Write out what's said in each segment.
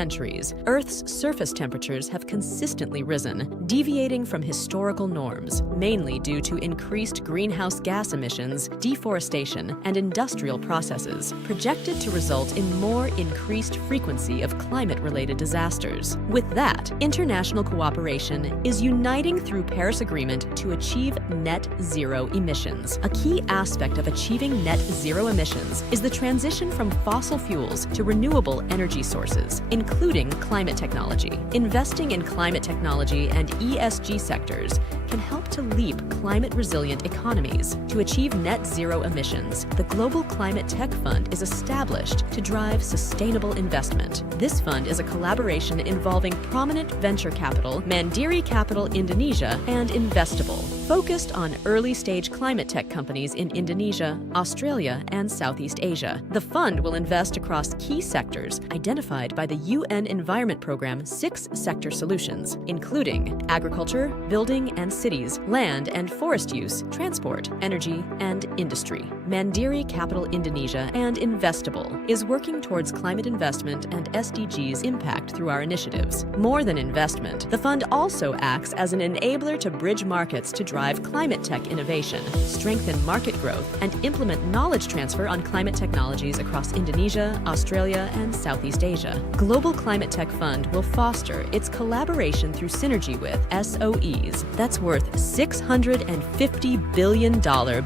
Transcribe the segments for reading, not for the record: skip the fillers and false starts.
centuries, Earth's surface temperatures have consistently risen, deviating from historical norms, mainly due to increased greenhouse gas emissions, deforestation, and industrial processes, projected to result in more increased frequency of climate-related disasters. With that, international cooperation is uniting through Paris Agreement to achieve net zero emissions. A key aspect of achieving net zero emissions is the transition from fossil fuels to renewable energy sources, including climate technology. Investing in climate technology and ESG sectors can help to leap climate-resilient economies. To achieve net zero emissions, the Global Climate Tech Fund is established to drive sustainable investment. This fund is a collaboration involving prominent venture capital, Mandiri Capital Indonesia, and Investable, focused on early-stage climate tech companies in Indonesia, Australia, and Southeast Asia. The fund will invest across key sectors identified by the UN Environment Programme 6 sector solutions, including agriculture, building and cities, land and forest use, transport, energy, and industry. Mandiri Capital Indonesia and Investable is working towards climate investment and SDGs impact through our initiatives. More than investment, the fund also acts as an enabler to bridge markets to drive climate tech innovation, strengthen market growth, and implement knowledge transfer on climate technologies across Indonesia, Australia, and Southeast Asia. Global Climate Tech Fund will foster its collaboration through synergy with SOEs that's worth $650 billion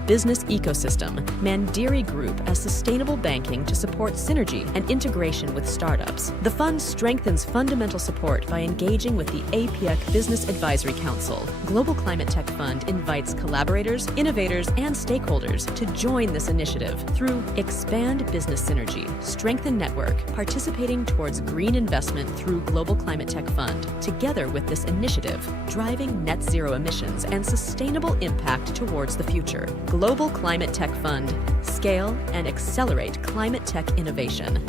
business ecosystem, Mandiri Group as sustainable banking to support synergy and integration with startups. The fund strengthens fundamental support by engaging with the APEC Business Advisory Council. Global Climate Tech Fund invites collaborators, innovators, and stakeholders to join this initiative through Expand Business Synergy, Strengthen Network, participating towards green investment through Global Climate Tech Fund. Together with this initiative, driving net zero emissions and sustainable impact towards the future. Global Climate Tech Fund. Scale and accelerate climate tech innovation.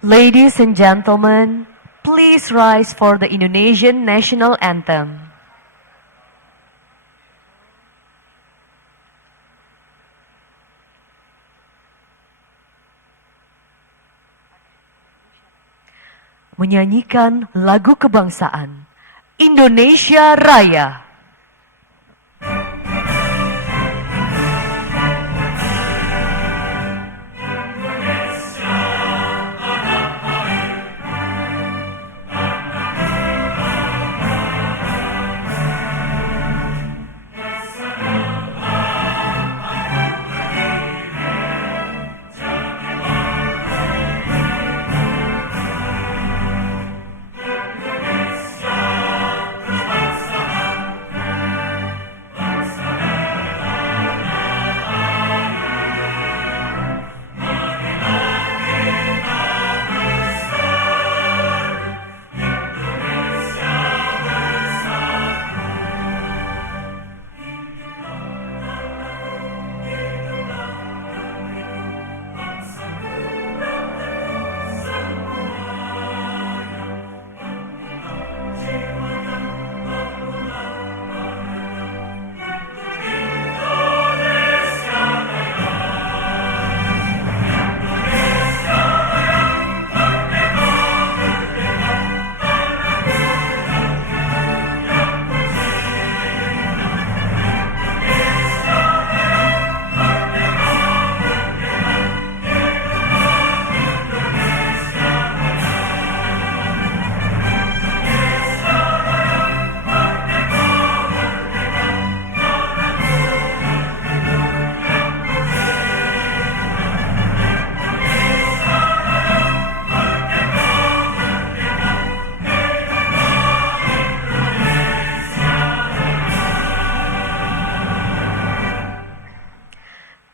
Ladies and gentlemen, please rise for the Indonesian national anthem. Menyanyikan lagu kebangsaan Indonesia Raya.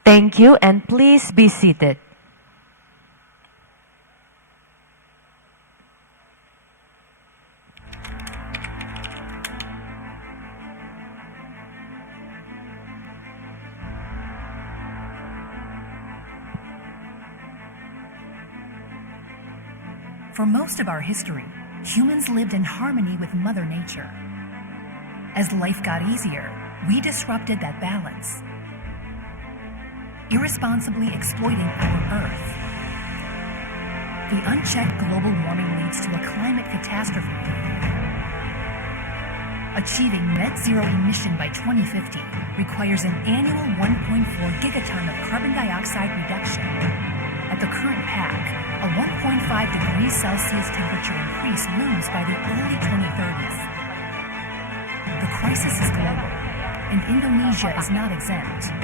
Thank you, and please be seated. For most of our history, humans lived in harmony with Mother Nature. As life got easier, we disrupted that balance, irresponsibly exploiting our Earth. The unchecked global warming leads to a climate catastrophe. Achieving net zero emission by 2050 requires an annual 1.4 gigaton of carbon dioxide reduction. At the current pack, a 1.5 degrees Celsius temperature increase looms by the early 2030s. The crisis is global, and Indonesia is not exempt.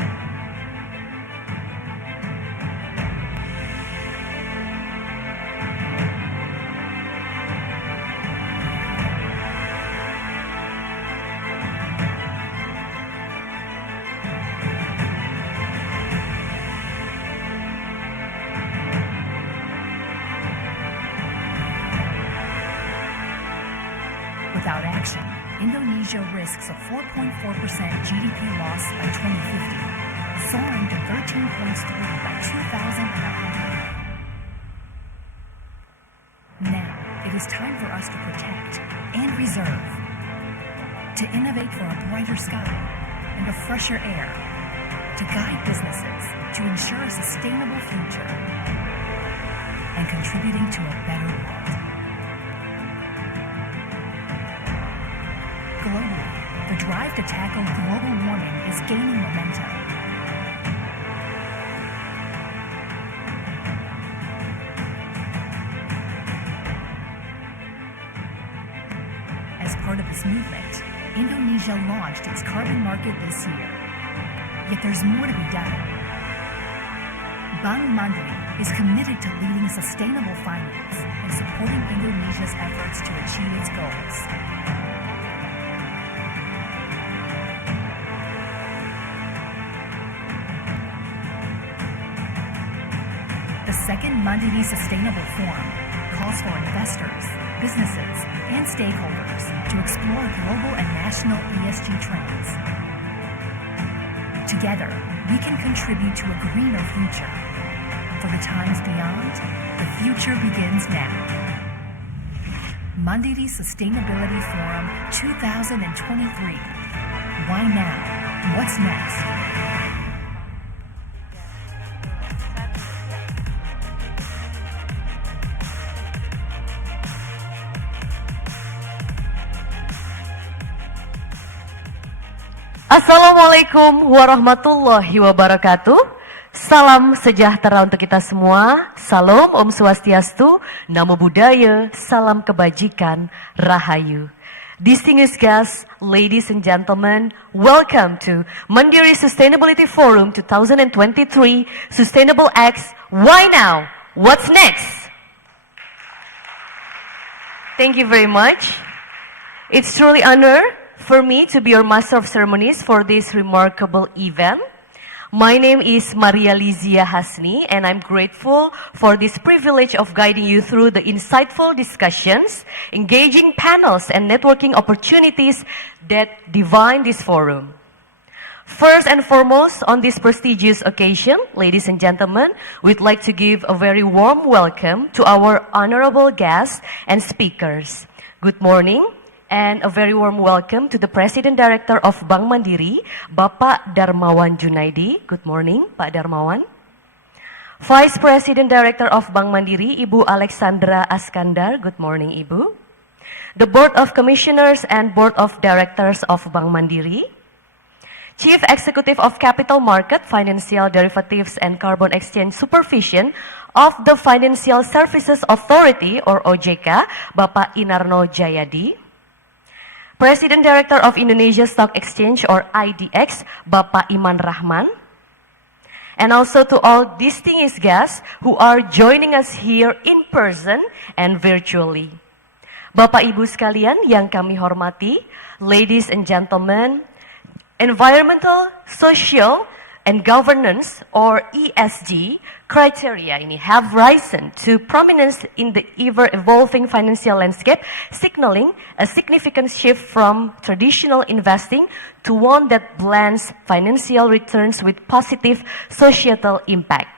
Without action, Indonesia risks a 4.4% GDP loss by 2050, soaring to 13.3 by 2100. Now, it is time for us to protect and reserve, to innovate for a brighter sky and a fresher air, to guide businesses to ensure a sustainable future, and contributing to a better world. Globally, the drive to tackle global warming is gaining momentum. As part of this movement, Indonesia launched its carbon market this year. Yet there's more to be done. Bank Mandiri is committed to leading sustainable finance and supporting Indonesia's efforts to achieve its goals. The second Mandiri Sustainable Forum calls for investors, businesses, and stakeholders to explore global and national ESG trends. Together, we can contribute to a greener future. for the times beyond? The future begins now. Mandiri Sustainability Forum 2023. Why now? What's next? Assalamualaikum warahmatullahi wabarakatuh. Salam sejahtera untuk kita semua. Salam Om Swastiastu, Namo Buddhaya, salam kebajikan, Rahayu. Distinguished guests, ladies and gentlemen, welcome to Mandiri Sustainability Forum 2023, Sustainable X, Why Now? What's next? Thank you very much. It's truly an honor for me to be your master of ceremonies for this remarkable event. My name is Maria Lizia Hasni, and I'm grateful for this privilege of guiding you through the insightful discussions, engaging panels, and networking opportunities that define this forum. First and foremost, on this prestigious occasion, ladies and gentlemen, we'd like to give a very warm welcome to our honorable guests and speakers. Good morning. And a very warm welcome to the President Director of Bank Mandiri, Bapak Darmawan Junaidi. Good morning, Pak Darmawan. Vice President Director of Bank Mandiri, Ibu Alexandra Askandar. Good morning, Ibu. The Board of Commissioners and Board of Directors of Bank Mandiri. Chief Executive of Capital Market, Financial Derivatives and Carbon Exchange Supervision of the Financial Services Authority or OJK, Bapak Inarno Jayadi. President Director of Indonesia Stock Exchange or IDX, Bapak Iman Rahman. And also to all distinguished guests who are joining us here in person and virtually. Bapak Ibu sekalian yang kami hormati, ladies and gentlemen, environmental, social, and governance or ESG criteria ini have risen to prominence in the ever-evolving financial landscape, signaling a significant shift from traditional investing to one that blends financial returns with positive societal impact.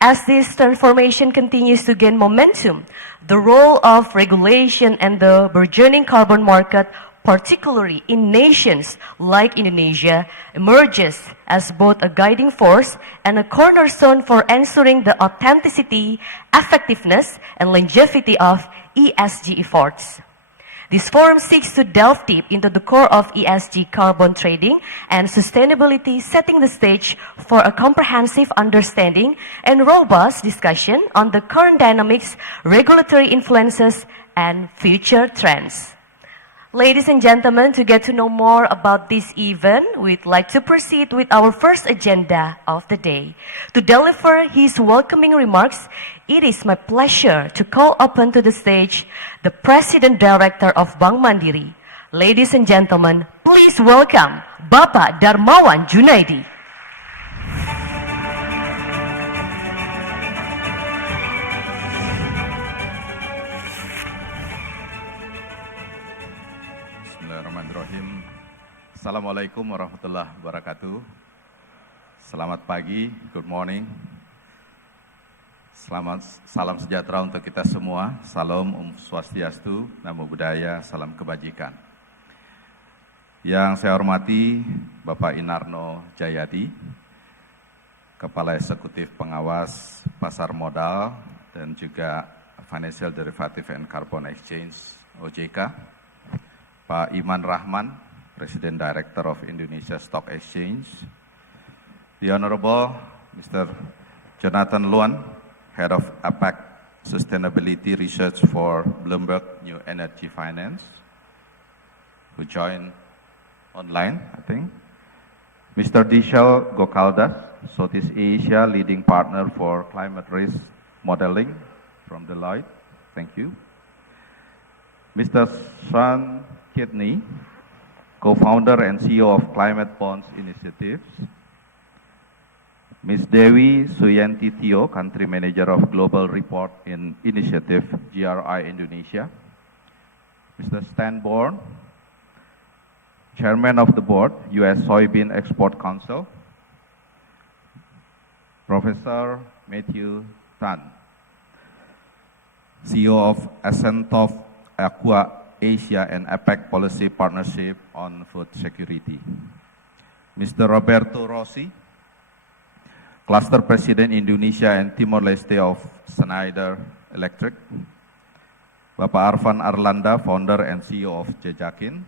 As this transformation continues to gain momentum, the role of regulation and the burgeoning carbon market, particularly in nations like Indonesia, emerges as both a guiding force and a cornerstone for ensuring the authenticity, effectiveness, and longevity of ESG efforts. This forum seeks to delve deep into the core of ESG carbon trading and sustainability, setting the stage for a comprehensive understanding and robust discussion on the current dynamics, regulatory influences, and future trends. Ladies and gentlemen, to get to know more about this event, we'd like to proceed with our first agenda of the day. To deliver his welcoming remarks, it is my pleasure to call upon to the stage the President Director of Bank Mandiri. Ladies and gentlemen, please welcome Bapak Darmawan Junaidi. Assalamualaikum warahmatullahi wabarakatuh. Selamat pagi, good morning. Salam sejahtera untuk kita semua. Salam Om Swastiastu, Namo Buddhaya, salam kebajikan. Yang saya hormati Bapak Inarno Jayadi, Kepala Eksekutif Pengawas Pasar Modal dan juga Financial Derivative and Carbon Exchange OJK, Pak Iman Rahman, President Director of Indonesia Stock Exchange, the Honorable Mr. Jonathan Luan, Head of APAC Sustainability Research for Bloomberg New Energy Finance, who joined online, I think. Mr. Dishal Gokaldas, Southeast Asia Leading Partner for Climate Risk Modeling from Deloitte, thank you. Mr. Sean Kidney, Co-founder and CEO of Climate Bonds Initiatives. Ms. Dewi Suyanti Tio, Country Manager of Global Report Initiative, GRI Indonesia. Mr. Stan Bourne, Chairman of the Board, U.S. Soybean Export Council. Professor Matthew Tan, CEO of Ascentov Aqua Asia and APEC Policy Partnership on Food Security. Mr. Roberto Rossi, Cluster President Indonesia and Timor-Leste of Schneider Electric. Bapak Arvan Arlanda, Founder and CEO of Jejakin.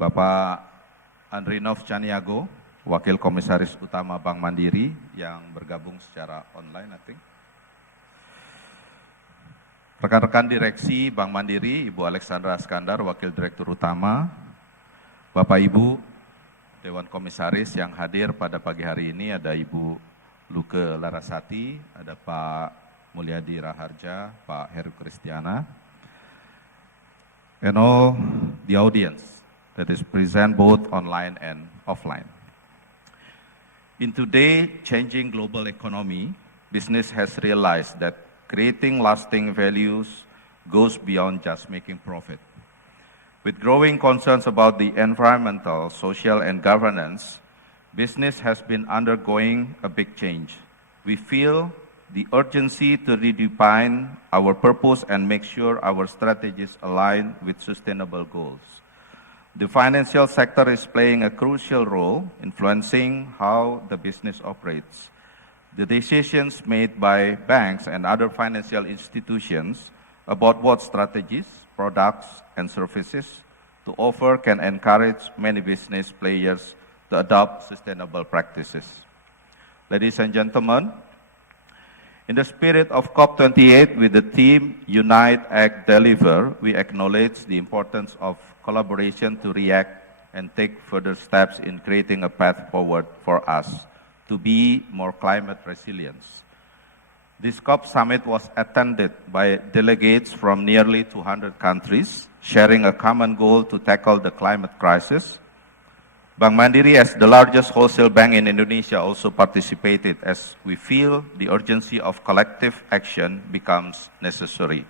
Bapak Andrinov Caniago, Wakil Komisaris Utama Bank Mandiri yang bergabung secara online, I think. Rekan-rekan direksi Bank Mandiri, Ibu Alexandra Askandar, Wakil Direktur Utama, Bapak Ibu Dewan Komisaris yang hadir pada pagi hari ini, ada Ibu Luke Larasati, ada Pak Mulyadi Raharja, Pak Heru Kristiana, and all the audience that is present both online and offline. In today's changing global economy, business has realized that creating lasting values goes beyond just making profit. With growing concerns about the environmental, social, and governance, business has been undergoing a big change. We feel the urgency to redefine our purpose and make sure our strategies align with sustainable goals. The financial sector is playing a crucial role influencing how the business operates. The decisions made by banks and other financial institutions about what strategies, products, and services to offer can encourage many business players to adopt sustainable practices. Ladies and gentlemen, in the spirit of COP28 with the theme Unite, Act, Deliver, we acknowledge the importance of collaboration to react and take further steps in creating a path forward for us to be more climate resilient. This COP summit was attended by delegates from nearly 200 countries, sharing a common goal to tackle the climate crisis. Bank Mandiri, as the largest wholesale bank in Indonesia, also participated as we feel the urgency of collective action becomes necessary.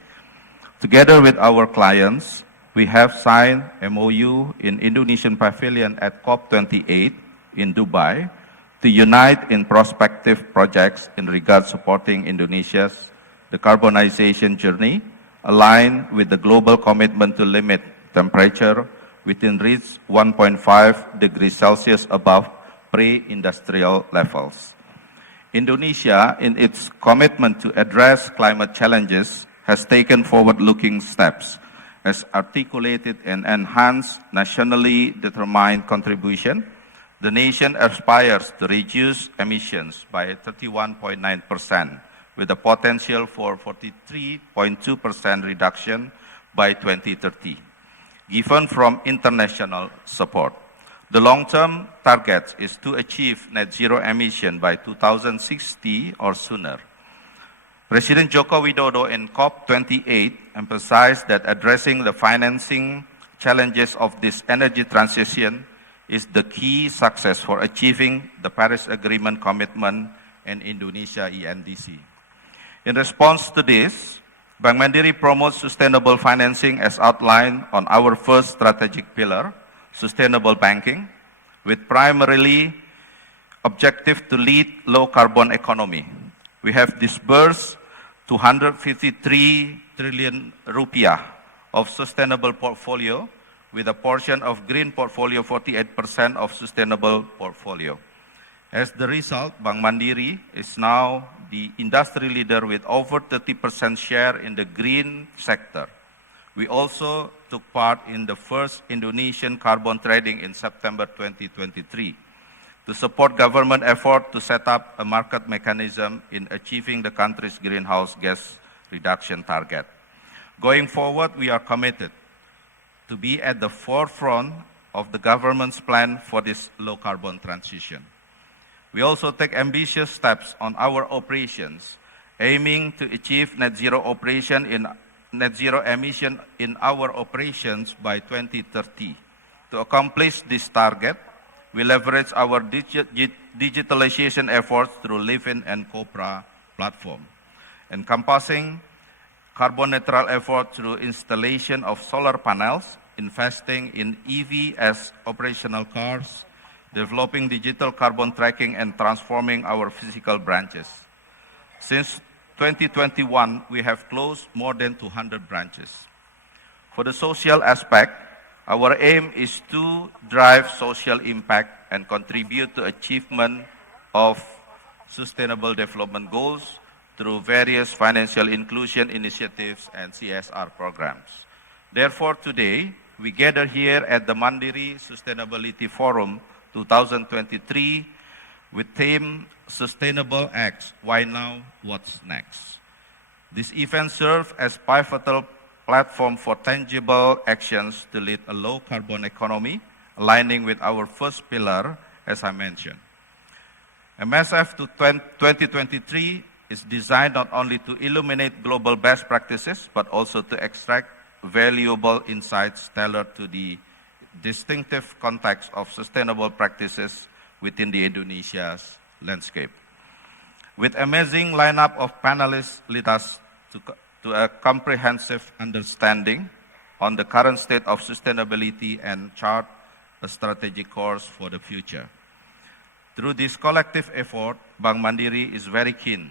Together with our clients, we have signed MOU in Indonesian Pavilion at COP28 in Dubai to unite in prospective projects in regard supporting Indonesia's decarbonization journey, aligned with the global commitment to limit temperature within reach 1.5 degrees Celsius above pre-industrial levels. Indonesia, in its commitment to address climate challenges, has taken forward-looking steps, has articulated an enhanced nationally determined contribution. The nation aspires to reduce emissions by 31.9%, with a potential for 43.2% reduction by 2030, given from international support. The long-term target is to achieve net zero emission by 2060 or sooner. President Joko Widodo in COP28 emphasized that addressing the financing challenges of this energy transition is the key success for achieving the Paris Agreement commitment and Indonesia ENDC. In response to this, Bank Mandiri promotes sustainable financing as outlined on our first strategic pillar, sustainable banking, with primarily objective to lead low carbon economy. We have disbursed 253 trillion rupiah of sustainable portfolio, with a portion of green portfolio 48% of sustainable portfolio. As the result, Bank Mandiri is now the industry leader with over 30% share in the green sector. We also took part in the first Indonesian carbon trading in September 2023 to support government effort to set up a market mechanism in achieving the country's greenhouse gas reduction target. Going forward, we are committed to be at the forefront of the government's plan for this low carbon transition. We also take ambitious steps on our operations, aiming to achieve net zero emission in our operations by 2030. To accomplish this target, we leverage our digitalization efforts through Livin and Copra platform, encompassing carbon neutral effort through installation of solar panels, investing in EV as operational cars, developing digital carbon tracking, and transforming our physical branches. Since 2021, we have closed more than 200 branches. For the social aspect, our aim is to drive social impact and contribute to achievement of sustainable development goals through various financial inclusion initiatives and CSR programs. Therefore, today, we gather here at the Mandiri Sustainability Forum 2023 with theme Sustainable Acts, Why Now, What's Next? This event serves as pivotal platform for tangible actions to lead a low-carbon economy, aligning with our first pillar, as I mentioned. MSF 2023 is designed not only to illuminate global best practices, but also to extract valuable insights tailored to the distinctive context of sustainable practices within the Indonesia's landscape. With amazing lineup of panelists lead us to a comprehensive understanding on the current state of sustainability and chart a strategic course for the future. Through this collective effort, Bank Mandiri is very keen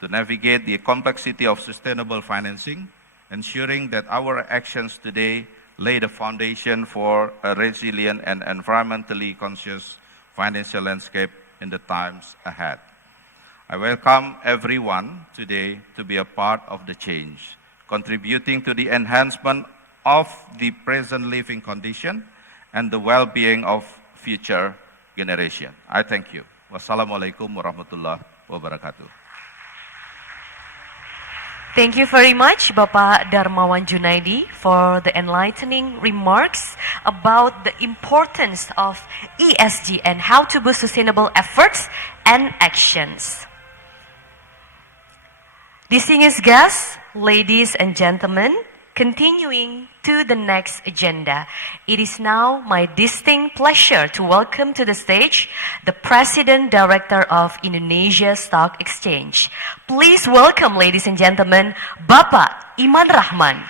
to navigate the complexity of sustainable financing, ensuring that our actions today lay the foundation for a resilient and environmentally conscious financial landscape in the times ahead. I welcome everyone today to be a part of the change, contributing to the enhancement of the present living condition and the well-being of future generation. I thank you. Wassalamualaikum warahmatullahi wabarakatuh. Thank you very much, Bapak Darmawan Junaidi, for the enlightening remarks about the importance of ESG and how to boost sustainable efforts and actions. Distinguished guests, ladies and gentlemen, continuing to the next agenda, it is now my distinct pleasure to welcome to the stage the President Director of Indonesia Stock Exchange. Please welcome, ladies and gentlemen, Bapak Iman Rahman.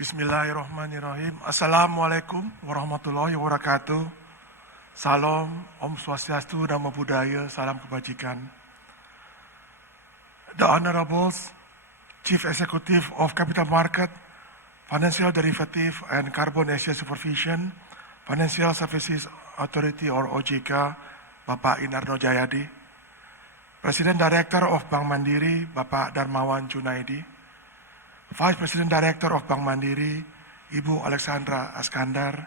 Bismillahirrahmanirrahim. Assalamualaikum warahmatullahi wabarakatuh. Salam, Om Swastiastu, Namo Buddhaya, Salam Kebajikan. The Honorables, Chief Executive of Capital Market, Financial Derivative and Carbon Exchange Supervision, Financial Services Authority or OJK, Bapak Inarno Jayadi, President Director of Bank Mandiri, Bapak Darmawan Junaidi, Vice President Director of Bank Mandiri, Ibu Alexandra Askandar,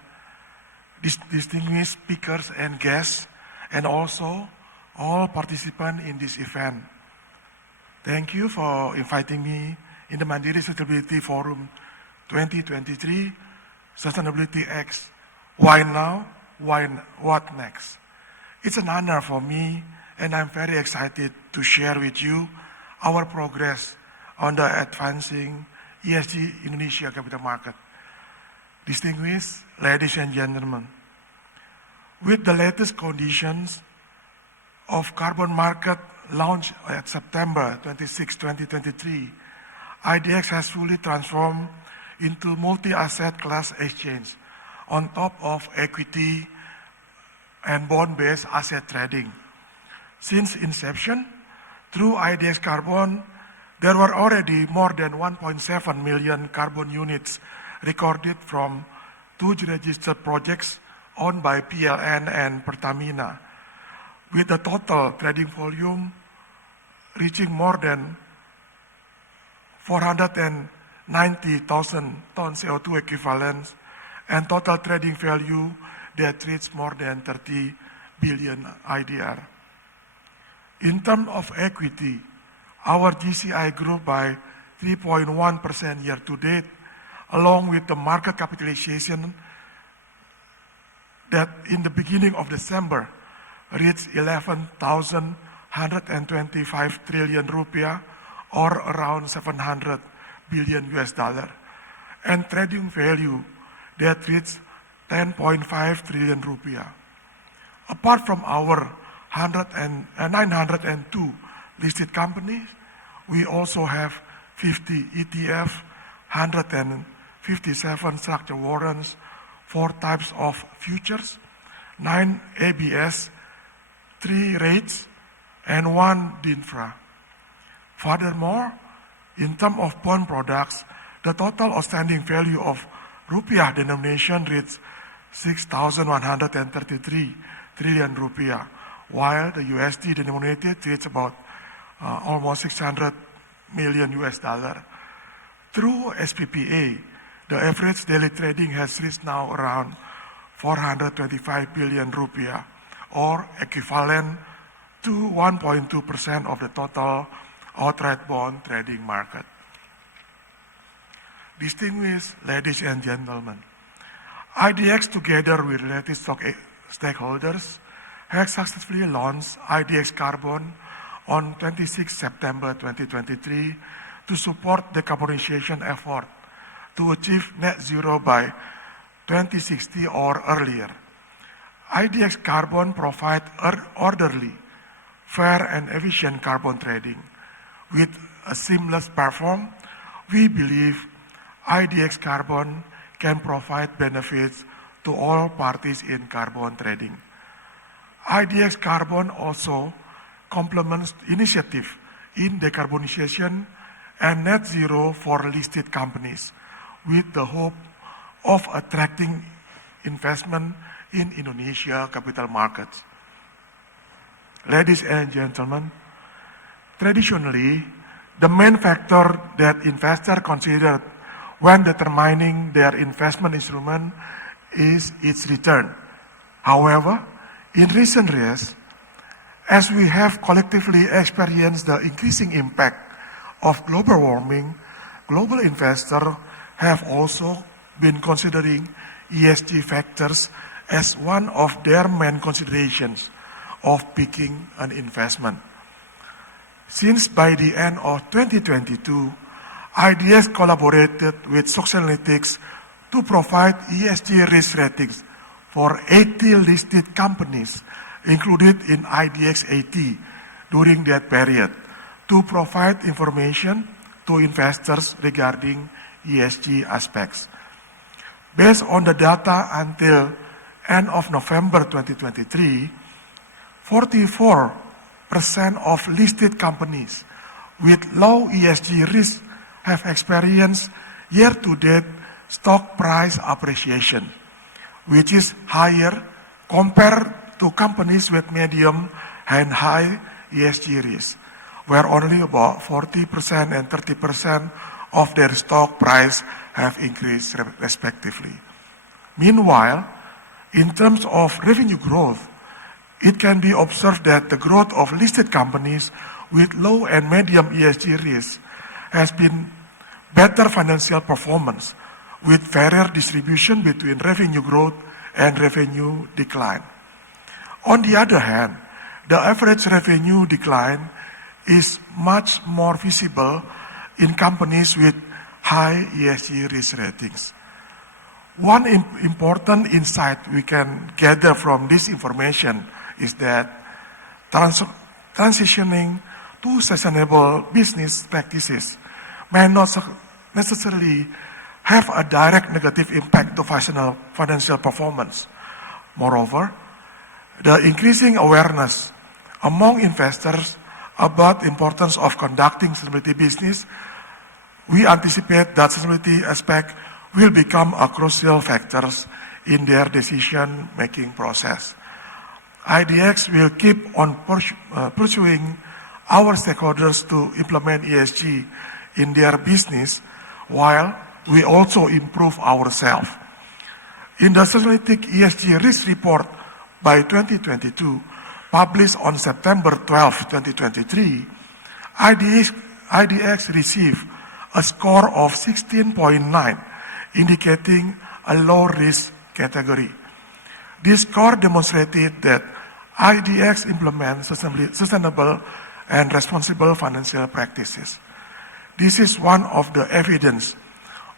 distinguished speakers and guests, and also all participants in this event. Thank you for inviting me in the Mandiri Sustainability Forum 2023, Sustainability X, Why Now, What Next? It's an honor for me, and I'm very excited to share with you our progress on the advancing ESG Indonesia capital market. Distinguished ladies and gentlemen, with the latest conditions of carbon market launched at September 26, 2023, IDX has fully transformed into multi-asset class exchange on top of equity and bond-based asset trading. Since inception, through IDX Carbon, there were already more than 1.7 million carbon units recorded from 2 registered projects owned by PLN and Pertamina, with the total trading volume reaching more than 490,000 tons CO2 equivalents and total trading value that reached more than 30 billion IDR. In terms of equity, our GCI grew by 3.1% year to date, along with the market capitalization that in the beginning of December reached 11,125 trillion rupiah, or around $700 billion, and trading value that reached 10.5 trillion rupiah. Apart from our 902 listed companies, we also have 50 ETF, 157 structured warrants, 4 types of futures, 9 ABS, 3 REITs, and 1 DINFRA. Furthermore, in terms of bond products, the total outstanding value of rupiah denomination reached 6,133 trillion rupiah, while the USD denominated reached about almost 600 million US dollar. Through SPPA, the average daily trading has reached now around 425 billion rupiah, or equivalent to 1.2% of the total outright bond trading market. Distinguished ladies and gentlemen, IDX together with related stakeholders has successfully launched IDX Carbon on 26 September 2023 to support decarbonization effort to achieve net zero by 2060 or earlier. IDX Carbon provides orderly, fair and efficient carbon trading. With a seamless platform, we believe IDX Carbon can provide benefits to all parties in carbon trading. IDX Carbon also complements initiatives in decarbonization and net zero for listed companies with the hope of attracting investment in Indonesia capital markets. Ladies and gentlemen, traditionally, the main factor that investors consider when determining their investment instrument is its return. However, in recent years, as we have collectively experienced the increasing impact of global warming, global investors have also been considering ESG factors as one of their main considerations of picking an investment. Since by the end of 2022, IDX collaborated with Sustainalytics to provide ESG risk ratings for 80 listed companies included in IDX 80 during that period to provide information to investors regarding ESG aspects. Based on the data until end of November 2023, 44% of listed companies with low ESG risk have experienced year-to-date stock price appreciation, which is higher compared to companies with medium and high ESG risk, where only about 40% and 30% of their stock price have increased respectively. Meanwhile, in terms of revenue growth, it can be observed that the growth of listed companies with low and medium ESG risk has been better financial performance with fairer distribution between revenue growth and revenue decline. On the other hand, the average revenue decline is much more visible in companies with high ESG risk ratings. One important insight we can gather from this information is that transitioning to sustainable business practices may not necessarily have a direct negative impact to financial performance. Moreover, the increasing awareness among investors about the importance of conducting sustainability business, we anticipate that sustainability aspect will become a crucial factor in their decision-making process. IDX will keep on pursuing our stakeholders to implement ESG in their business while we also improve ourselves. In the Sustainalytics ESG Risk Report by 2022, published on September 12, 2023, IDX received a score of 16.9, indicating a low-risk category. This score demonstrated that IDX implements sustainable and responsible financial practices. This is one of the evidence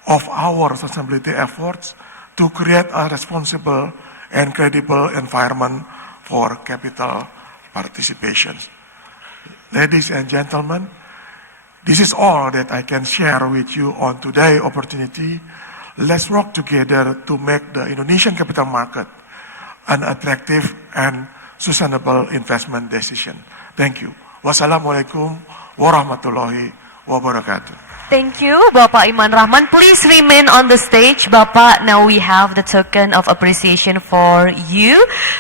of our sustainability efforts to create a responsible and credible environment for capital participation. Ladies and gentlemen, this is all that I can share with you on today's opportunity. Let's work together to make the Indonesian capital market an attractive and sustainable investment decision. Thank you. Wassalamualaikum warahmatullahi wabarakatuh. Thank you, Bapak Iman Rahman. Please remain on the stage, Bapak. Now we have the token of appreciation for you.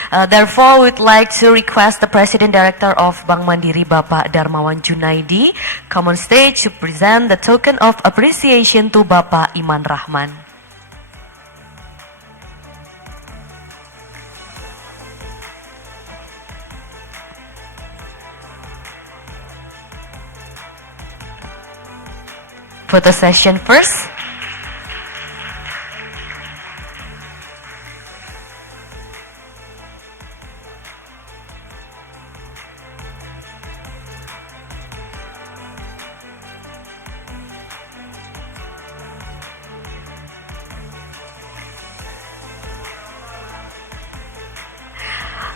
Therefore, we'd like to request the President Director of Bank Mandiri, Bapak Darmawan Junaidi, come on stage to present the token of appreciation to Bapak Iman Rahman. Photo session first.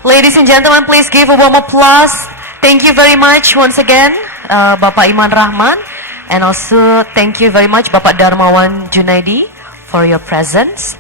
Ladies and gentlemen, please give a warm applause. Thank you very much once again, Bapak Iman Rahman. And also thank you very much Bapak Darmawan Junaidi for your presence.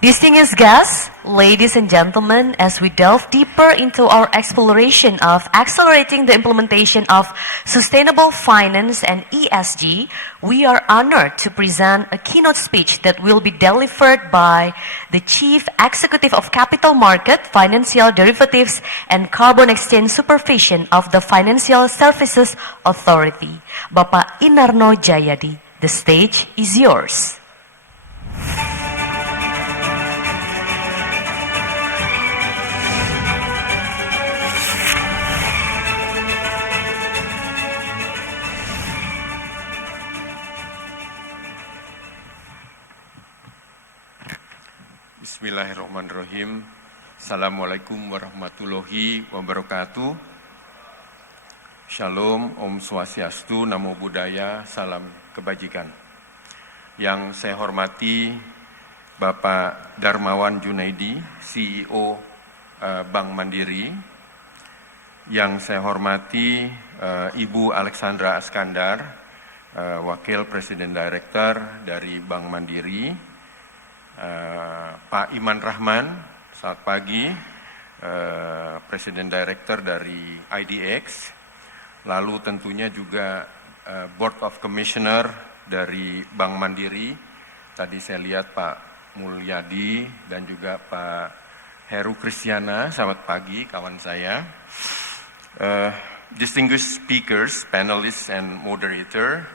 Distinguished guests, ladies and gentlemen, as we delve deeper into our exploration of accelerating the implementation of sustainable finance and ESG, we are honored to present a keynote speech that will be delivered by the Chief Executive of Capital Market, Financial Derivatives and Carbon Exchange Supervision of the Financial Services Authority, Bapak Inarno Jayadi. The stage is yours. Bismillahirrahmanirrahim. Assalamualaikum warahmatullahi wabarakatuh. Shalom, Om Swastiastu, Namo Buddhaya, salam kebajikan. Yang saya hormati Bapak Darmawan Junaidi, CEO Bank Mandiri. Yang saya hormati Ibu Alexandra Askandar, Wakil Presiden Director dari Bank Mandiri. Pak Iman Rahman, selamat pagi, Presiden Director dari IDX, lalu tentunya juga Board of Commissioner dari Bank Mandiri. Tadi saya lihat Pak Mulyadi dan juga Pak Heru Kristiana, selamat pagi kawan saya. Distinguished speakers, panelists and moderator,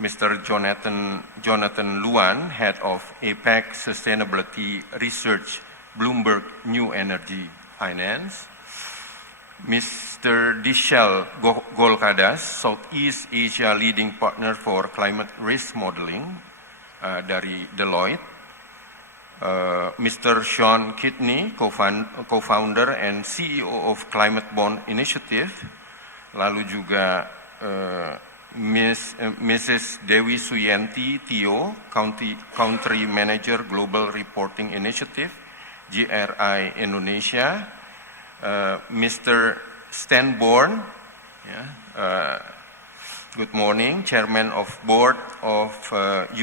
Mr. Jonathan Luan, Head of APEC Sustainability Research, Bloomberg New Energy Finance. Mr. Dishal Golkadas, Southeast Asia Leading Partner for Climate Risk Modeling dari Deloitte. Mr. Sean Kidney, Co-Founder and CEO of Climate Bond Initiative. Lalu juga Mrs. Dewi Suyanti Tio, Country Manager Global Reporting Initiative, GRI Indonesia, Mr. Stan Bourne, good morning, Chairman of Board of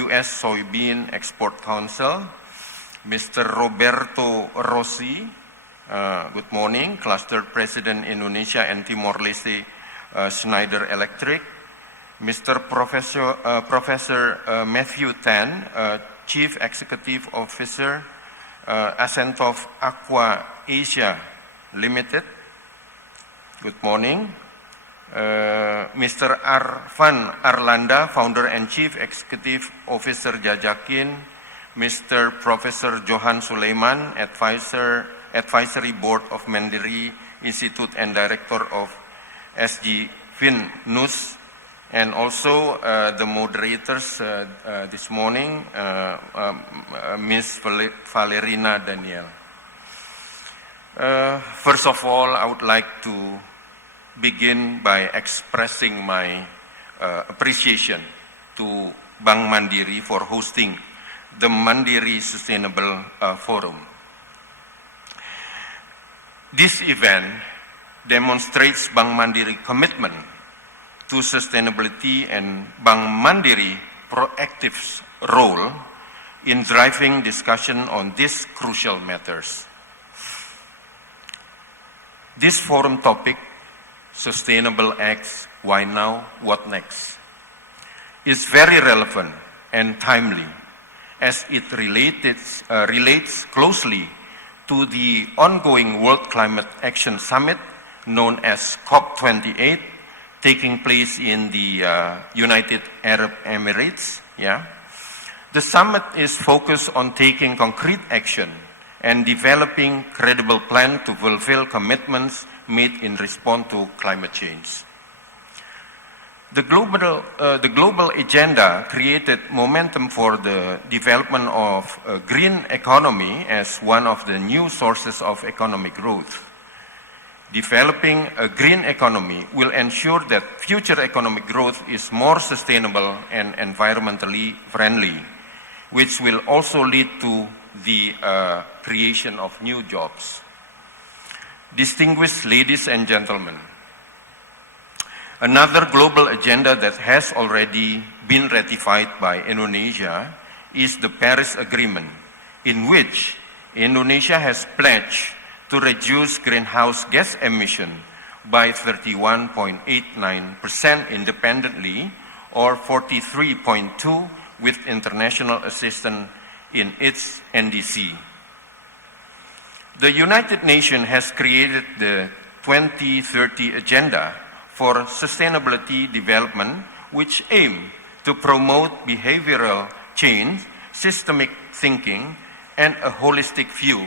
U.S. Soybean Export Council, Mr. Roberto Rossi, good morning, Cluster President Indonesia and Timor-Leste Schneider Electric, Mr. Professor Matthew Tan, Chief Executive Officer, Ascentov Aqua Asia Limited. Good morning. Mr. Arfan Arlanda, Founder and Chief Executive Officer Jajakin. Mr. Professor Johan Sulaiman, Advisory Board of Mandiri Institute and Director of SG Fin Nus. and also the moderators this morning, Ms. Valerina Daniel. First of all, I would like to begin by expressing my appreciation to Bank Mandiri for hosting the Mandiri Sustainable Forum. This event demonstrates Bank Mandiri commitment to sustainability and Bank Mandiri proactive role in driving discussion on these crucial matters. This forum topic, Sustainable Acts, Why Now, What Next, is very relevant and timely as it relates closely to the ongoing World Climate Action Summit known as COP28 taking place in the United Arab Emirates. The summit is focused on taking concrete action and developing credible plan to fulfill commitments made in response to climate change. The global agenda created momentum for the development of a green economy as one of the new sources of economic growth. Developing a green economy will ensure that future economic growth is more sustainable and environmentally friendly, which will also lead to the creation of new jobs. Distinguished ladies and gentlemen, another global agenda that has already been ratified by Indonesia is the Paris Agreement, in which Indonesia has pledged to reduce greenhouse gas emission by 31.89% independently or 43.2% with international assistance in its NDC. The United Nations has created the 2030 Agenda for Sustainability Development, which aim to promote behavioral change, systemic thinking, and a holistic view.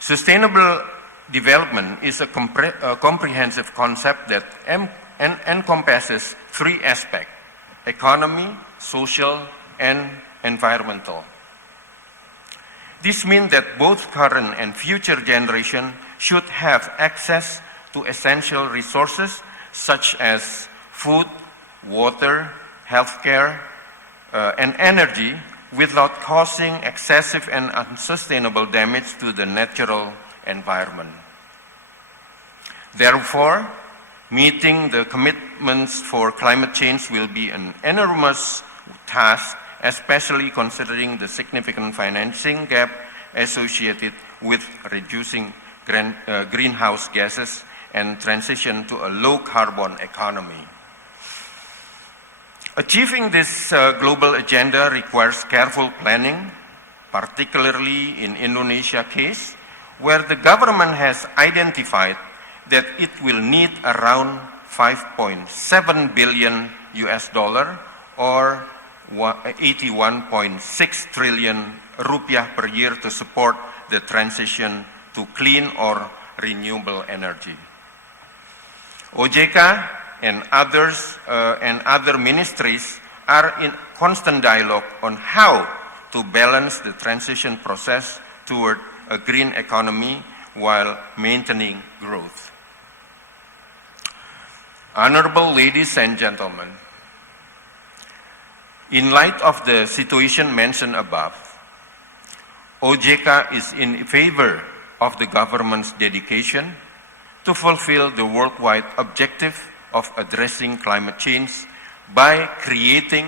Sustainable development is a comprehensive concept that encompasses three aspects: economy, social, and environmental. This means that both current and future generations should have access to essential resources such as food, water, healthcare, and energy without causing excessive and unsustainable damage to the natural environment. Therefore, meeting the commitments for climate change will be an enormous task, especially considering the significant financing gap associated with reducing greenhouse gases and transition to a low-carbon economy. Achieving this global agenda requires careful planning, particularly in Indonesia case, where the government has identified that it will need around $5.7 billion or 81.6 trillion rupiah per year to support the transition to clean or renewable energy. OJK and others and other ministries are in constant dialogue on how to balance the transition process toward a green economy while maintaining growth. Honorable ladies and gentlemen, in light of the situation mentioned above, OJK is in favor of the government's dedication to fulfill the worldwide objective of addressing climate change by creating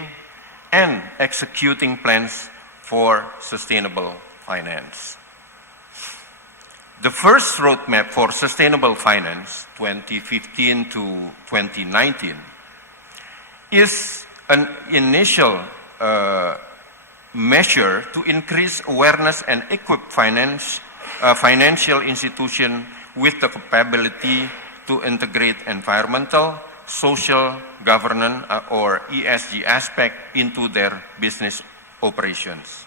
and executing plans for sustainable finance. The first roadmap for sustainable finance, 2015 to 2019, is an initial measure to increase awareness and equip financial institutions with the capability to integrate environmental, social, governance, or ESG aspect into their business operations.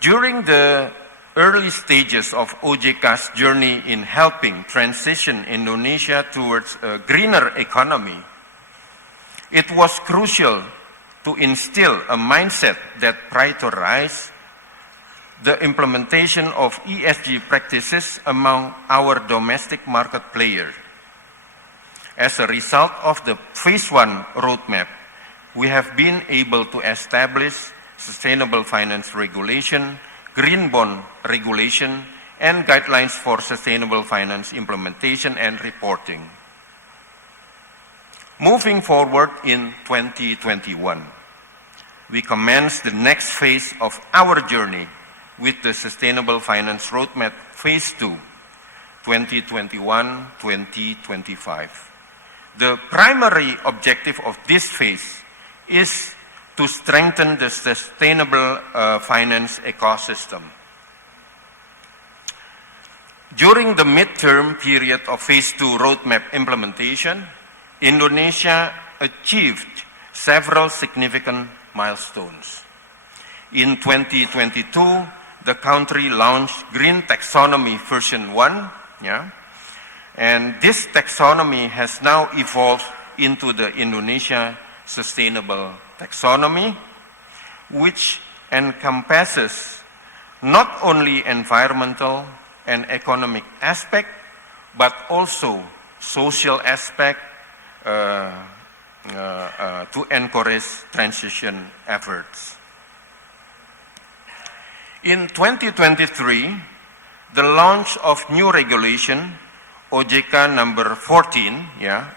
During the early stages of OJK's journey in helping transition Indonesia towards a greener economy, it was crucial to instill a mindset that prioritizes the implementation of ESG practices among our domestic market players. As a result of the Phase 1 roadmap, we have been able to establish sustainable finance regulation, green bond regulation, and guidelines for sustainable finance implementation and reporting. Moving forward in 2021, we commence the next phase of our journey with the Sustainable Finance Roadmap Phase 2, 2021-2025. The primary objective of this phase is to strengthen the sustainable finance ecosystem. During the midterm period of Phase 2 roadmap implementation, Indonesia achieved several significant milestones. In 2022, the country launched Green Taxonomy version 1, and this taxonomy has now evolved into the Indonesia Sustainable Taxonomy, which encompasses not only environmental and economic aspect, but also social aspect to encourage transition efforts. In 2023, the launch of new regulation, OJK number 14,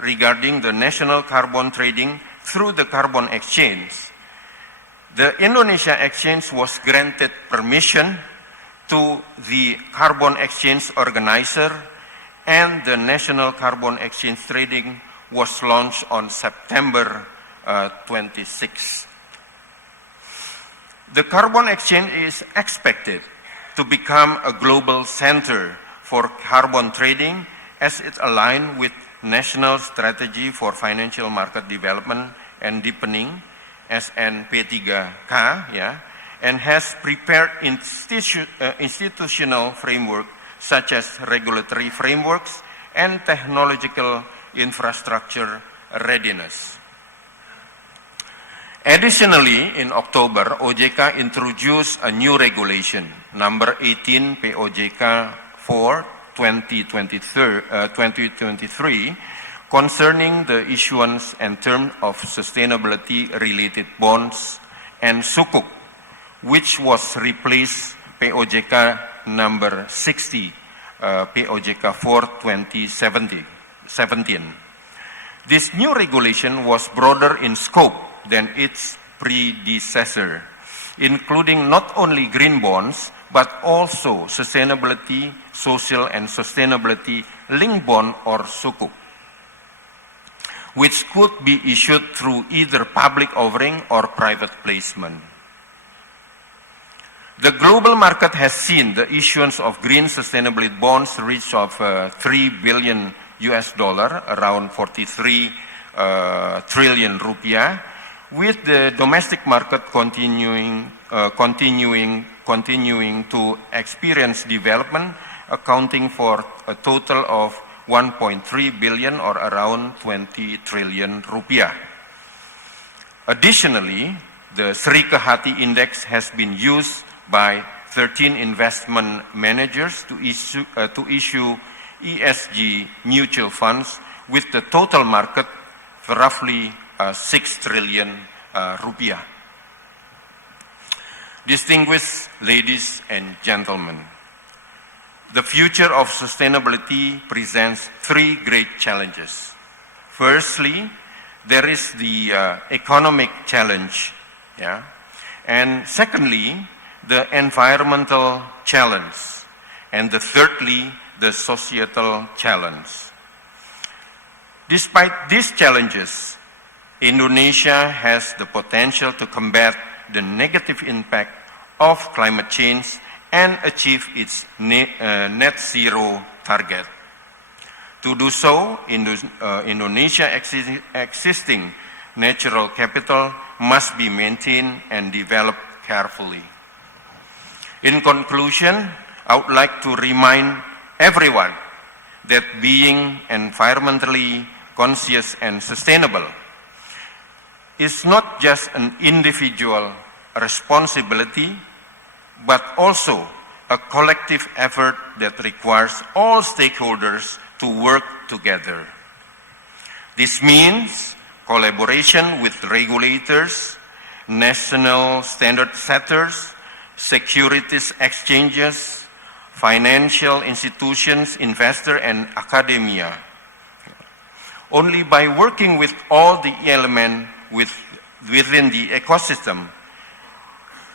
regarding the national carbon trading through the carbon exchange. The Indonesia Exchange was granted permission to the carbon exchange organizer, and the national carbon exchange trading was launched on September 26. The carbon exchange is expected to become a global center for carbon trading as it aligns with National Strategy for Financial Market Development and Deepening, SNP3K, and has prepared institutional framework such as regulatory frameworks and technological infrastructure readiness. Additionally, in October, OJK introduced a new regulation, number 18 POJK 4 2023, concerning the issuance and term of sustainability-related bonds and sukuk, which was replaced POJK number 60, POJK 4 2017. This new regulation was broader in scope than its predecessor, including not only green bonds, but also sustainability, social and sustainability linked bond or sukuk, which could be issued through either public offering or private placement. The global market has seen the issuance of green sustainability bonds reach of $3 billion, around 43 trillion rupiah, with the domestic market continuing to experience development, accounting for a total of 1.3 billion or around 20 trillion rupiah. Additionally, the Sri Kehati Index has been used by 13 investment managers to issue ESG mutual funds with the total market for roughly 6 trillion rupiah. Distinguished ladies and gentlemen, the future of sustainability presents three great challenges. Firstly, there is the economic challenge, and secondly, the environmental challenge, and thirdly, the societal challenge. Despite these challenges, Indonesia has the potential to combat the negative impact of climate change and achieve its net zero target. To do so, Indonesia's existing natural capital must be maintained and developed carefully. In conclusion, I would like to remind everyone that being environmentally conscious and sustainable is not just an individual responsibility, but also a collective effort that requires all stakeholders to work together. This means collaboration with regulators, national standard setters, securities exchanges, financial institutions, investors, and academia. Only by working with all the elements within the ecosystem,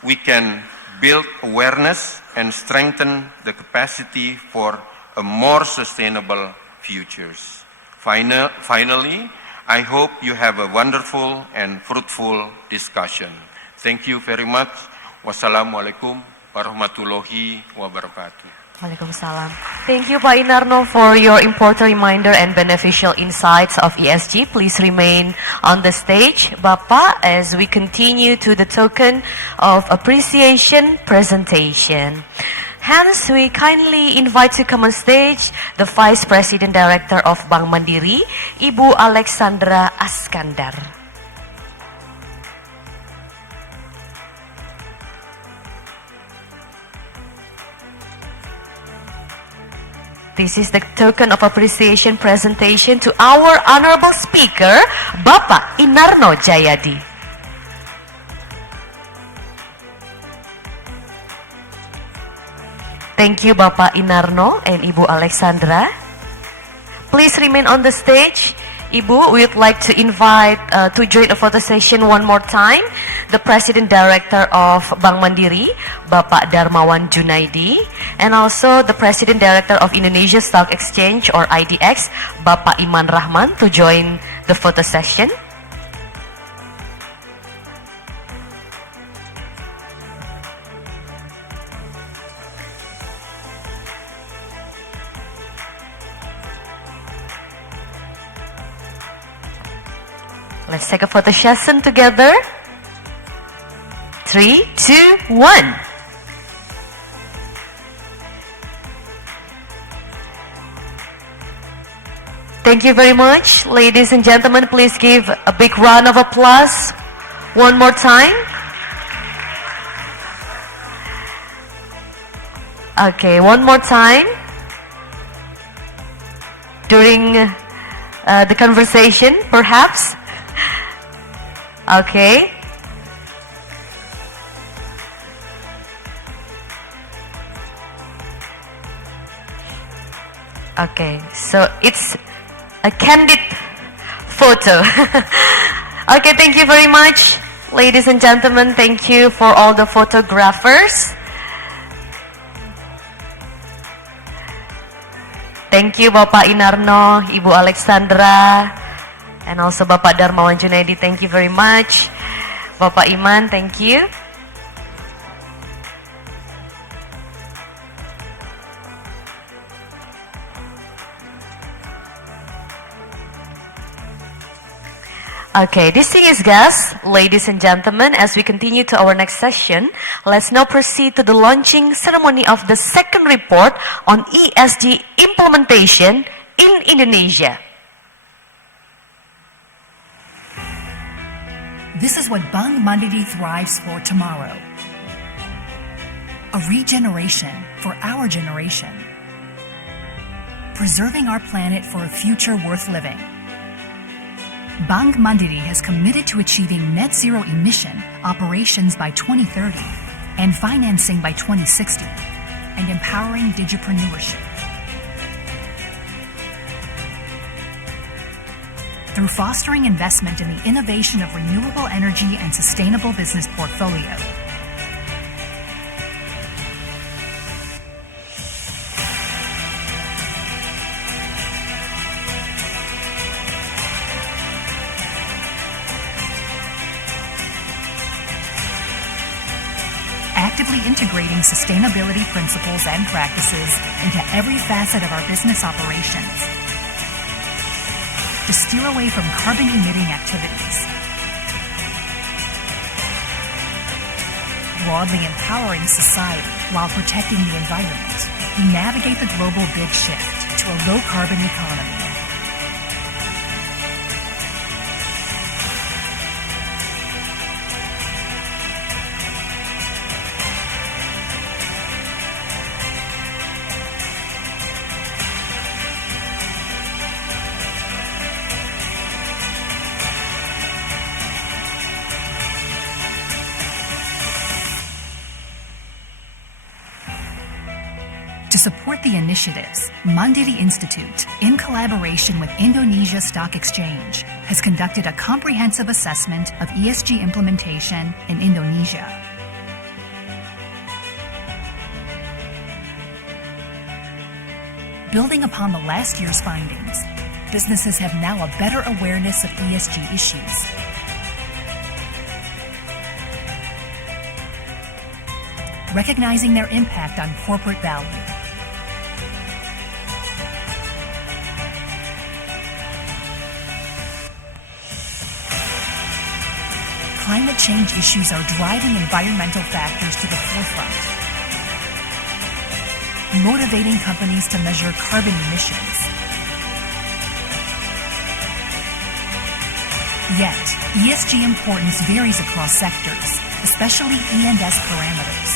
we can build awareness and strengthen the capacity for a more sustainable futures. Finally, I hope you have a wonderful and fruitful discussion. Thank you very much. Wassalamualaikum warahmatullahi wabarakatuh. Waalaikumsalam. Thank you, Pak Inarno, for your important reminder and beneficial insights of ESG. Please remain on the stage, Bapak, as we continue to the token of appreciation presentation. Hence, we kindly invite to come on stage the Vice President Director of Bank Mandiri, Ibu Alexandra Askandar. This is the token of appreciation presentation to our honorable speaker, Bapak Inarno Jayadi. Thank you, Bapak Inarno and Ibu Alexandra. Please remain on the stage. Ibu, we would like to invite to join the photo session one more time, the President Director of Bank Mandiri, Bapak Darmawan Junaidi, and also the President Director of Indonesia Stock Exchange or IDX, Bapak Iman Rahman, to join the photo session. Let's take a photo session together. 3, 2, 1. Thank you very much. Ladies and gentlemen, please give a big round of applause one more time. Okay, one more time. During the conversation, perhaps. Okay. Okay, so it's a candid photo. Okay, thank you very much, ladies and gentlemen. Thank you for all the photographers. Thank you, Bapak Inarno, Ibu Alexandra, and also Bapak Darmawan Junaidi. Thank you very much. Bapak Iman, thank you. Okay, distinguished guests, ladies and gentlemen, as we continue to our next session, let's now proceed to the launching ceremony of the second report on ESG implementation in Indonesia. This is what Bank Mandiri thrives for tomorrow. A regeneration for our generation. Preserving our planet for a future worth living. Bank Mandiri has committed to achieving net zero emission operations by 2030 and financing by 2060 and empowering digipreneurship. Through fostering investment in the innovation of renewable energy and sustainable business portfolio. Actively integrating sustainability principles and practices into every facet of our business operations. To steer away from carbon-emitting activities. broadly empowering society while protecting the environment, we navigate the global big shift to a low-carbon economy. To support the initiatives, Mandiri Institute, in collaboration with Indonesia Stock Exchange, has conducted a comprehensive assessment of ESG implementation in Indonesia. Building upon the last year's findings, businesses have now a better awareness of ESG issues. Recognizing their impact on corporate value. Climate change issues are driving environmental factors to the forefront, motivating companies to measure carbon emissions. Yet, ESG importance varies across sectors, especially E&S parameters.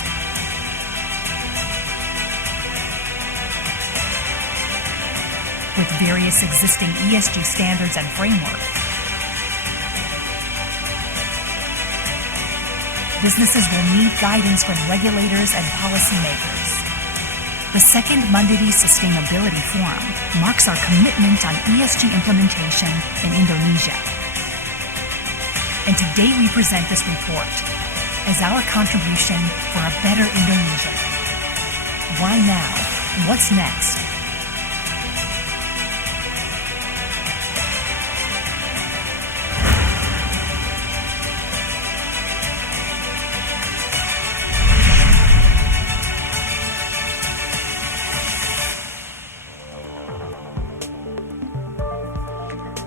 With various existing ESG standards and frameworks, businesses will need guidance from regulators and policymakers. The second Mandiri Sustainability Forum marks our commitment on ESG implementation in Indonesia. And today we present this report as our contribution for a better Indonesia. Why now? What's next?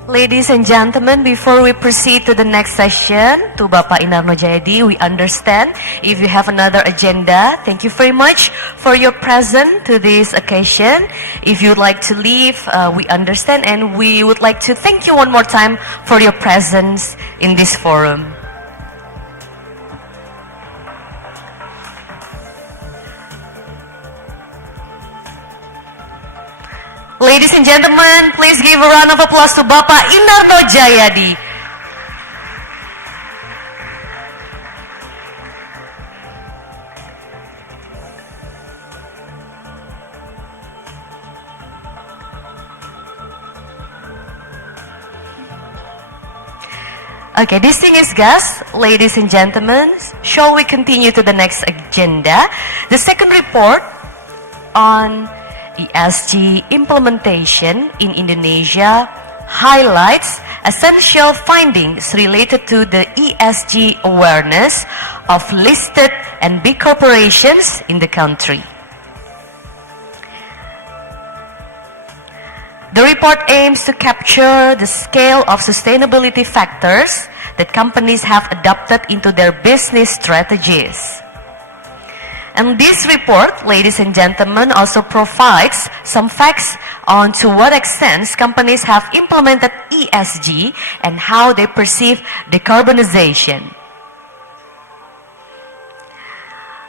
Ladies and gentlemen, before we proceed to the next session, to Bapak Inarno Jayadi, we understand if you have another agenda. Thank you very much for your presence to this occasion. If you'd like to leave, we understand, and we would like to thank you one more time for your presence in this forum. Ladies and gentlemen, please give a round of applause to Bapak Inarno Jayadi. Okay, distinguished guests, ladies and gentlemen, shall we continue to the next agenda? The second report on ESG implementation in Indonesia highlights essential findings related to the ESG awareness of listed and big corporations in the country. The report aims to capture the scale of sustainability factors that companies have adopted into their business strategies. And this report, ladies and gentlemen, also provides some facts on to what extent companies have implemented ESG and how they perceive decarbonization.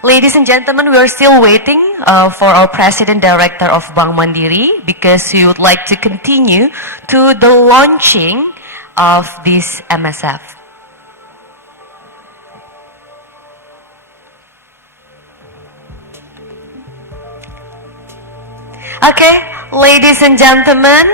Ladies and gentlemen, we are still waiting for our President Director of Bank Mandiri because we would like to continue to the launching of this MSF. Okay, ladies and gentlemen,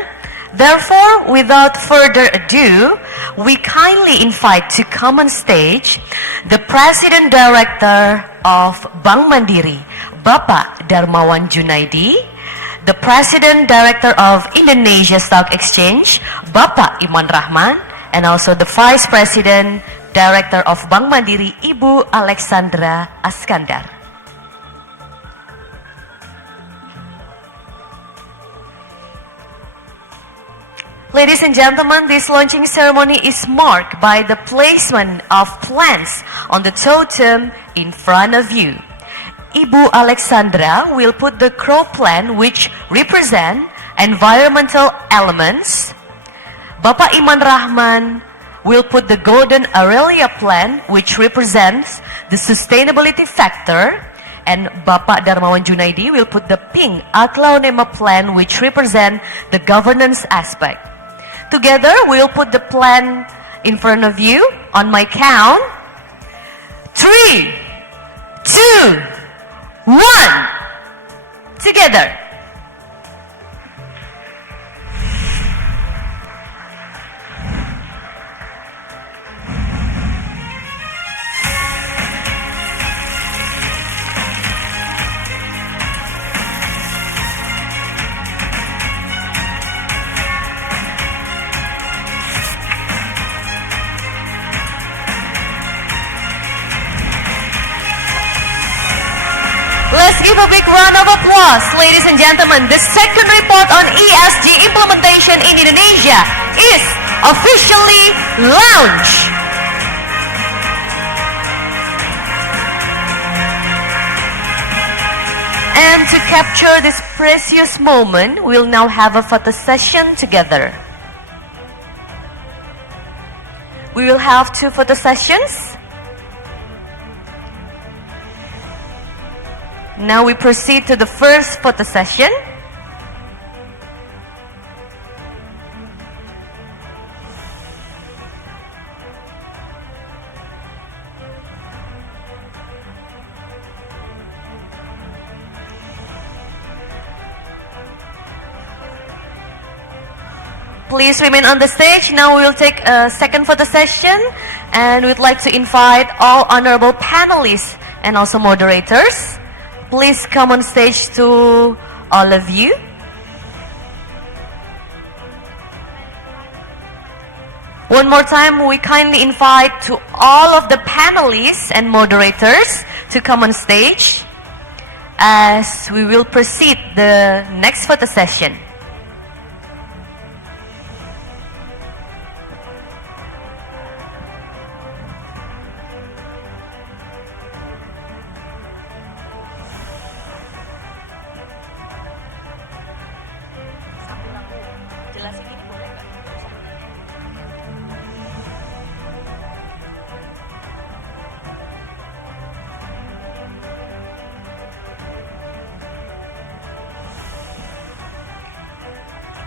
therefore, without further ado, we kindly invite to come on stage the President Director of Bank Mandiri, Bapak Darmawan Junaidi, the President Director of Indonesia Stock Exchange, Bapak Iman Rahman, and also the Vice President Director of Bank Mandiri, Ibu Alexandra Askandar. Ladies and gentlemen, this launching ceremony is marked by the placement of plants on the totem in front of you. Ibu Alexandra will put the crow plant, which represent environmental elements. Bapak Iman Rahman will put the golden Aurelia plant, which represents the sustainability factor. And Bapak Darmawan Junaidi will put the pink Aglaonema plant, which represent the governance aspect. Together, we'll put the plan in front of you on my count. 3, 2, 1. Together. Let's give a big round of applause, ladies and gentlemen. The second report on ESG implementation in Indonesia is officially launched. And to capture this precious moment, we'll now have a photo session together. We will have 2 photo sessions. Now we proceed to the first photo session. Please remain on the stage. Now we will take a second photo session, and we'd like to invite all honorable panelists and also moderators. Please come on stage to all of you. One more time, we kindly invite to all of the panelists and moderators to come on stage as we will proceed the next photo session.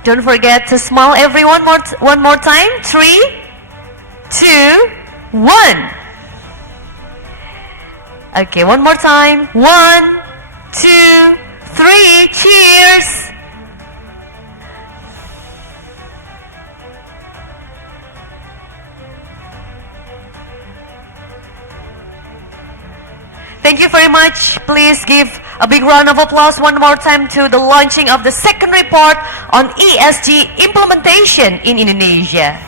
Don't forget to smile everyone one more time. 3, 2, 1. Okay, one more time. 1, 2, 3. Cheers. Thank you very much. Please give a big round of applause one more time to the launching of the second report on ESG implementation in Indonesia.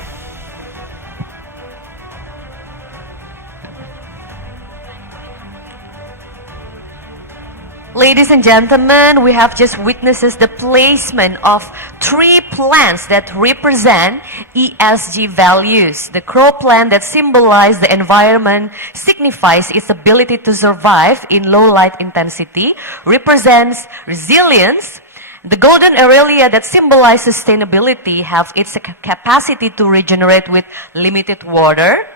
Ladies and gentlemen, we have just witnessed the placement of 3 plants that represent ESG values. The crow plant that symbolizes the environment signifies its ability to survive in low light intensity, represents resilience. The golden Aurelia that symbolizes sustainability has its capacity to regenerate with limited water.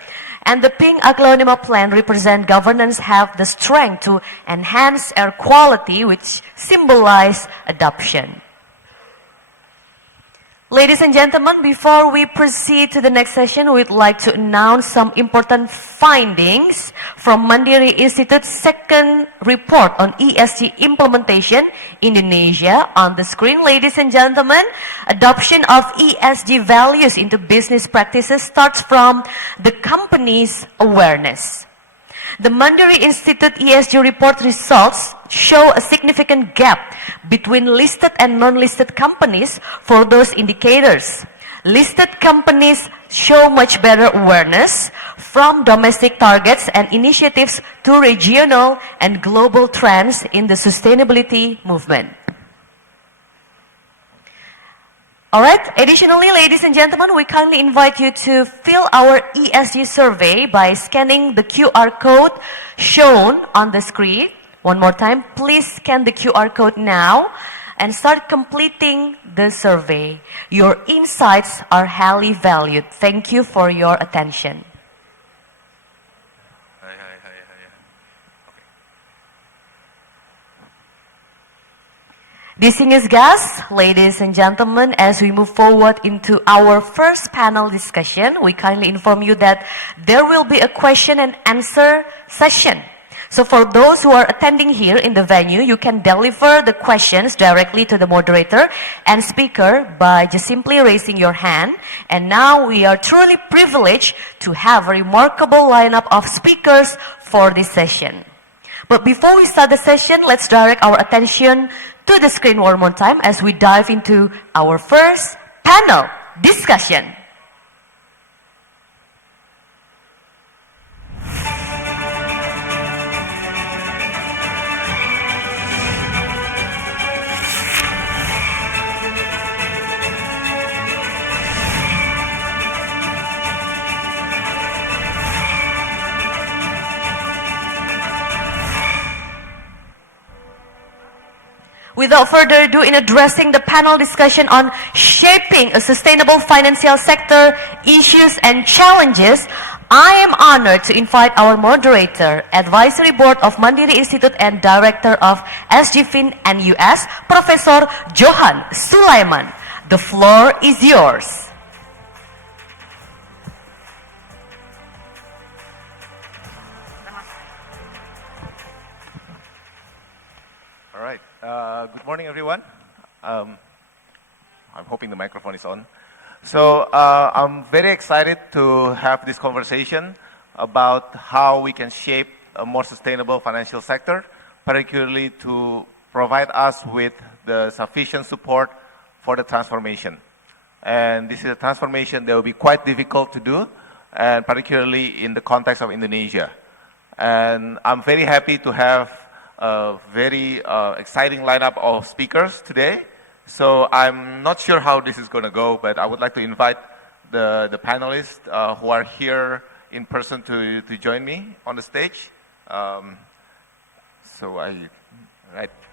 And the pink Aglaonema plant represent governance, have the strength to enhance air quality, which symbolize adoption. Ladies and gentlemen, before we proceed to the next session, we'd like to announce some important findings from Mandiri Institute's second report on ESG implementation in Indonesia. On the screen, ladies and gentlemen, adoption of ESG values into business practices starts from the company's awareness. The Mandiri Institute ESG report results show a significant gap between listed and non-listed companies for those indicators. Listed companies show much better awareness from domestic targets and initiatives to regional and global trends in the sustainability movement. All right. Additionally, ladies and gentlemen, we kindly invite you to fill our ESG survey by scanning the QR code shown on the screen. One more time, please scan the QR code now and start completing the survey. Your insights are highly valued. Thank you for your attention. Distinguished guests, ladies and gentlemen, as we move forward into our first panel discussion, we kindly inform you that there will be a question and answer session. So for those who are attending here in the venue, you can deliver the questions directly to the moderator and speaker by just simply raising your hand. And now we are truly privileged to have a remarkable lineup of speakers for this session. But before we start the session, let's direct our attention to the screen one more time as we dive into our first panel discussion. Without further ado, in addressing the panel discussion on shaping a sustainable financial sector, issues and challenges, I am honored to invite our moderator, Advisory Board of Mandiri Institute and Director of SGFin and US, Professor Johan Sulaiman. The floor is yours. All right. Good morning, everyone. I'm hoping the microphone is on. So I'm very excited to have this conversation about how we can shape a more sustainable financial sector, particularly to provide us with the sufficient support for the transformation. And this is a transformation that will be quite difficult to do, and particularly in the context of Indonesia. And I'm very happy to have a very exciting lineup of speakers today. So I'm not sure how this is going to go, but I would like to invite the panelists who are here in person to join me on the stage. Right,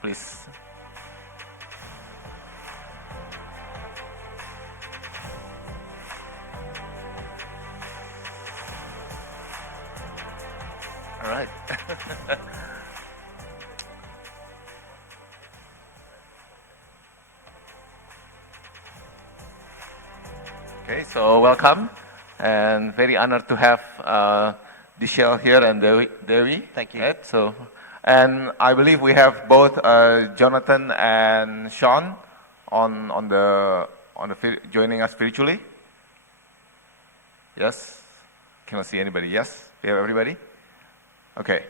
please. All right. Okay, so welcome, and very honored to have Dishel here and Dewi. Thank you. Right? So, and I believe we have both Jonathan and Sean on the joining us virtually. Yes, cannot see anybody. Yes, we have everybody. Okay,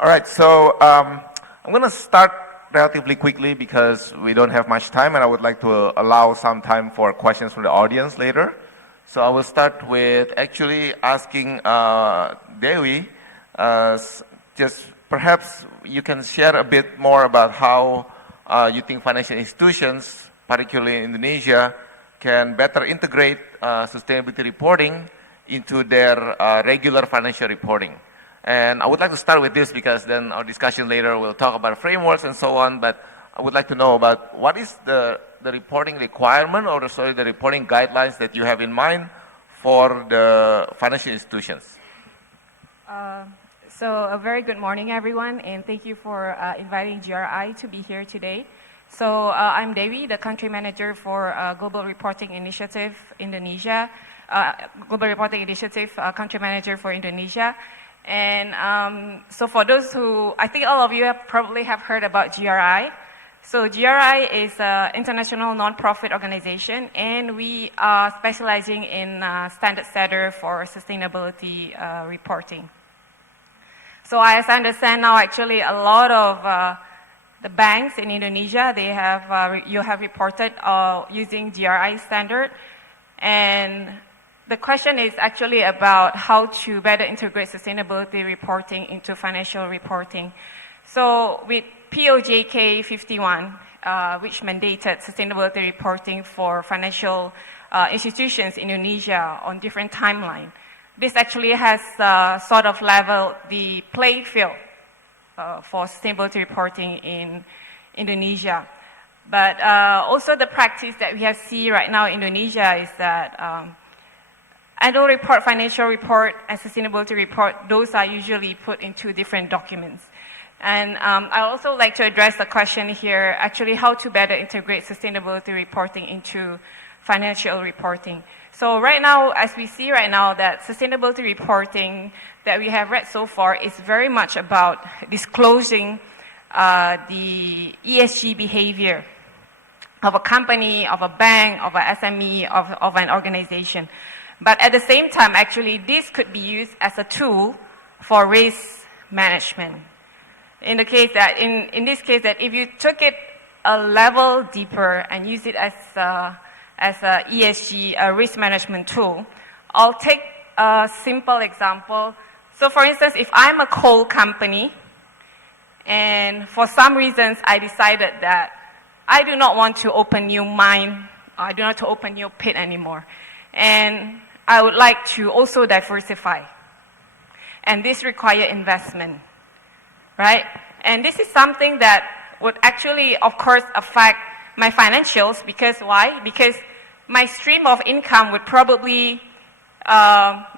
all right. So I'm going to start relatively quickly because we don't have much time, and I would like to allow some time for questions from the audience later. So I will start with actually asking Dewi, just perhaps you can share a bit more about how you think financial institutions, particularly in Indonesia, can better integrate sustainability reporting into their regular financial reporting. And I would like to start with this because then our discussion later will talk about frameworks and so on, but I would like to know about what is the reporting requirement or the reporting guidelines that you have in mind for the financial institutions. So a very good morning, everyone, and thank you for inviting GRI to be here today. So I'm Dewi, the country manager for Global Reporting Initiative Indonesia, Global Reporting Initiative country manager for Indonesia. And so for those who, I think all of you probably have heard about GRI. So GRI is an international non-profit organization, and we are specializing in standard setter for sustainability reporting. So as I understand now, actually a lot of the banks in Indonesia, they have you have reported using GRI standard, and the question is actually about how to better integrate sustainability reporting into financial reporting. So with POJK 51, which mandated sustainability reporting for financial institutions in Indonesia on different timeline, this actually has sort of leveled the playing field for sustainability reporting in Indonesia. But also the practice that we have seen right now in Indonesia is that annual report, financial report, and sustainability report, those are usually put into different documents. And I also like to address the question here, actually how to better integrate sustainability reporting into financial reporting. So right now, as we see right now, that sustainability reporting that we have read so far is very much about disclosing the ESG behavior of a company, of a bank, of an SME, of an organization. But at the same time, actually, this could be used as a tool for risk management. In the case that, in this case, that if you took it a level deeper and use it as a ESG risk management tool, I'll take a simple example. So for instance, if I'm a coal company, and for some reasons I decided that I do not want to open new mine, I do not want to open new pit anymore, and I would like to also diversify. And this requires investment, right? And this is something that would actually, of course, affect my financials, because why? Because my stream of income would probably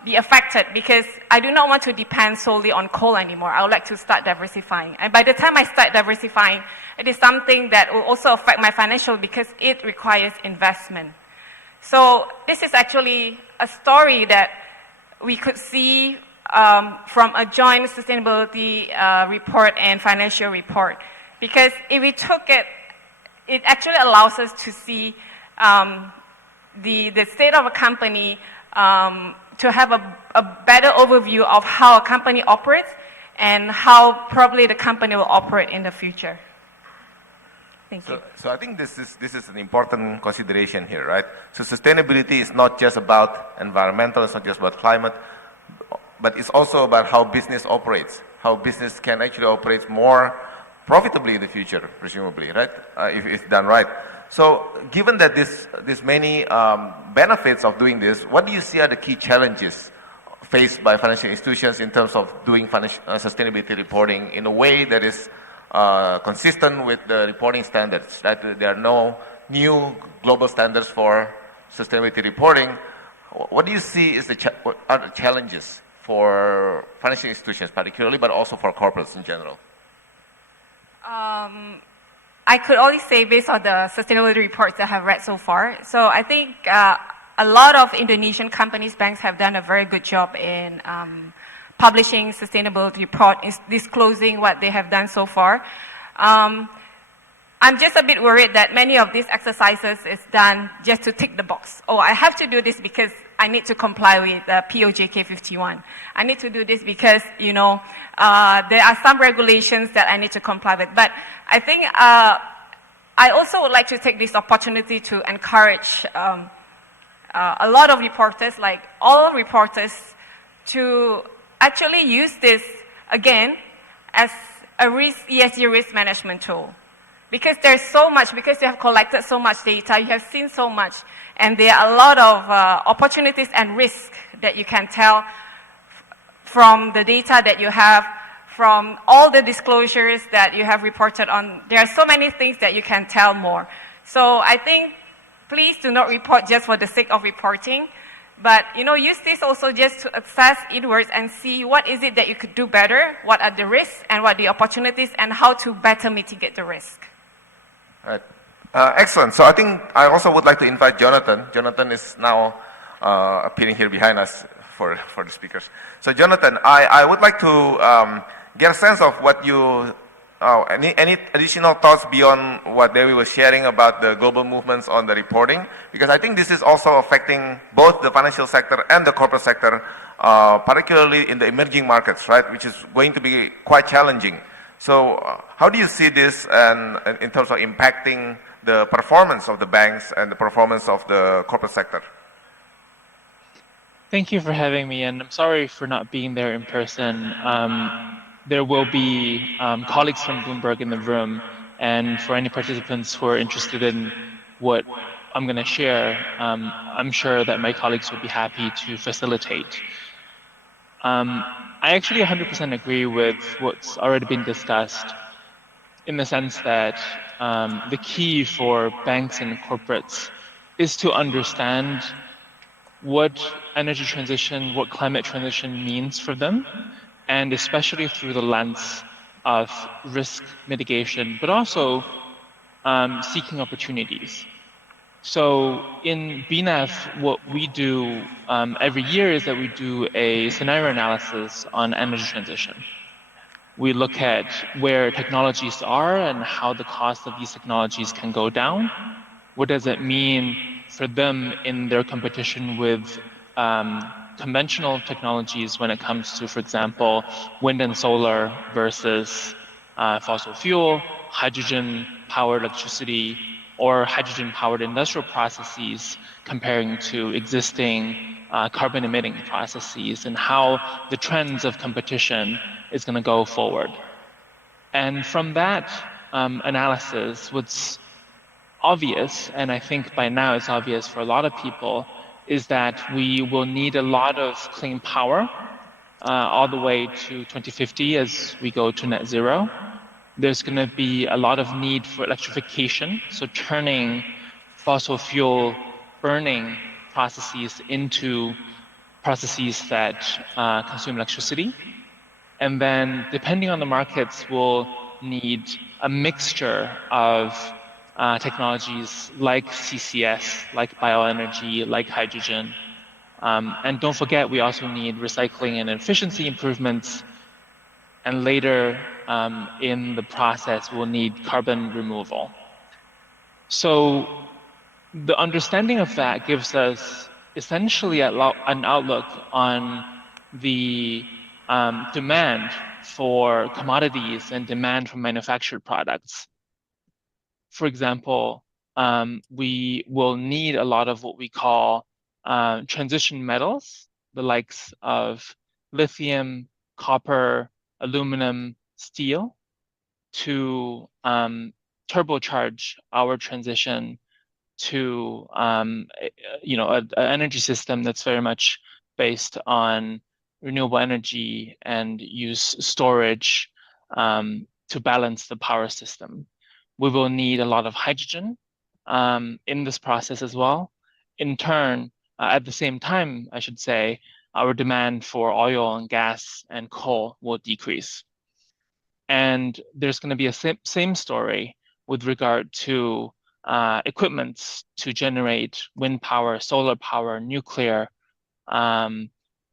be affected, because I do not want to depend solely on coal anymore. I would like to start diversifying. And by the time I start diversifying, it is something that will also affect my financial, because it requires investment. So this is actually a story that we could see from a joint sustainability report and financial report. Because if we took it, it actually allows us to see the state of a company, to have a better overview of how a company operates and how probably the company will operate in the future. Thank you. So I think this is an important consideration here, right? So sustainability is not just about environmental, it's not just about climate, but it's also about how business operates, how business can actually operate more profitably in the future, presumably, right? If it's done right. So given that this many benefits of doing this, what do you see are the key challenges faced by financial institutions in terms of doing sustainability reporting in a way that is consistent with the reporting standards, that there are no new global standards for sustainability reporting? What do you see is what are the challenges for financial institutions particularly, but also for corporates in general? I could only say based on the sustainability reports that I have read so far. So I think a lot of Indonesian companies, banks have done a very good job in publishing sustainability report, disclosing what they have done so far. I'm just a bit worried that many of these exercises is done just to tick the box. Oh, I have to do this because I need to comply with POJK 51. I need to do this because, you know, there are some regulations that I need to comply with. But I think I also would like to take this opportunity to encourage a lot of reporters, like all reporters, to actually use this again as a ESG risk management tool. Because there's so much, because you have collected so much data, you have seen so much, and there are a lot of opportunities and risks that you can tell from the data that you have, from all the disclosures that you have reported on. There are so many things that you can tell more. So I think please do not report just for the sake of reporting, but you know, use this also just to assess inwards and see what is it that you could do better, what are the risks and what are the opportunities, and how to better mitigate the risk. Right. Excellent. So I think I also would like to invite Jonathan. Jonathan is now appearing here behind us for the speakers. So Jonathan, I would like to get a sense of what you, any additional thoughts beyond what Dewi was sharing about the global movements on the reporting, because I think this is also affecting both the financial sector and the corporate sector, particularly in the emerging markets, right, which is going to be quite challenging. So how do you see this and in terms of impacting the performance of the banks and the performance of the corporate sector? Thank you for having me, and I'm sorry for not being there in person. there will be colleagues from Bloomberg in the room, and for any participants who are interested in what I'm going to share, I'm sure that my colleagues will be happy to facilitate. I actually 100% agree with what's already been discussed in the sense that the key for banks and corporates is to understand what energy transition, what climate transition means for them, and especially through the lens of risk mitigation, but also seeking opportunities. So in BNEF, what we do every year is that we do a scenario analysis on energy transition. We look at where technologies are and how the cost of these technologies can go down. What does it mean for them in their competition with conventional technologies when it comes to, for example, wind and solar versus fossil fuel, hydrogen-powered electricity, or hydrogen-powered industrial processes comparing to existing carbon-emitting processes, and how the trends of competition is going to go forward. And from that analysis, what's obvious, and I think by now it's obvious for a lot of people, is that we will need a lot of clean power all the way to 2050 as we go to net zero. There's going to be a lot of need for electrification, so turning fossil fuel burning processes into processes that consume electricity. And then, depending on the markets, we'll need a mixture of technologies like CCS, like bioenergy, like hydrogen. And don't forget, we also need recycling and efficiency improvements. And later in the process, we'll need carbon removal. So the understanding of that gives us essentially an outlook on the demand for commodities and demand for manufactured products. For example, we will need a lot of what we call transition metals, the likes of lithium, copper, aluminum, steel, to turbocharge our transition to an energy system that's very much based on renewable energy and use storage to balance the power system. We will need a lot of hydrogen in this process as well. In turn, at the same time, I should say, our demand for oil and gas and coal will decrease. And there's going to be a same story with regard to equipment to generate wind power, solar power, nuclear, the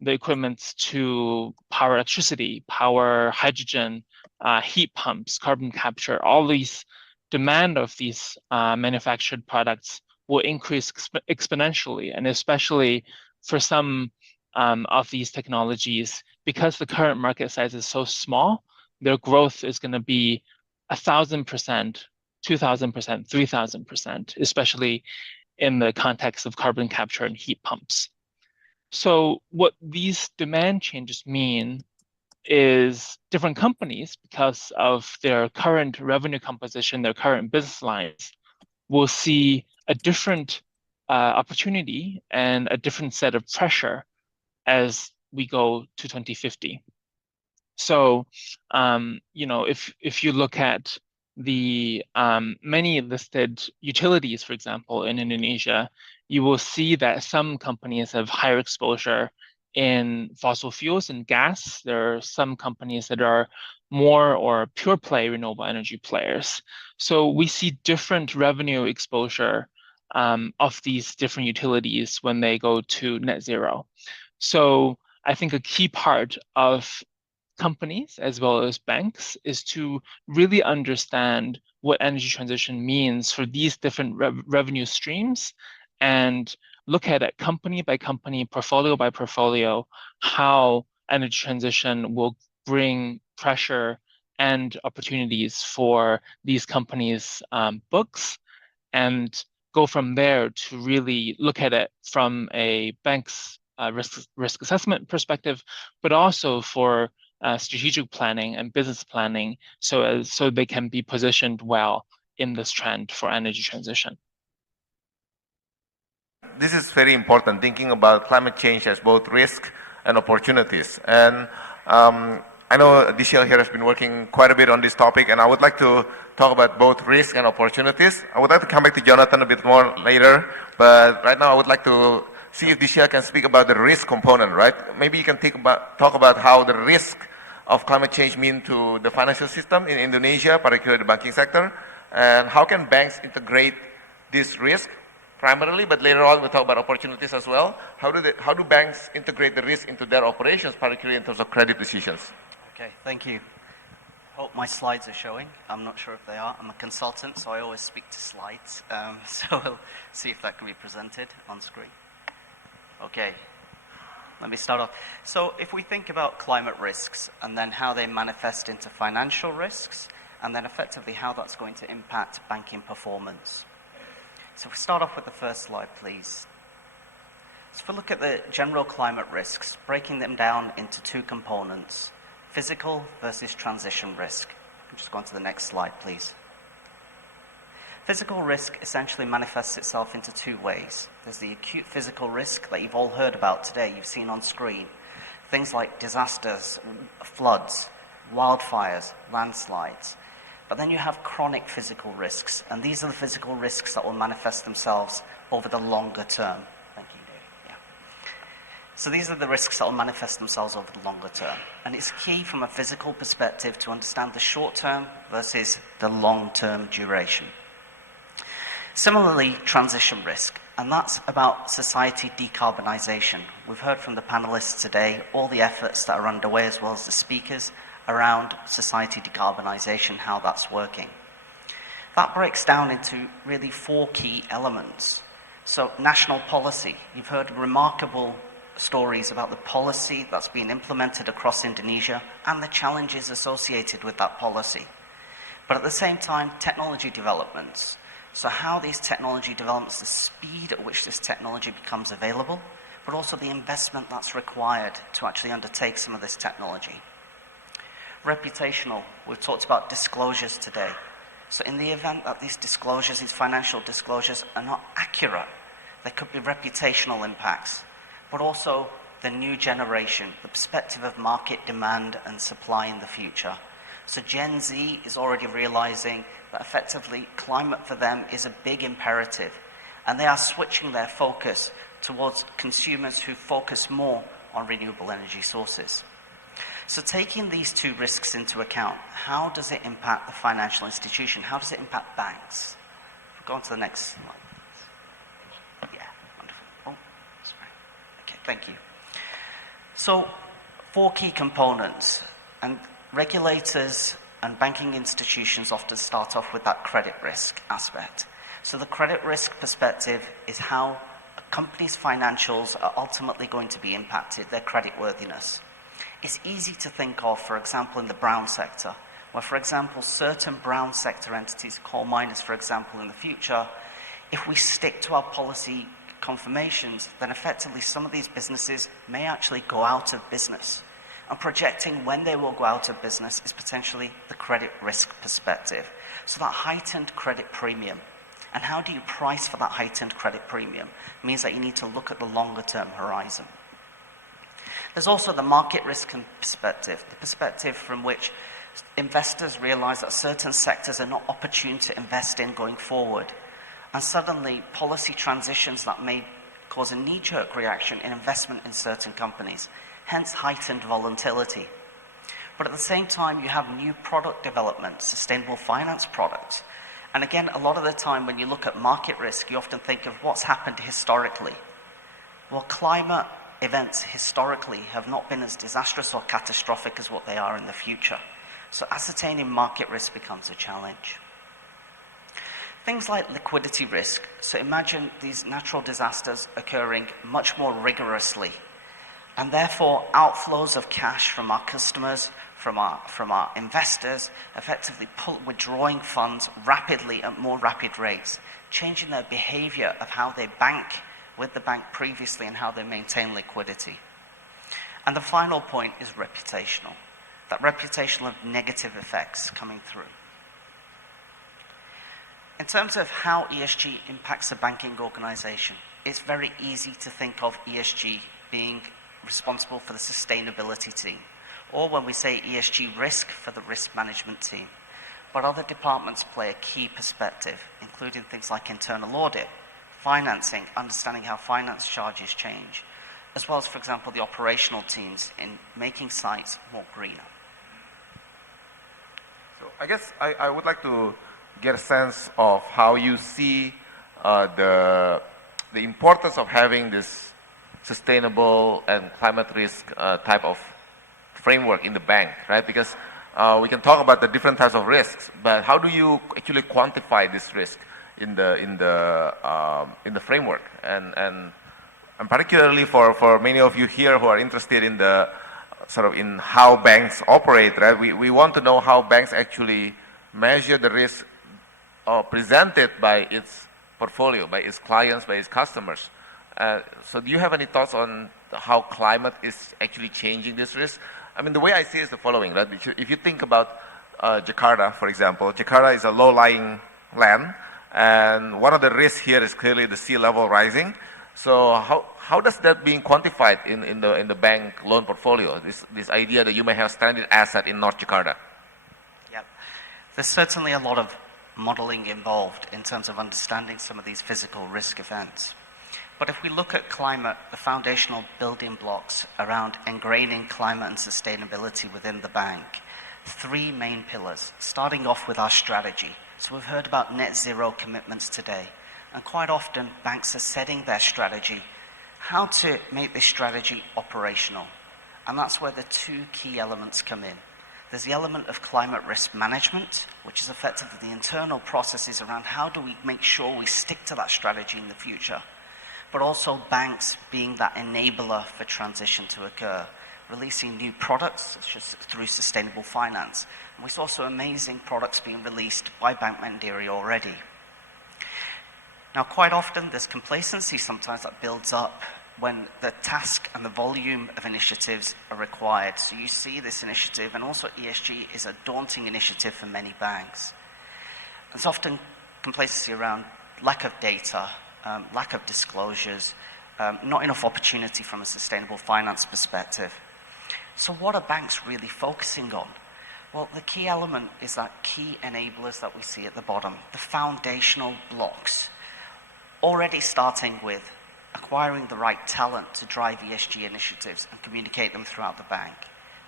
equipment to power electricity, power hydrogen, heat pumps, carbon capture. All these demand of these manufactured products will increase exponentially, and especially for some of these technologies, because the current market size is so small, their growth is going to be 1,000%, 2,000%, 3,000%, especially in the context of carbon capture and heat pumps. So what these demand changes mean is different companies, because of their current revenue composition, their current business lines, will see a different opportunity and a different set of pressure as we go to 2050. So, if you look at the many listed utilities, for example, in Indonesia, you will see that some companies have higher exposure in fossil fuels and gas. There are some companies that are more or pure play renewable energy players. So we see different revenue exposure of these different utilities when they go to net zero. So I think a key part of companies as well as banks is to really understand what energy transition means for these different revenue streams, and look at it company by company, portfolio by portfolio, how energy transition will bring pressure and opportunities for these companies' books, and go from there to really look at it from a bank's risk assessment perspective, but also for strategic planning and business planning so they can be positioned well in this trend for energy transition. This is very important, thinking about climate change as both risk and opportunities. And I know DCL here has been working quite a bit on this topic, and I would like to talk about both risk and opportunities. I would like to come back to Jonathan a bit more later, but right now I would like to see if DCL can speak about the risk component, right? Maybe you can talk about how the risk of climate change mean to the financial system in Indonesia, particularly the banking sector, and how can banks integrate this risk primarily, but later on we'll talk about opportunities as well. How do banks integrate the risk into their operations, particularly in terms of credit decisions? Okay, thank you. Hope my slides are showing. I'm not sure if they are. I'm a consultant, so I always speak to slides. So we'll see if that can be presented on screen. Okay, let me start off. So if we think about climate risks and then how they manifest into financial risks, and then effectively how that's going to impact banking performance. So if we start off with the first slide, please. So if we look at the general climate risks, breaking them down into two components, physical versus transition risk. Just go on to the next slide, please. Physical risk essentially manifests itself into two ways. There's the acute physical risk that you've all heard about today, you've seen on screen. Things like disasters, floods, wildfires, landslides. But then you have chronic physical risks, and these are the physical risks that will manifest themselves over the longer term. Thank you, David. Yeah. So these are the risks that will manifest themselves over the longer term. And it's key from a physical perspective to understand the short term versus the long-term duration. Similarly, transition risk, and that's about society decarbonization. We've heard from the panelists today all the efforts that are underway, as well as the speakers, around society decarbonization, how that's working. That breaks down into really four key elements. So national policy, you've heard remarkable stories about the policy that's been implemented across Indonesia and the challenges associated with that policy. But at the same time, technology developments. So how these technology developments, the speed at which this technology becomes available, but also the investment that's required to actually undertake some of this technology. Reputational, we've talked about disclosures today. So in the event that these disclosures, these financial disclosures are not accurate, there could be reputational impacts, but also the new generation, the perspective of market demand and supply in the future. So Gen Z is already realizing that effectively climate for them is a big imperative, and they are switching their focus towards consumers who focus more on renewable energy sources. So taking these two risks into account, how does it impact the financial institution? How does it impact banks? Go on to the next slide. Yeah, wonderful. Oh, sorry. Okay, thank you. So, four key components, and regulators and banking institutions often start off with that credit risk aspect. So the credit risk perspective is how a company's financials are ultimately going to be impacted, their creditworthiness. It's easy to think of, for example, in the brown sector, where, for example, certain brown sector entities, coal miners, for example, in the future, if we stick to our policy confirmations, then effectively some of these businesses may actually go out of business. And projecting when they will go out of business is potentially the credit risk perspective. So that heightened credit premium. And how do you price for that heightened credit premium? It means that you need to look at the longer term horizon. There's also the market risk perspective, the perspective from which investors realize that certain sectors are not opportune to invest in going forward. And suddenly, policy transitions that may cause a knee-jerk reaction in investment in certain companies, hence heightened volatility. But at the same time, you have new product development, sustainable finance products. And again, a lot of the time when you look at market risk, you often think of what's happened historically. Well, climate events historically have not been as disastrous or catastrophic as what they are in the future. So ascertaining market risk becomes a challenge. Things like liquidity risk. So imagine these natural disasters occurring much more rigorously, and therefore outflows of cash from our customers, from our investors, effectively withdrawing funds rapidly at more rapid rates, changing their behavior of how they bank with the bank previously and how they maintain liquidity. And the final point is reputational. that reputational negative effects coming through. In terms of how ESG impacts a banking organization, it's very easy to think of ESG being responsible for the sustainability team, or when we say ESG risk, for the risk management team. But other departments play a key perspective, including things like internal audit, financing, understanding how finance charges change, as well as, for example, the operational teams in making sites more greener. So I guess I would like to get a sense of how you see the importance of having this sustainable and climate risk type of framework in the bank, right? Because we can talk about the different types of risks, but how do you actually quantify this risk in the framework? And particularly for many of you here who are interested in the sort of in how banks operate, right? We want to know how banks actually measure the risk presented by its portfolio, by its clients, by its customers. So do you have any thoughts on how climate is actually changing this risk? I mean, the way I see it is the following, right? If you think about Jakarta, for example, Jakarta is a low-lying land, and one of the risks here is clearly the sea level rising. So how does that being quantified in the bank loan portfolio? This idea that you may have stranded asset in North Jakarta. Yep. There's certainly a lot of modeling involved in terms of understanding some of these physical risk events. But if we look at climate, the foundational building blocks around ingraining climate and sustainability within the bank, three main pillars, starting off with our strategy. So we've heard about net zero commitments today, and quite often banks are setting their strategy, how to make this strategy operational. And that's where the two key elements come in. There's the element of climate risk management, which is effectively the internal processes around how do we make sure we stick to that strategy in the future, but also banks being that enabler for transition to occur, releasing new products such as through sustainable finance. And we saw some amazing products being released by Bank Mandiri already. Now, quite often there's complacency sometimes that builds up when the task and the volume of initiatives are required. So you see this initiative, and also ESG is a daunting initiative for many banks. There's often complacency around lack of data, lack of disclosures, not enough opportunity from a sustainable finance perspective. So what are banks really focusing on? Well, the key element is that key enablers that we see at the bottom, the foundational blocks, already starting with acquiring the right talent to drive ESG initiatives and communicate them throughout the bank,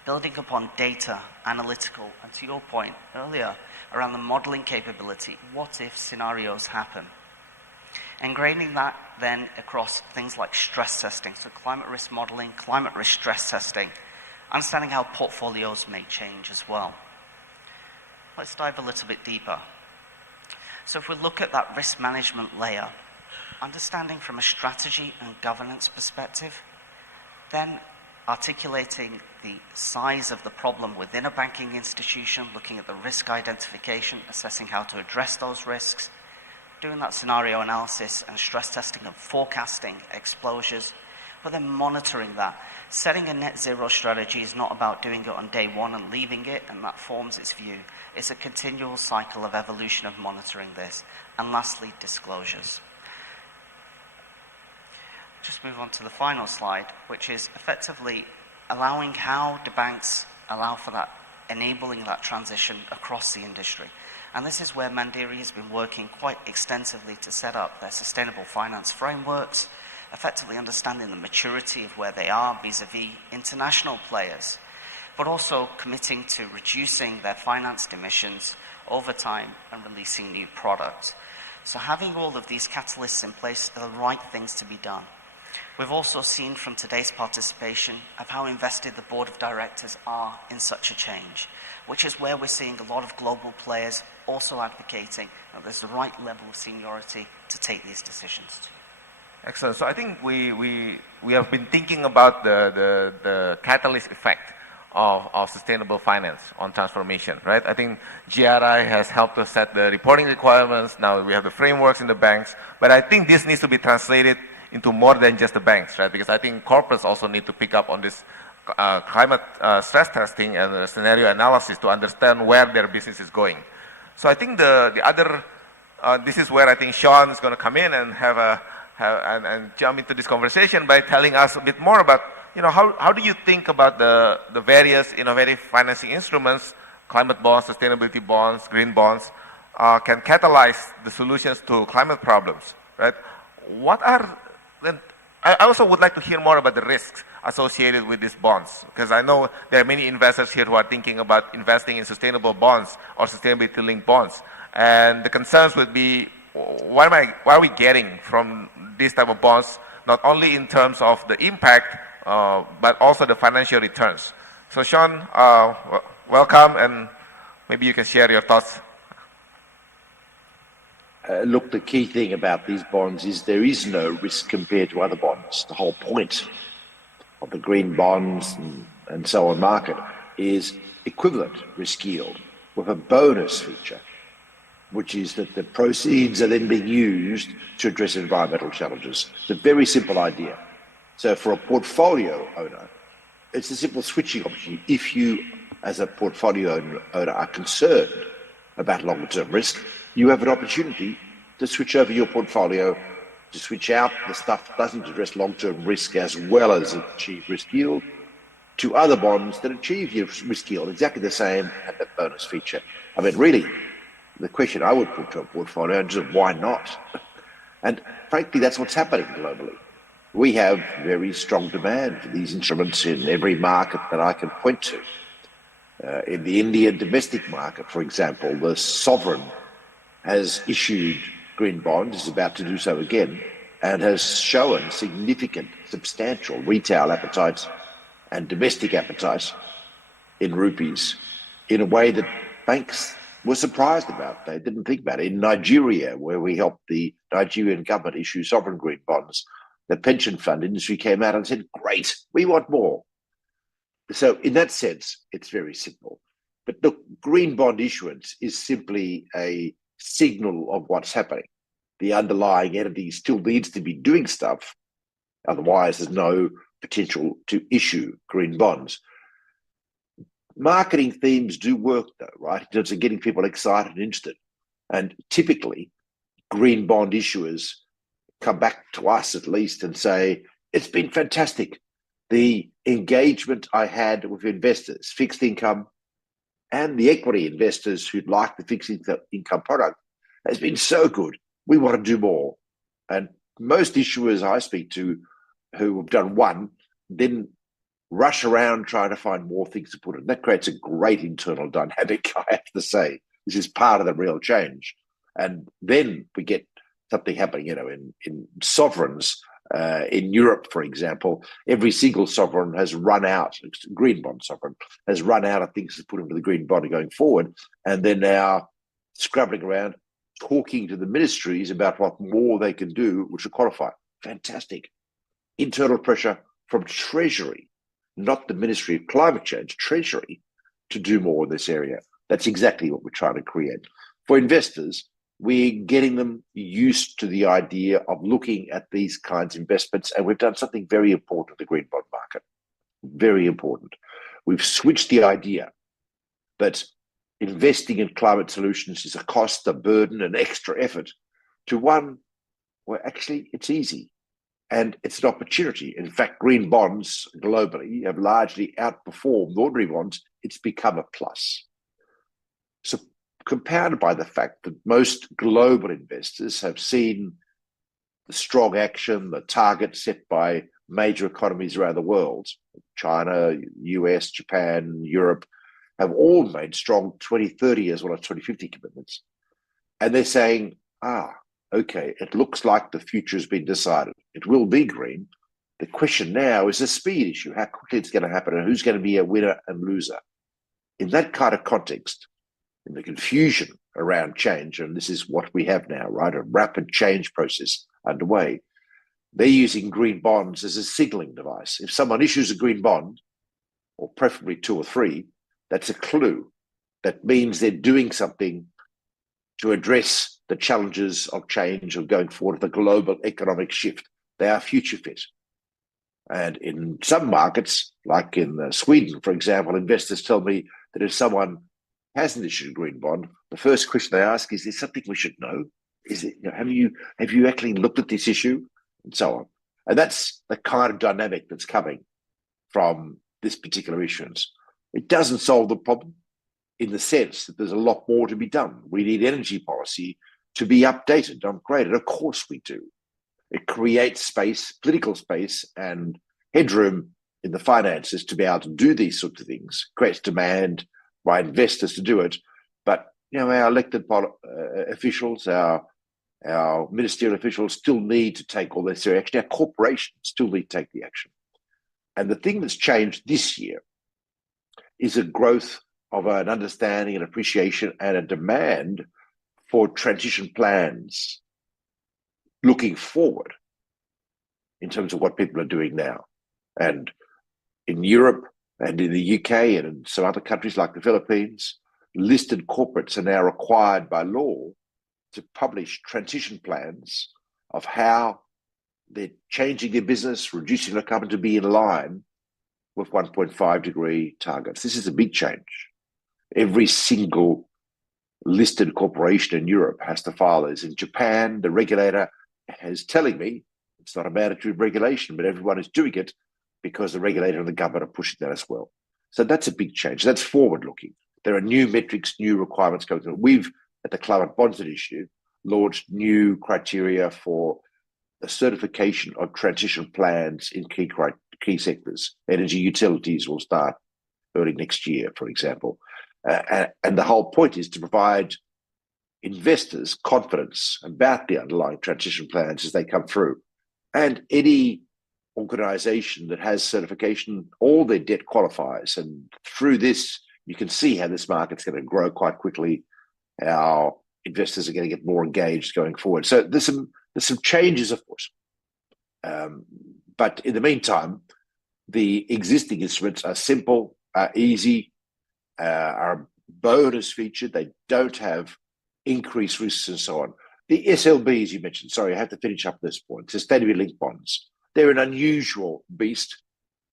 building upon data, analytical, and to your point earlier, around the modeling capability, what if scenarios happen? Ingraining that then across things like stress testing, so climate risk modeling, climate risk stress testing, understanding how portfolios may change as well. Let's dive a little bit deeper. So if we look at that risk management layer, understanding from a strategy and governance perspective, then articulating the size of the problem within a banking institution, looking at the risk identification, assessing how to address those risks, doing that scenario analysis and stress testing and forecasting exposures, but then monitoring that. Setting a net zero strategy is not about doing it on day one and leaving it, and that forms its view. It's a continual cycle of evolution of monitoring this. And lastly, disclosures. Just move on to the final slide, which is effectively allowing how do banks allow for that, enabling that transition across the industry. And this is where Mandiri has been working quite extensively to set up their sustainable finance frameworks, effectively understanding the maturity of where they are vis-a-vis international players, but also committing to reducing their financed emissions over time and releasing new products. So having all of these catalysts in place are the right things to be done. We've also seen from today's participation of how invested the board of directors are in such a change, which is where we're seeing a lot of global players also advocating that there's the right level of seniority to take these decisions. Excellent. So I think we have been thinking about the catalyst effect of sustainable finance on transformation, right? I think GRI has helped us set the reporting requirements. Now we have the frameworks in the banks, but I think this needs to be translated into more than just the banks, right? Because I think corporates also need to pick up on this climate stress testing and scenario analysis to understand where their business is going. So I think the other, this is where I think Sean is going to come in and and jump into this conversation by telling us a bit more about, how do you think about the various innovative financing instruments, climate bonds, sustainability bonds, green bonds, can catalyze the solutions to climate problems, right? What are, then I also would like to hear more about the risks associated with these bonds, because I know there are many investors here who are thinking about investing in sustainable bonds or sustainability-linked bonds, and the concerns would be, what are we getting from these type of bonds, not only in terms of the impact, but also the financial returns. So Sean, welcome, and maybe you can share your thoughts. Look, the key thing about these bonds is there is no risk compared to other bonds. The whole point of the green bonds and so on market is equivalent risk yield with a bonus feature, which is that the proceeds are then being used to address environmental challenges. It's a very simple idea. So for a portfolio owner, it's a simple switching opportunity. If you, as a portfolio owner, are concerned about longer-term risk, you have an opportunity to switch over your portfolio, to switch out the stuff that doesn't address long-term risk as well as achieve risk yield, to other bonds that achieve your risk yield exactly the same and that bonus feature. I mean, really, the question I would put to a portfolio is why not? And frankly, that's what's happening globally. We have very strong demand for these instruments in every market that I can point to. In the Indian domestic market, for example, the sovereign has issued green bonds, is about to do so again, and has shown significant, substantial retail appetite and domestic appetite in rupees in a way that banks were surprised about. They didn't think about it. In Nigeria, where we helped the Nigerian government issue sovereign green bonds, the pension fund industry came out and said, great, we want more. So in that sense, it's very simple. But look, green bond issuance is simply a signal of what's happening. The underlying entity still needs to be doing stuff. Otherwise, there's no potential to issue green bonds. Marketing themes do work, though, right? In terms of getting people excited and interested. And typically, green bond issuers come back to us at least and say, it's been fantastic. The engagement I had with investors, fixed income, and the equity investors who'd like the fixed income product has been so good. We want to do more. And most issuers I speak to who have done one, then rush around trying to find more things to put in. That creates a great internal dynamic, I have to say. This is part of the real change. And then we get something happening, in sovereigns. In Europe, for example, every single sovereign has run out, green bond sovereign, has run out of things to put into the green bond going forward. And they're now scrabbling around, talking to the ministries about what more they can do, which will qualify. Fantastic. Internal pressure from Treasury, not the Ministry of Climate Change, Treasury, to do more in this area. That's exactly what we're trying to create. For investors, we're getting them used to the idea of looking at these kinds of investments, and we've done something very important in the green bond market. Very important. We've switched the idea that investing in climate solutions is a cost, a burden, an extra effort, to one where actually it's easy and it's an opportunity. In fact, green bonds globally have largely outperformed ordinary bonds. It's become a plus. So compounded by the fact that most global investors have seen the strong action, the targets set by major economies around the world, China, US, Japan, Europe, have all made strong 2030 as well as 2050 commitments. And they're saying, okay, it looks like the future has been decided. It will be green. The question now is a speed issue, how quickly it's going to happen and who's going to be a winner and loser. In that kind of context, in the confusion around change, and this is what we have now, right? A rapid change process underway. They're using green bonds as a signaling device. If someone issues a green bond, or preferably 2 or 3, that's a clue. That means they're doing something to address the challenges of change of going forward, the global economic shift. They are future fit. And in some markets, like in Sweden, for example, investors tell me that if someone hasn't issued a green bond, the first question they ask is there something we should know? Is it, have you actually looked at this issue? And so on. And that's the kind of dynamic that's coming from this particular issuance. It doesn't solve the problem in the sense that there's a lot more to be done. We need energy policy to be updated, upgraded. Of course we do. It creates space, political space, and headroom in the finances to be able to do these sorts of things, creates demand by investors to do it. But our elected officials, our ministerial officials still need to take all this action. Our corporations still need to take the action. And the thing that's changed this year is a growth of an understanding and appreciation and a demand for transition plans looking forward in terms of what people are doing now. And in Europe and in the UK and in some other countries like the Philippines, listed corporates are now required by law to publish transition plans of how they're changing their business, reducing their carbon to be in line with 1.5 degree targets. This is a big change. Every single listed corporation in Europe has to file this. In Japan, the regulator is telling me it's not a mandatory regulation, but everyone is doing it because the regulator and the government are pushing that as well. So that's a big change. That's forward-looking. There are new metrics, new requirements going through. We've, at the Climate Bonds Initiative, launched new criteria for the certification of transition plans in key sectors. Energy utilities will start early next year, for example. And the whole point is to provide investors confidence about the underlying transition plans as they come through. And any organization that has certification, all their debt qualifies. And through this, you can see how this market's going to grow quite quickly. Our investors are going to get more engaged going forward. So there's some changes, of course. But in the meantime, the existing instruments are simple, are easy, are a bonus feature. They don't have increased risks and so on. The SLBs you mentioned, sorry, I have to finish up this point, sustainability linked bonds. They're an unusual beast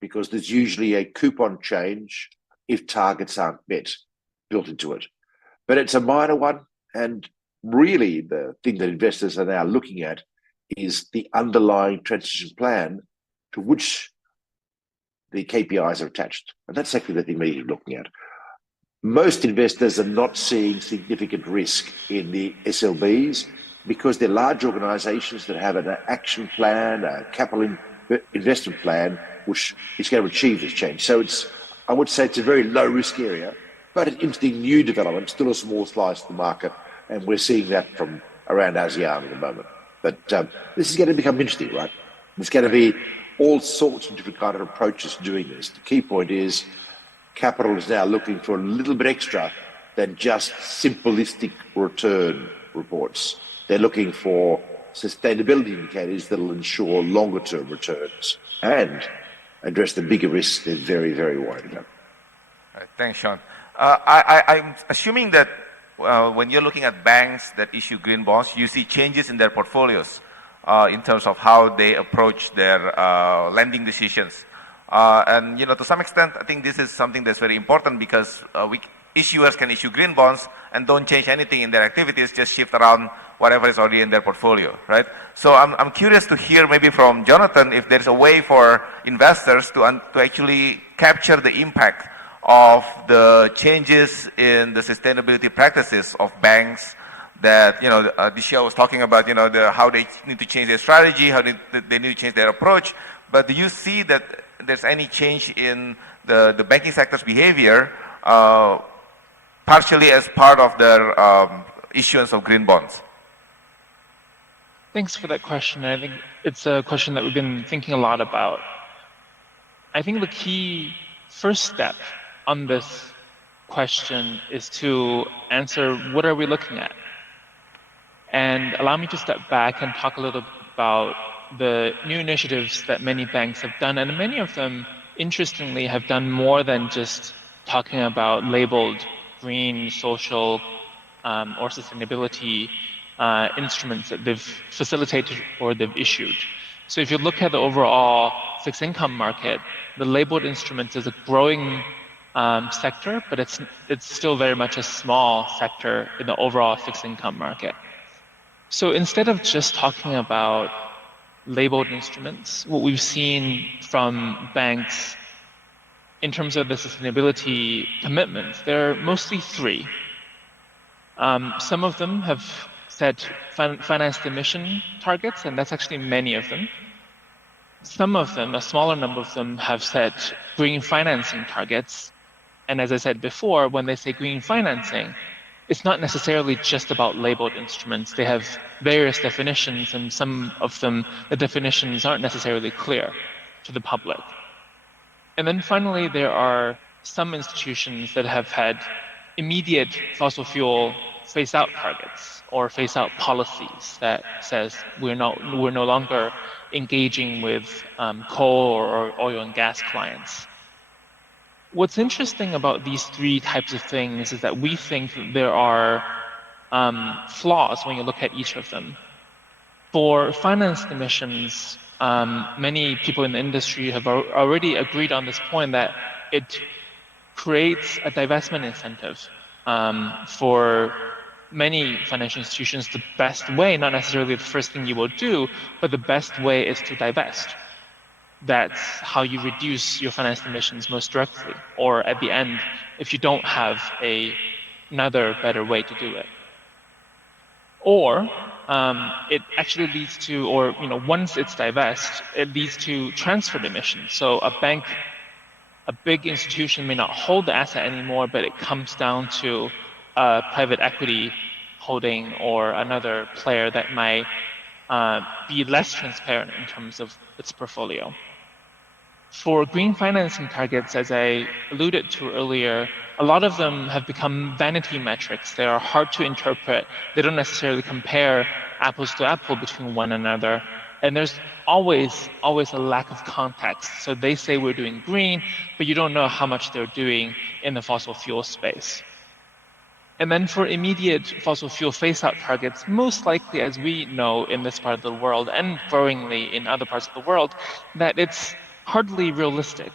because there's usually a coupon change if targets aren't met built into it. But it's a minor one, and really the thing that investors are now looking at is the underlying transition plan to which the KPIs are attached. And that's actually the thing we're looking at. Most investors are not seeing significant risk in the SLBs because they're large organizations that have an action plan, a capital investment plan, which is going to achieve this change. So I would say it's a very low risk area, but an interesting new development, still a small slice of the market. And we're seeing that from around ASEAN at the moment. But this is going to become interesting, right? There's going to be all sorts of different kind of approaches to doing this. The key point is capital is now looking for a little bit extra than just simplistic return reports. They're looking for sustainability indicators that will ensure longer term returns and address the bigger risks they're very, very worried about. All right, thanks, Sean. I'm assuming that when you're looking at banks that issue green bonds, you see changes in their portfolios in terms of how they approach their lending decisions. And to some extent, I think this is something that's very important because issuers can issue green bonds and don't change anything in their activities, just shift around whatever is already in their portfolio, right? So I'm curious to hear maybe from Jonathan if there's a way for investors to actually capture the impact of the changes in the sustainability practices of banks that, Disha was talking about, how they need to change their strategy, how they need to change their approach. But do you see that there's any change in the banking sector's behavior partially as part of their issuance of green bonds? Thanks for that question. I think it's a question that we've been thinking a lot about. I think the key first step on this question is to answer what are we looking at? And allow me to step back and talk a little bit about the new initiatives that many banks have done. And many of them, interestingly, have done more than just talking about labeled green, social, or sustainability instruments that they've facilitated or they've issued. So if you look at the overall fixed income market, the labeled instruments is a growing sector, but it's still very much a small sector in the overall fixed income market. So instead of just talking about labeled instruments, what we've seen from banks in terms of the sustainability commitments, there are mostly three. Some of them have set financed emission targets, and that's actually many of them. Some of them, a smaller number of them, have set green financing targets. And as I said before, when they say green financing, it's not necessarily just about labeled instruments. They have various definitions, and some of them, the definitions aren't necessarily clear to the public. And then finally, there are some institutions that have had immediate fossil fuel phase out targets or phase out policies that says we're no longer engaging with coal or oil and gas clients. What's interesting about these three types of things is that we think there are flaws when you look at each of them. For financed emissions, many people in the industry have already agreed on this point that it creates a divestment incentive for many financial institutions. The best way, not necessarily the first thing you will do, but the best way is to divest. That's how you reduce your financed emissions most directly, or at the end, if you don't have another better way to do it. Or it actually leads to, or once it's divest, it leads to transferred emissions. So a big institution may not hold the asset anymore, but it comes down to a private equity holding or another player that might be less transparent in terms of its portfolio. For green financing targets, as I alluded to earlier, a lot of them have become vanity metrics. They are hard to interpret. They don't necessarily compare apples to apples between one another. And there's always a lack of context. So they say we're doing green, but you don't know how much they're doing in the fossil fuel space. And then for immediate fossil fuel phase-out targets, most likely, as we know in this part of the world and growingly in other parts of the world, that it's hardly realistic.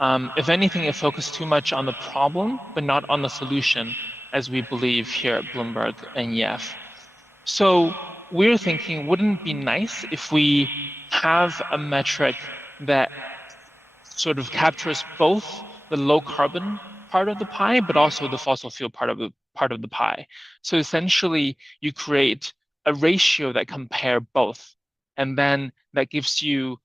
If anything, it focuses too much on the problem, but not on the solution, as we believe here at Bloomberg and EF. So we're thinking, wouldn't it be nice if we have a metric that sort of captures both the low carbon part of the pie, but also the fossil fuel part of the pie. So essentially, you create a ratio that compare both, and then that gives you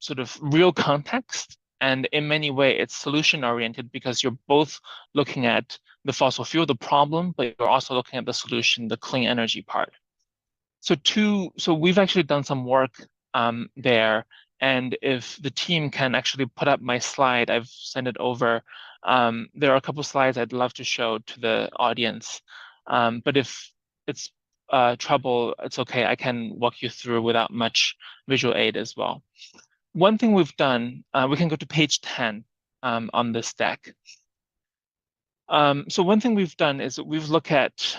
sort of real context. And in many ways, it's solution oriented because you're both looking at the fossil fuel, the problem, but you're also looking at the solution, the clean energy part. So we've actually done some work there. And if the team can actually put up my slide, I've sent it over. There are a couple slides I'd love to show to the audience. But if it's trouble, it's okay. I can walk you through without much visual aid as well. One thing we've done, we can go to page 10 on this deck. So one thing we've done is we've looked at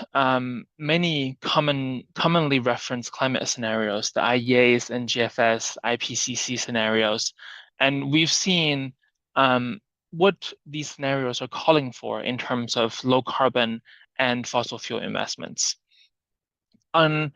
many commonly referenced climate scenarios, the IEA's, NGFS, IPCC scenarios, and we've seen what these scenarios are calling for in terms of low carbon and fossil fuel investments. On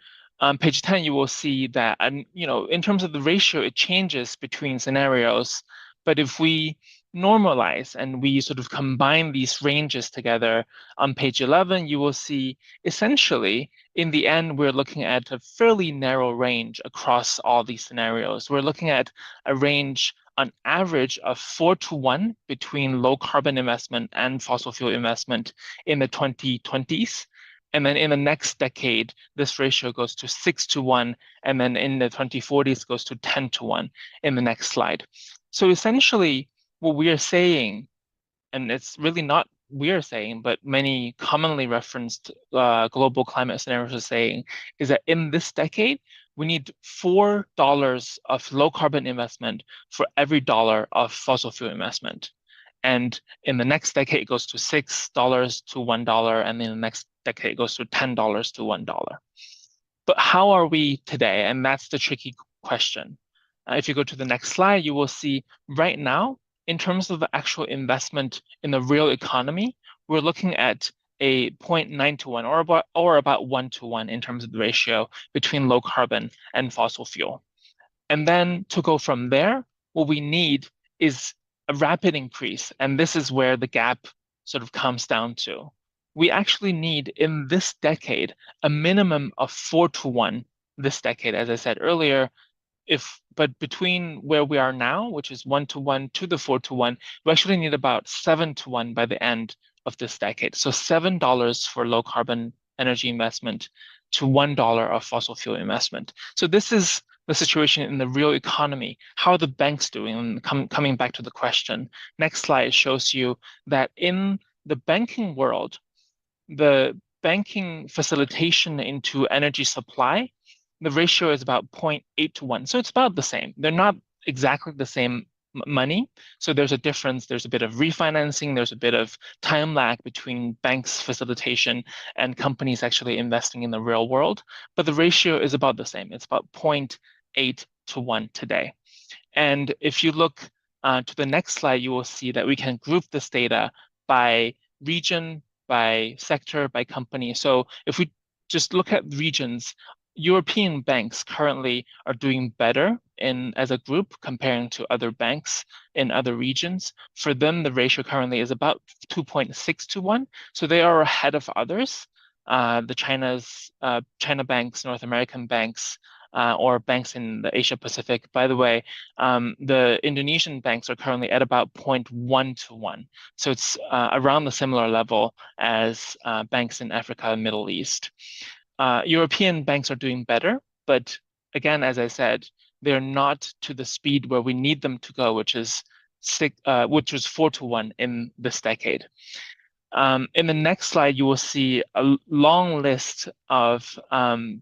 page 10, you will see that, in terms of the ratio, it changes between scenarios. But if we normalize and we sort of combine these ranges together on page 11, you will see essentially, in the end, we're looking at a fairly narrow range across all these scenarios. We're looking at a range on average of 4-to-1 between low carbon investment and fossil fuel investment in the 2020s. And then in the next decade, this ratio goes to 6-to-1, and then in the 2040s goes to 10-to-1 in the next slide. So essentially, what we are saying, and it's really not we are saying, but many commonly referenced global climate scenarios are saying, is that in this decade, we need $4 of low carbon investment for every dollar of fossil fuel investment. And in the next decade, it goes to $6 to $1, and in the next decade, it goes to $10 to $1. But how are we today? And that's the tricky question. If you go to the next slide, you will see right now, in terms of the actual investment in the real economy, we're looking at a 0.9 to 1 or about 1 to 1 in terms of the ratio between low carbon and fossil fuel. And then to go from there, what we need is a rapid increase. And this is where the gap sort of comes down to. We actually need in this decade a minimum of 4 to 1 this decade, as I said earlier. But between where we are now, which is 1 to 1 to the 4 to 1, we actually need about 7 to 1 by the end of this decade. So $7 for low carbon energy investment to $1 of fossil fuel investment. So this is the situation in the real economy. How are the banks doing? And coming back to the question, next slide shows you that in the banking world, the banking facilitation into energy supply, the ratio is about 0.8 to 1. So it's about the same. They're not exactly the same money. So there's a difference. There's a bit of refinancing. There's a bit of time lag between banks facilitation and companies actually investing in the real world. But the ratio is about the same. It's about 0.8 to 1 today. And if you look to the next slide, you will see that we can group this data by region, by sector, by company. So if we just look at regions, European banks currently are doing better as a group comparing to other banks in other regions. For them, the ratio currently is about 2.6 to 1. So they are ahead of others. The China banks, North American banks, or banks in the Asia Pacific. By the way, the Indonesian banks are currently at about 0.1 to 1. So it's around the similar level as banks in Africa and Middle East. European banks are doing better, but again, as I said, they're not to the speed where we need them to go, which is 4 to 1 in this decade. In the next slide, you will see a long list of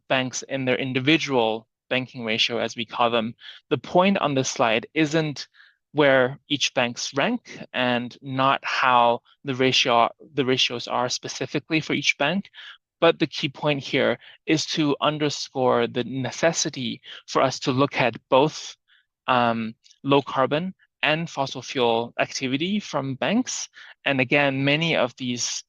banks in their individual banking ratio, as we call them. The point on this slide isn't where each bank's rank and not how the ratios are specifically for each bank. But the key point here is to underscore the necessity for us to look at both low carbon and fossil fuel activity from banks. And again, many of these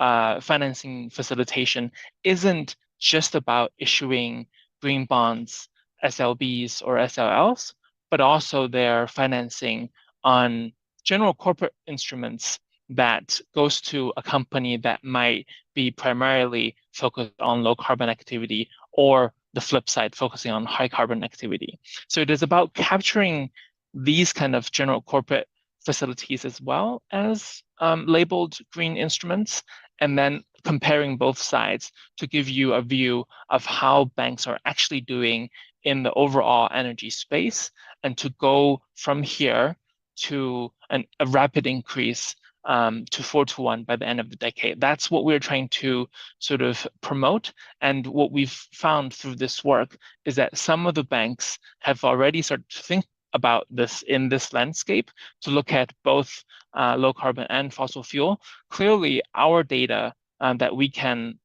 financing facilitation isn't just about issuing green bonds, SLBs or SLLs, but also their financing on general corporate instruments that goes to a company that might be primarily focused on low carbon activity, or the flip side, focusing on high carbon activity. So it is about capturing these kind of general corporate facilities as well as labeled green instruments, and then comparing both sides to give you a view of how banks are actually doing in the overall energy space, and to go from here to a rapid increase to 4 to 1 by the end of the decade. That's what we're trying to sort of promote. And what we've found through this work is that some of the banks have already started to think about this in this landscape, to look at both low carbon and fossil fuel. Clearly, our data that we can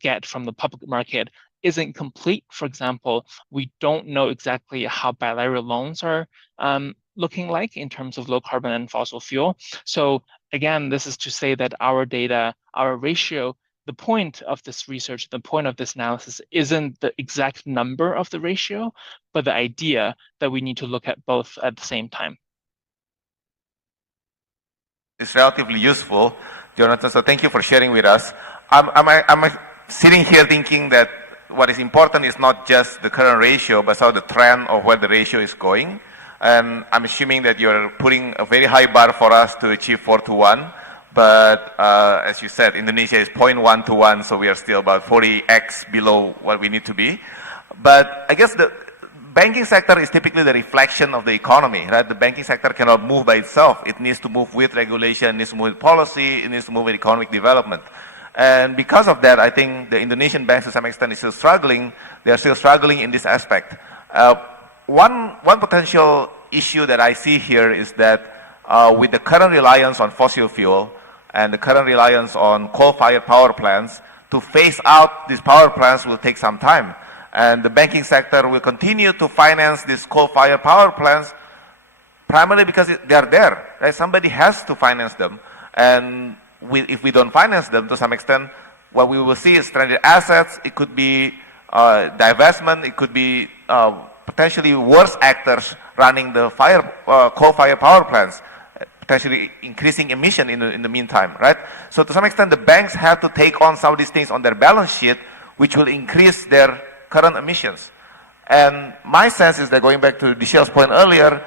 get from the public market isn't complete. For example, we don't know exactly how bilateral loans are looking like in terms of low carbon and fossil fuel. So again, this is to say that our data, our ratio, the point of this research, the point of this analysis isn't the exact number of the ratio, but the idea that we need to look at both at the same time. It's relatively useful, Jonathan, so thank you for sharing with us. I'm sitting here thinking that what is important is not just the current ratio, but also the trend of where the ratio is going. And I'm assuming that you're putting a very high bar for us to achieve 4 to 1. But as you said, Indonesia is 0.1 to 1, so we are still about 40x below what we need to be. But I guess the banking sector is typically the reflection of the economy, right? The banking sector cannot move by itself. It needs to move with regulation, it needs to move with policy, it needs to move with economic development. And because of that, I think the Indonesian banks to some extent is still struggling. They are still struggling in this aspect. One potential issue that I see here is that with the current reliance on fossil fuel and the current reliance on coal-fired power plants, to phase out these power plants will take some time. And the banking sector will continue to finance these coal-fired power plants primarily because they are there, right? Somebody has to finance them. And if we don't finance them to some extent, what we will see is stranded assets. It could be divestment. It could be potentially worse actors running the coal-fired power plants, potentially increasing emission in the meantime, right? So to some extent, the banks have to take on some of these things on their balance sheet, which will increase their current emissions. And my sense is that, going back to Michelle's point earlier,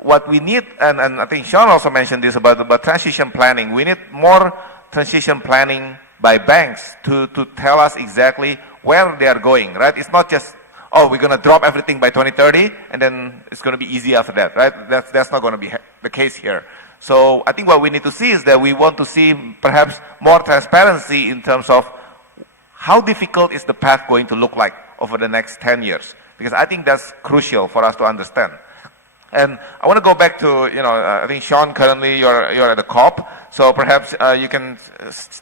what we need, and I think Sean also mentioned this about transition planning, we need more transition planning by banks to tell us exactly where they are going, right? It's not just, oh, we're going to drop everything by 2030 and then it's going to be easy after that, right? That's not going to be the case here. So I think what we need to see is that we want to see perhaps more transparency in terms of how difficult is the path going to look like over the next 10 years, because I think that's crucial for us to understand. And I want to go back to, I think Sean, currently you're at the COP, so perhaps you can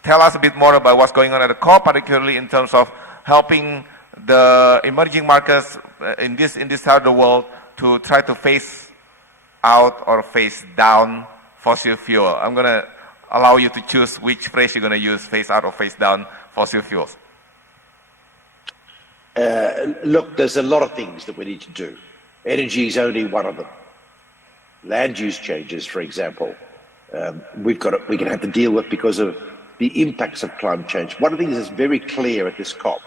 tell us a bit more about what's going on at the COP, particularly in terms of helping the emerging markets in this side of the world to try to phase out or phase down fossil fuel. I'm going to allow you to choose which phrase you're going to use, phase out or phase down fossil fuels. Look, there's a lot of things that we need to do. Energy is only one of them. Land use changes, for example, we're going to have to deal with because of the impacts of climate change. One of the things that's very clear at this COP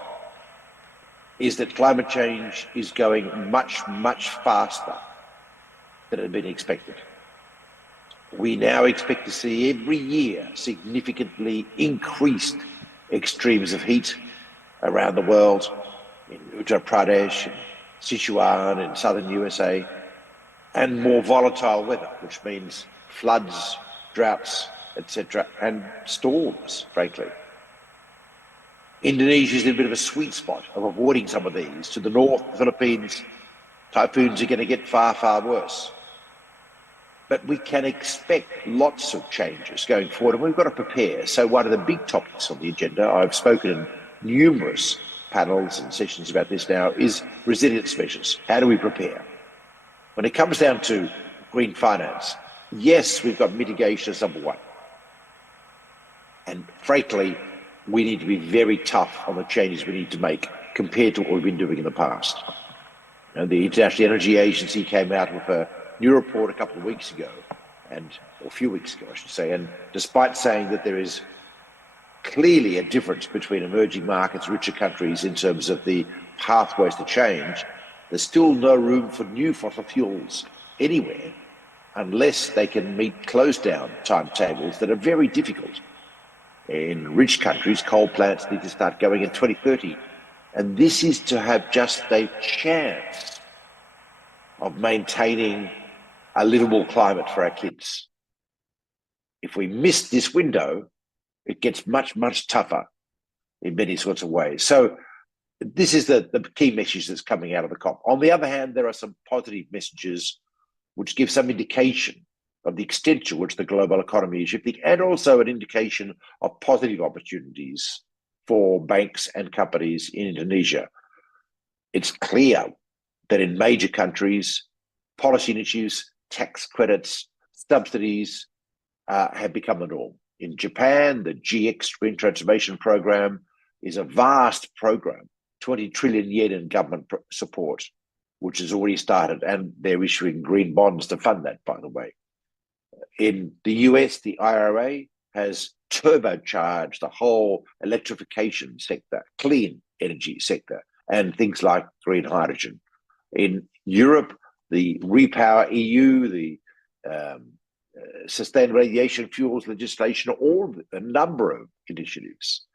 is that climate change is going much, much faster than had been expected. We now expect to see every year significantly increased extremes of heat around the world, in Uttar Pradesh, in Sichuan, in southern USA, and more volatile weather, which means floods, droughts, etc., and storms, frankly. Indonesia is in a bit of a sweet spot of avoiding some of these. To the north, the Philippines, typhoons are going to get far, far worse. But we can expect lots of changes going forward, and we've got to prepare. So one of the big topics on the agenda, I've spoken in numerous panels and sessions about this now, is resilience measures. How do we prepare? When it comes down to green finance, yes, we've got mitigation as number one. And frankly, we need to be very tough on the changes we need to make compared to what we've been doing in the past. And the International Energy Agency came out with a new report a couple of weeks ago, or a few weeks ago, I should say, and despite saying that there is clearly a difference between emerging markets, richer countries in terms of the pathways to change, there's still no room for new fossil fuels anywhere unless they can meet close-down timetables that are very difficult. In rich countries, coal plants need to start going in 2030. And this is to have just a chance of maintaining a livable climate for our kids. If we miss this window, it gets much, much tougher in many sorts of ways. So this is the key message that's coming out of the COP. On the other hand, there are some positive messages which give some indication of the extent to which the global economy is shifting, and also an indication of positive opportunities for banks and companies in Indonesia. It's clear that in major countries, policy issues, tax credits, subsidies have become the norm. In Japan, the GX Green Transformation Program is a vast program, 20 trillion yen in government support, which has already started, and they're issuing green bonds to fund that, by the way. In the US, the IRA has turbocharged the whole electrification sector, clean energy sector, and things like green hydrogen. In Europe, the Repower EU, the sustainable aviation fuels legislation, all a number of initiatives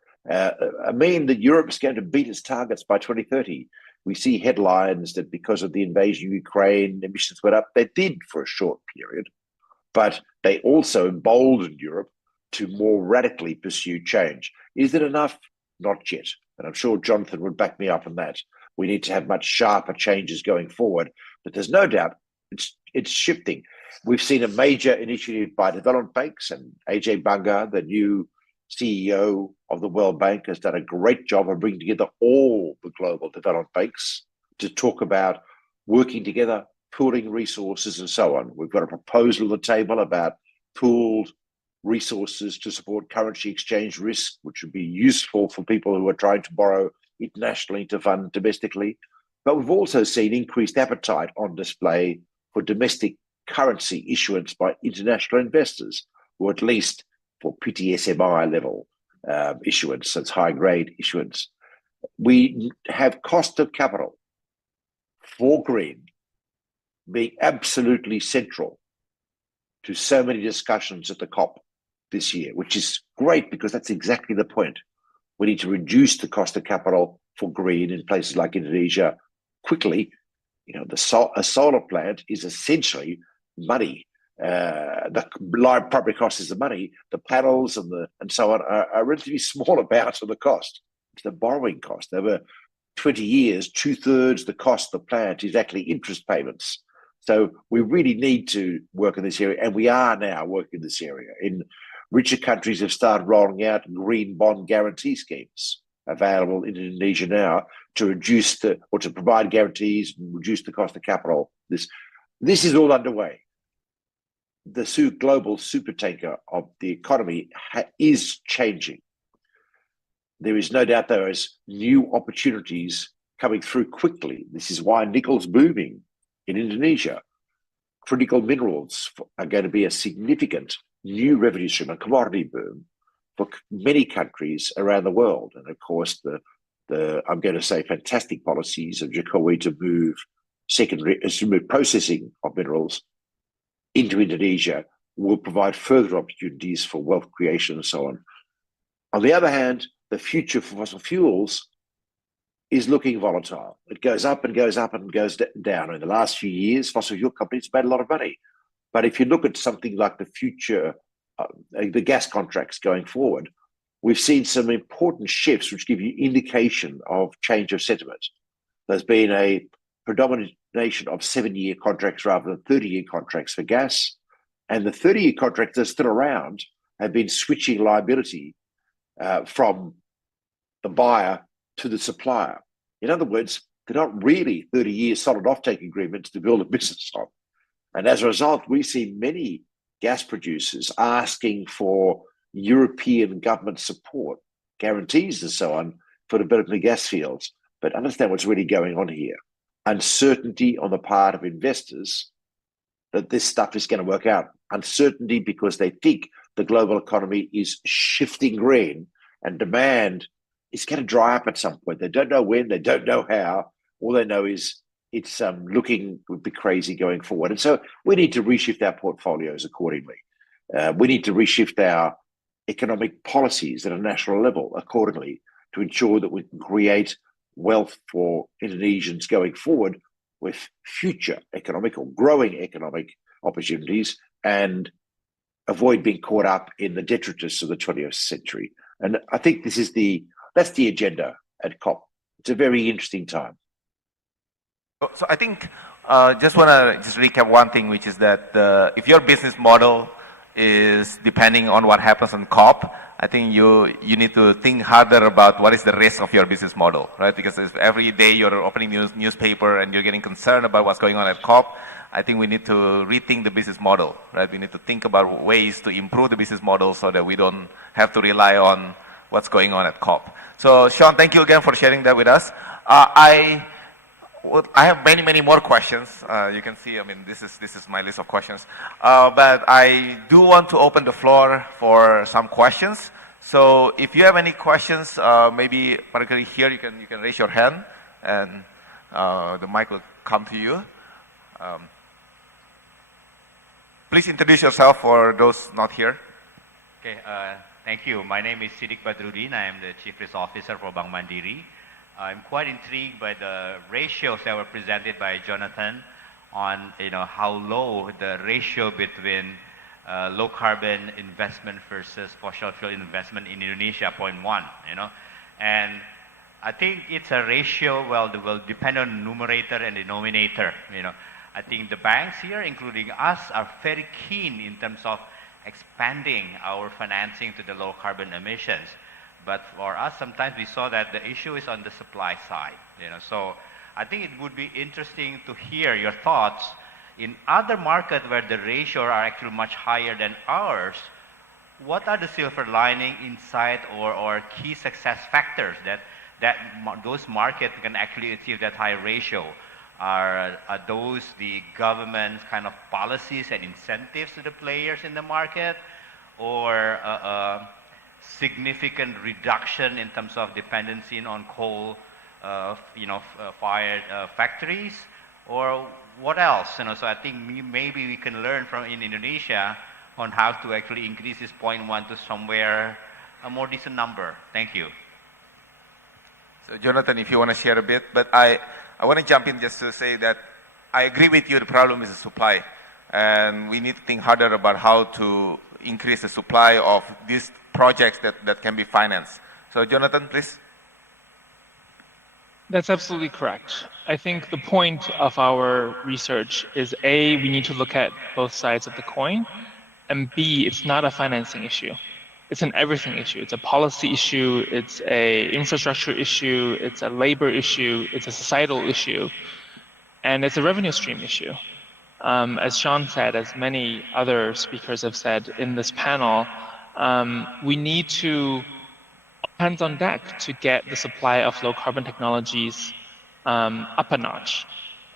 mean that Europe is going to beat its targets by 2030. We see headlines that because of the invasion of Ukraine, emissions went up. They did for a short period, but they also emboldened Europe to more radically pursue change. Is it enough? Not yet. And I'm sure Jonathan would back me up on that. We need to have much sharper changes going forward, but there's no doubt it's shifting. We've seen a major initiative by development banks, and Ajay Banga, the new CEO of the World Bank, has done a great job of bringing together all the global development banks to talk about working together, pooling resources, and so on. We've got a proposal on the table about pooled resources to support currency exchange risk, which would be useful for people who are trying to borrow internationally to fund domestically. But we've also seen increased appetite on display for domestic currency issuance by international investors, or at least for PTSMI level issuance, that's high grade issuance. We have cost of capital for green being absolutely central to so many discussions at the COP this year, which is great because that's exactly the point. We need to reduce the cost of capital for green in places like Indonesia quickly. You know, a solar plant is essentially money. The live property cost is the money. The panels and so on are a relatively small amount of the cost. It's the borrowing cost. Over 20 years, 2/3 the cost of the plant is actually interest payments. So we really need to work in this area, and we are now working in this area. In richer countries have started rolling out green bond guarantee schemes available in Indonesia now to reduce to provide guarantees and reduce the cost of capital. This is all underway. The global supertanker of the economy is changing. There is no doubt there is new opportunities coming through quickly. This is why nickel's booming in Indonesia. Critical minerals are going to be a significant new revenue stream, a commodity boom for many countries around the world. And of course, I'm going to say fantastic policies of Jokowi to move processing of minerals into Indonesia will provide further opportunities for wealth creation and so on. On the other hand, the future for fossil fuels is looking volatile. It goes up and goes up and goes down. In the last few years, fossil fuel companies made a lot of money. But if you look at something like the future, the gas contracts going forward, we've seen some important shifts which give you indication of change of sentiment. There's been a predomination of 7-year contracts rather than 30-year contracts for gas. And the 30-year contracts that are still around have been switching liability from the buyer to the supplier. In other words, they're not really 30-year solid offtake agreements to build a business on. And as a result, we see many gas producers asking for European government support, guarantees and so on, for developing the gas fields. But understand what's really going on here. Uncertainty on the part of investors that this stuff is going to work out. Uncertainty because they think the global economy is shifting green and demand is going to dry up at some point. They don't know when, they don't know how. All they know is it's looking a bit crazy going forward. And so we need to reshift our portfolios accordingly. We need to reshift our economic policies at a national level accordingly to ensure that we can create wealth for Indonesians going forward with future economic or growing economic opportunities and avoid being caught up in the detritus of the 20th century. And I think that's the agenda at COP. It's a very interesting time. So I think just want to recap one thing, which is that if your business model is depending on what happens on COP, I think you need to think harder about what is the risk of your business model, right? Because if every day you're opening newspaper and you're getting concerned about what's going on at COP, I think we need to rethink the business model, right? We need to think about ways to improve the business model so that we don't have to rely on what's going on at COP. So Sean, thank you again for sharing that with us. I have many more questions. You can see, I mean, this is my list of questions. But I do want to open the floor for some questions. So if you have any questions, maybe particularly here, you can raise your hand, and the mic will come to you. Please introduce yourself for those not here. Okay, thank you. My name is Siddiq Badruddin. I am the Chief Risk Officer for Bank Mandiri. I'm quite intrigued by the ratios that were presented by Jonathan on how low the ratio between low carbon investment versus fossil fuel investment in Indonesia, 0.1. And I think it's a ratio will depend on numerator and denominator. I think the banks here, including us, are very keen in terms of expanding our financing to the low carbon emissions. But for us, sometimes we saw that the issue is on the supply side. So I think it would be interesting to hear your thoughts in other markets where the ratios are actually much higher than ours. What are the silver lining inside or key success factors that those markets can actually achieve that high ratio? Are those the government's kind of policies and incentives to the players in the market, or a significant reduction in terms of dependency on coal, fired factories, or what else? So I think maybe we can learn from in Indonesia on how to actually increase this 0.1 to somewhere a more decent number. Thank you. So Jonathan, if you want to share a bit, but I want to jump in just to say that I agree with you, the problem is the supply. And we need to think harder about how to increase the supply of these projects that can be financed. So Jonathan, please. That's absolutely correct. I think the point of our research is A, we need to look at both sides of the coin, and B, it's not a financing issue. It's an everything issue. It's a policy issue, it's a infrastructure issue, it's a labor issue, it's a societal issue, and it's a revenue stream issue. As Sean said, as many other speakers have said in this panel, we need to hands on deck to get the supply of low carbon technologies up a notch.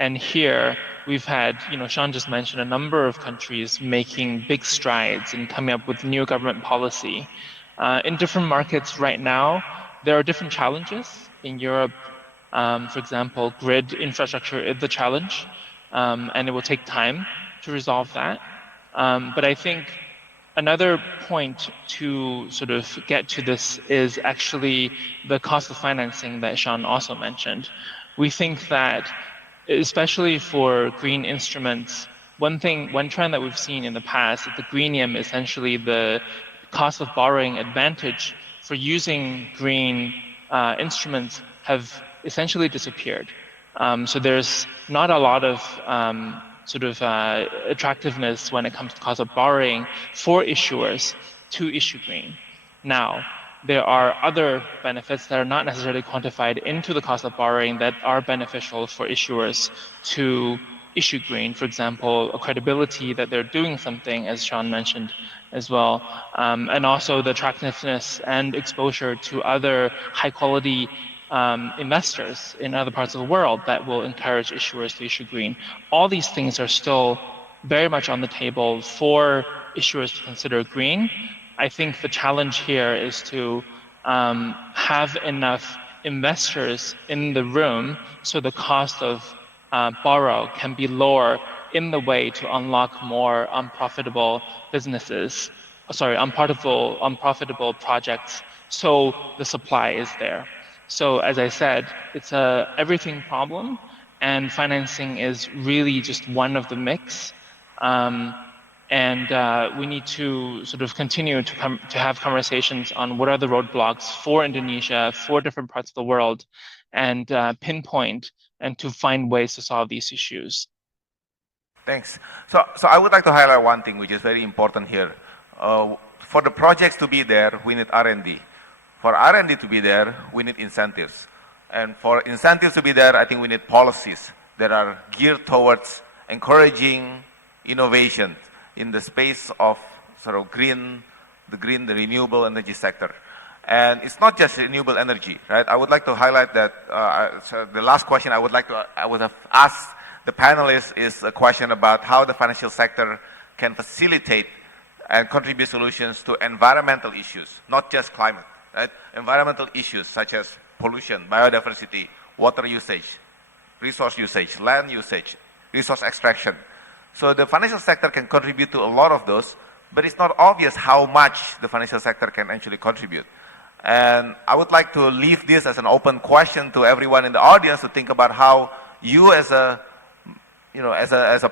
And here we've had, Sean just mentioned a number of countries making big strides in coming up with new government policy. In different markets right now, there are different challenges. In Europe, for example, grid infrastructure is the challenge, and it will take time to resolve that. But I think another point to sort of get to this is actually the cost of financing that Sean also mentioned. We think that, especially for green instruments, one trend that we've seen in the past is the greenium, essentially the cost of borrowing advantage for using green instruments have essentially disappeared. So there's not a lot of attractiveness when it comes to cost of borrowing for issuers to issue green. Now, there are other benefits that are not necessarily quantified into the cost of borrowing that are beneficial for issuers to issue green. For example, a credibility that they're doing something, as Sean mentioned as well, and also the attractiveness and exposure to other high-quality investors in other parts of the world that will encourage issuers to issue green. All these things are still very much on the table for issuers to consider green. I think the challenge here is to have enough investors in the room so the cost of borrow can be lower in the way to unlock more unprofitable projects, so the supply is there. So as I said, it's a everything problem, and financing is really just one of the mix. And we need to sort of continue to have conversations on what are the roadblocks for Indonesia, for different parts of the world, and pinpoint and to find ways to solve these issues. Thanks. So I would like to highlight one thing which is very important here. For the projects to be there, we need R&D. For R&D to be there, we need incentives. And for incentives to be there, I think we need policies that are geared towards encouraging innovation in the space of sort of the renewable energy sector. And it's not just renewable energy, right? I would like to highlight that, so the last question I would have asked the panelists is a question about how the financial sector can facilitate and contribute solutions to environmental issues, not just climate, right? Environmental issues such as pollution, biodiversity, water usage, resource usage, land usage, resource extraction. So the financial sector can contribute to a lot of those, but it's not obvious how much the financial sector can actually contribute. And I would like to leave this as an open question to everyone in the audience to think about how you as a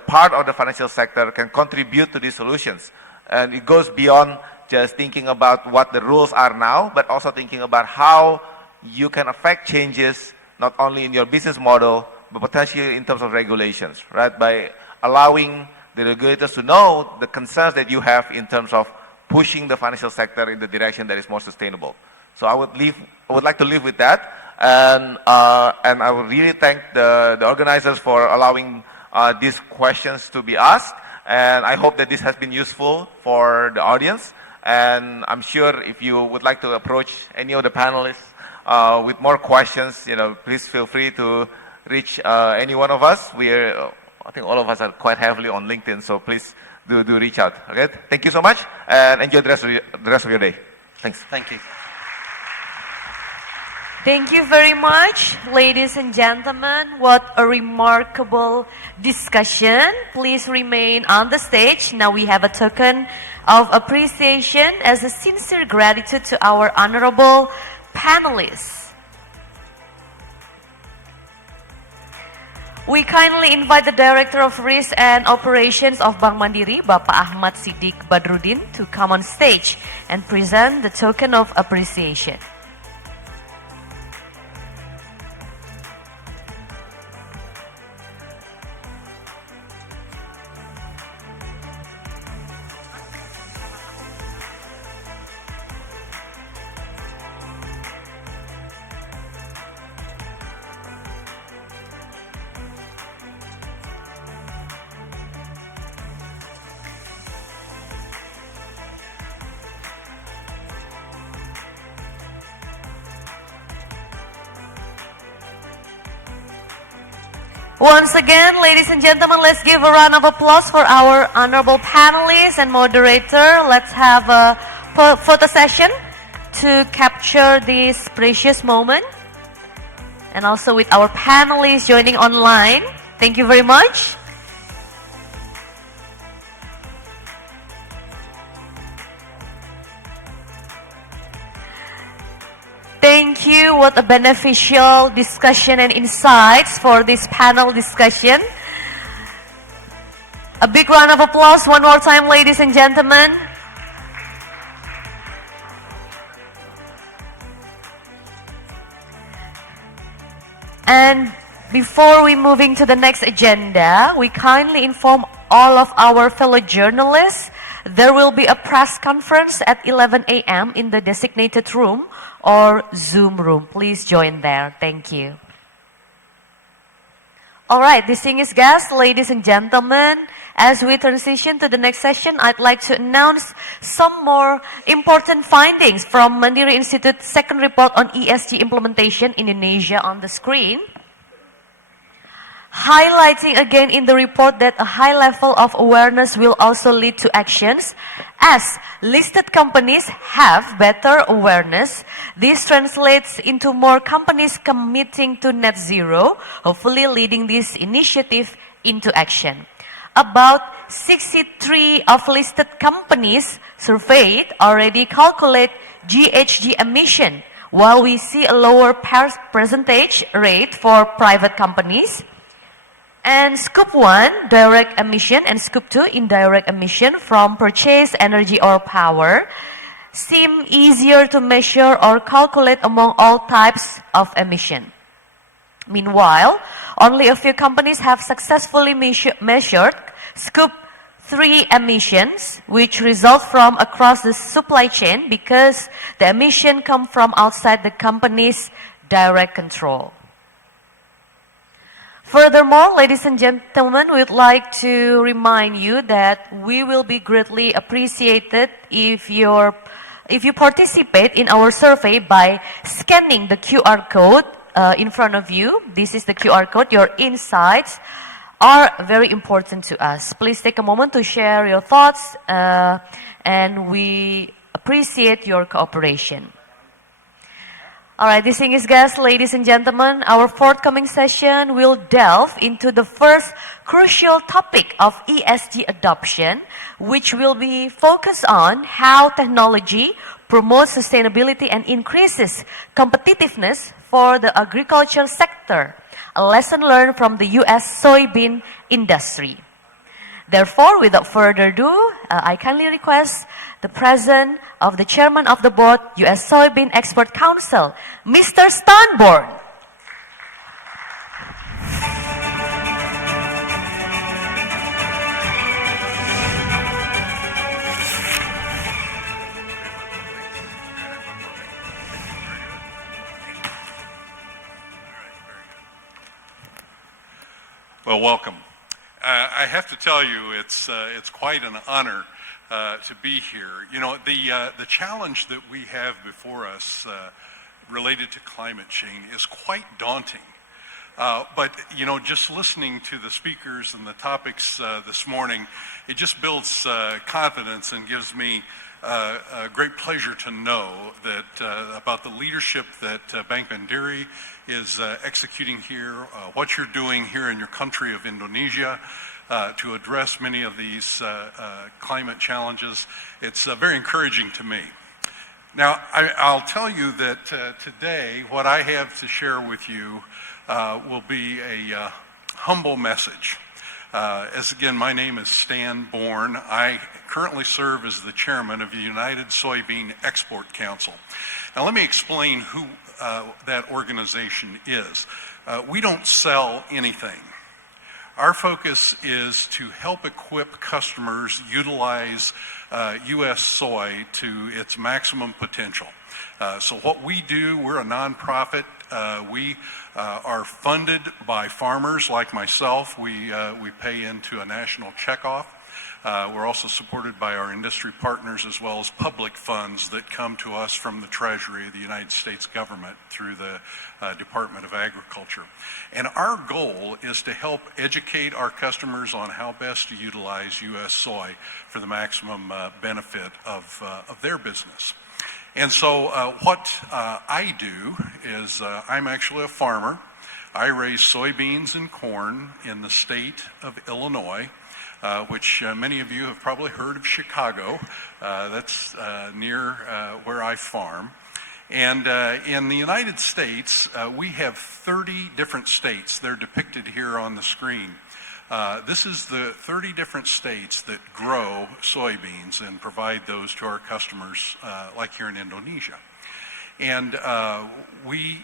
part of the financial sector can contribute to these solutions. And it goes beyond just thinking about what the rules are now, but also thinking about how you can affect changes not only in your business model, but potentially in terms of regulations, right? By allowing the regulators to know the concerns that you have in terms of pushing the financial sector in the direction that is more sustainable. So I would like to leave with that, and I would really thank the organizers for allowing these questions to be asked, and I hope that this has been useful for the audience. And I'm sure if you would like to approach any of the panelists with more questions, please feel free to reach any one of us. I think all of us are quite heavily on LinkedIn, so please do reach out. Okay, thank you so much, and enjoy the rest of your day. Thanks. Thank you. Thank you very much, ladies and gentlemen. What a remarkable discussion. Please remain on the stage. Now we have a token of appreciation as a sincere gratitude to our honorable panelists. We kindly invite the Director of Risk and Operations of Bank Mandiri, Bapak Ahmad Siddiq Badrudin, to come on stage and present the token of appreciation. Once again, ladies and gentlemen, let's give a round of applause for our honorable panelists and moderator. Let's have a photo session to capture this precious moment. And also with our panelists joining online. Thank you very much. Thank you. What a beneficial discussion and insights for this panel discussion. A big round of applause one more time, ladies and gentlemen. And before we moving to the next agenda, we kindly inform all of our fellow journalists there will be a press conference at 11 a.m. in the designated room or Zoom room. Please join there. Thank you. All right, distinguished guests, ladies and gentlemen, as we transition to the next session, I'd like to announce some more important findings from Mandiri Institute's second report on ESG implementation in Indonesia on the screen. Highlighting again in the report that a high level of awareness will also lead to actions. As listed companies have better awareness, this translates into more companies committing to net zero, hopefully leading this initiative into action. About 63 of listed companies surveyed already calculate GHG emission, while we see a lower percentage rate for private companies. And Scope 1, direct emission, and Scope 2, indirect emission from purchased energy or power, seem easier to measure or calculate among all types of emission. Meanwhile, only a few companies have successfully measured Scope 3 emissions, which result from across the supply chain because the emission come from outside the company's direct control. Furthermore, ladies and gentlemen, we would like to remind you that we will be greatly appreciated if you participate in our survey by scanning the QR code in front of you. This is the QR code. Your insights are very important to us. Please take a moment to share your thoughts, and we appreciate your cooperation. All right, distinguished guests, ladies and gentlemen, our forthcoming session will delve into the first crucial topic of ESG adoption, which will be focused on how technology promotes sustainability and increases competitiveness for the agriculture sector, a lesson learned from the U.S. soybean industry. Therefore, without further ado, I kindly request the presence of the Chairman of the Board, U.S. Soybean Export Council, Mr. Stanborn. Well, welcome. I have to tell you, it's quite an honor to be here. You know, the challenge that we have before us related to climate change is quite daunting. But, you know, just listening to the speakers and the topics this morning, it just builds confidence and gives me a great pleasure to know that about the leadership that Bank Mandiri is executing here, what you're doing here in your country of Indonesia to address many of these climate challenges. It's very encouraging to me. Now, I'll tell you that today what I have to share with you will be a humble message. As again, my name is Stan Bourne. I currently serve as the chairman of the United Soybean Export Council. Now let me explain who that organization is. We don't sell anything. Our focus is to help equip customers utilize U.S. soy to its maximum potential. So what we do, we're a nonprofit. We are funded by farmers like myself. We pay into a national checkoff. We're also supported by our industry partners as well as public funds that come to us from the Treasury of the United States government through the Department of Agriculture. And our goal is to help educate our customers on how best to utilize U.S. soy for the maximum benefit of their business. And so what I do is I'm actually a farmer. I raise soybeans and corn in the state of Illinois, which many of you have probably heard of Chicago. That's near where I farm. And in the United States, we have 30 different states. They're depicted here on the screen. This is the 30 different states that grow soybeans and provide those to our customers, like here in Indonesia. And we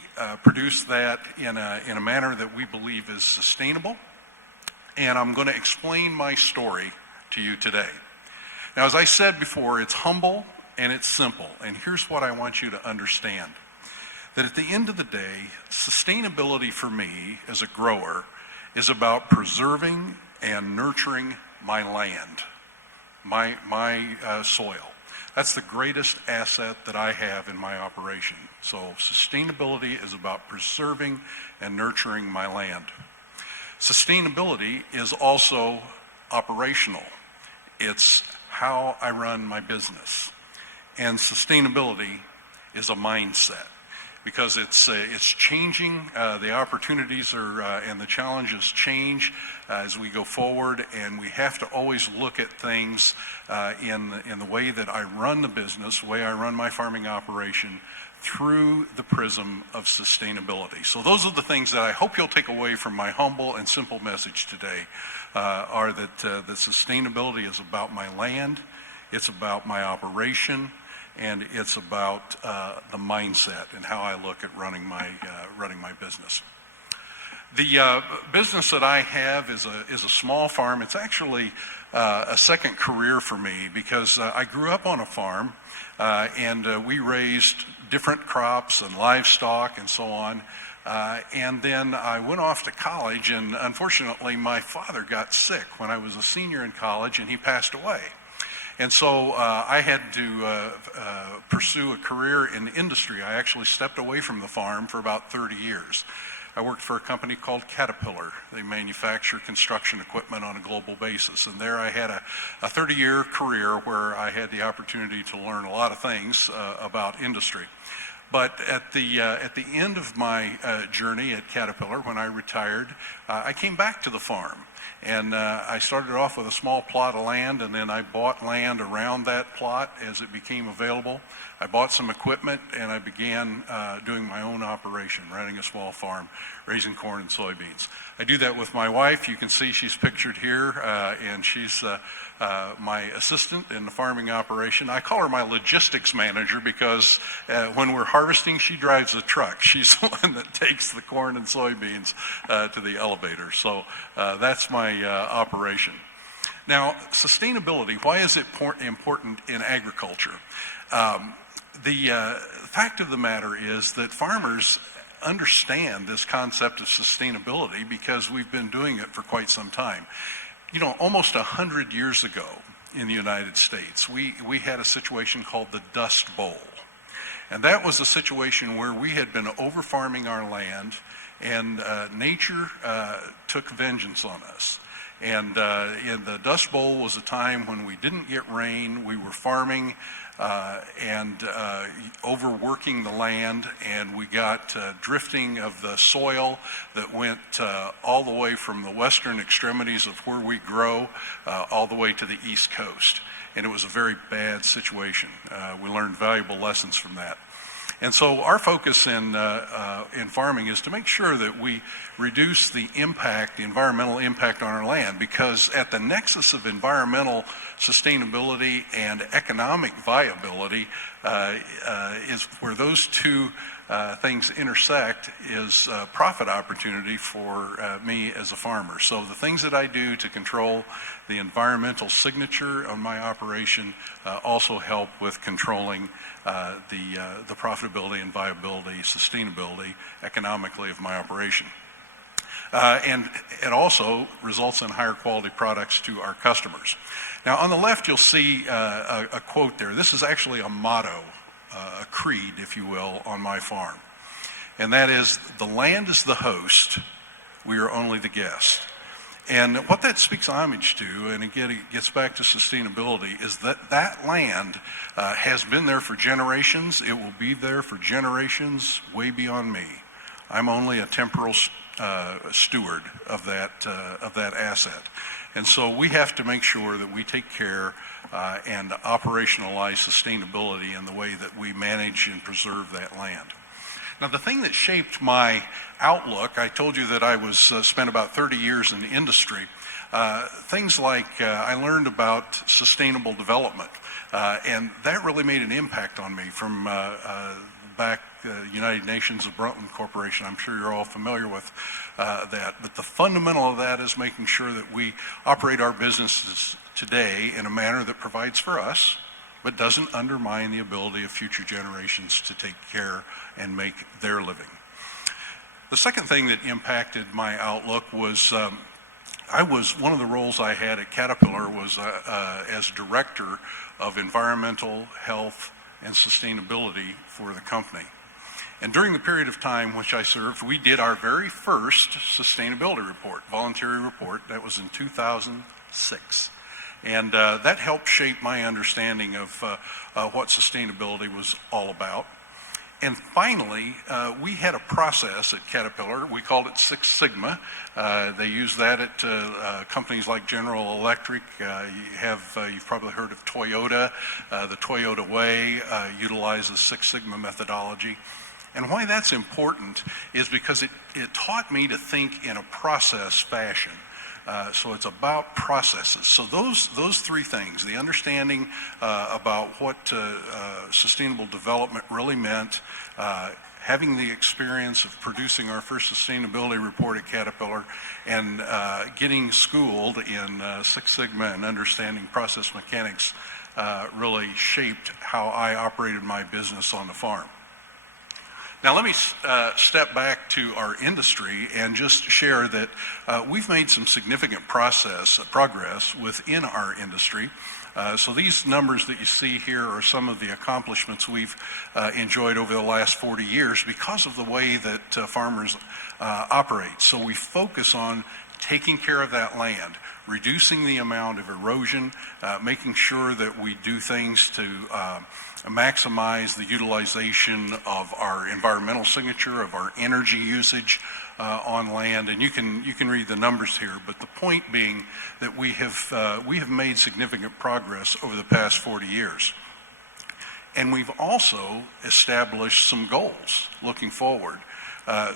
produce that in a manner that we believe is sustainable. And I'm going to explain my story to you today. Now, as I said before, it's humble and it's simple. And here's what I want you to understand. That at the end of the day, sustainability for me as a grower is about preserving and nurturing my land, my soil. That's the greatest asset that I have in my operation. So sustainability is about preserving and nurturing my land. Sustainability is also operational. It's how I run my business. And sustainability is a mindset, because it's changing. The opportunities and the challenges change as we go forward, and we have to always look at things in the way that I run the business, the way I run my farming operation, through the prism of sustainability. So those are the things that I hope you'll take away from my humble and simple message today, are that sustainability is about my land, it's about my operation, and it's about the mindset and how I look at running my business. The business that I have is a small farm. It's actually a second career for me, because I grew up on a farm and we raised different crops and livestock and so on. And then I went off to college, and unfortunately my father got sick when I was a senior in college, and he passed away. And so I had to pursue a career in industry. I actually stepped away from the farm for about 30 years. I worked for a company called Caterpillar. They manufacture construction equipment on a global basis. And there I had a 30-year career where I had the opportunity to learn a lot of things about industry. But at the end of my journey at Caterpillar, when I retired, I came back to the farm. And I started off with a small plot of land, and then I bought land around that plot as it became available. I bought some equipment, and I began doing my own operation, running a small farm, raising corn and soybeans. I do that with my wife. You can see she's pictured here, and she's my assistant in the farming operation. I call her my logistics manager, because when we're harvesting, she drives the truck. She's the one that takes the corn and soybeans to the elevator. So that's my operation. Now, sustainability, why is it important in agriculture? The fact of the matter is that farmers understand this concept of sustainability because we've been doing it for quite some time. You know, almost 100 years ago in the United States, we had a situation called the Dust Bowl. And that was a situation where we had been over-farming our land, and nature took vengeance on us. And the Dust Bowl was a time when we didn't get rain, we were farming and overworking the land, and we got drifting of the soil that went all the way from the western extremities of where we grow all the way to the East Coast. And it was a very bad situation. We learned valuable lessons from that. And so our focus in farming is to make sure that we reduce the impact, the environmental impact on our land, because at the nexus of environmental sustainability and economic viability is where those two things intersect is profit opportunity for me as a farmer. So the things that I do to control the environmental signature on my operation also help with controlling the profitability and viability, sustainability economically of my operation. And it also results in higher quality products to our customers. Now on the left you'll see a quote there. This is actually a motto, a creed, if you will, on my farm. And that is, the land is the host, we are only the guest. And what that speaks homage to, and again it gets back to sustainability, is that that land has been there for generations. It will be there for generations way beyond me. I'm only a temporal steward of that asset. And so we have to make sure that we take care and operationalize sustainability in the way that we manage and preserve that land. Now, the thing that shaped my outlook, I told you that I was spent about 30 years in the industry. Things like I learned about sustainable development, and that really made an impact on me from back United Nations of Brundtland Corporation. I'm sure you're all familiar with that. But the fundamental of that is making sure that we operate our businesses today in a manner that provides for us, but doesn't undermine the ability of future generations to take care and make their living. The second thing that impacted my outlook was one of the roles I had at Caterpillar was as director of environmental health and sustainability for the company. And during the period of time which I served, we did our very first sustainability report, voluntary report. That was in 2006. And that helped shape my understanding of what sustainability was all about. And finally, we had a process at Caterpillar. We called it Six Sigma. They use that at companies like General Electric. You've probably heard of Toyota. The Toyota Way utilizes Six Sigma methodology. And why that's important is because it taught me to think in a process fashion. So it's about processes. So those three things, the understanding about what sustainable development really meant, having the experience of producing our first sustainability report at Caterpillar, and getting schooled in Six Sigma and understanding process mechanics really shaped how I operated my business on the farm. Now let me step back to our industry and just share that we've made some significant progress within our industry. So these numbers that you see here are some of the accomplishments we've enjoyed over the last 40 years because of the way that farmers operate. So we focus on taking care of that land, reducing the amount of erosion, making sure that we do things to maximize the utilization of our environmental signature, of our energy usage on land. And you can read the numbers here, but the point being that we have made significant progress over the past 40 years. And we've also established some goals looking forward.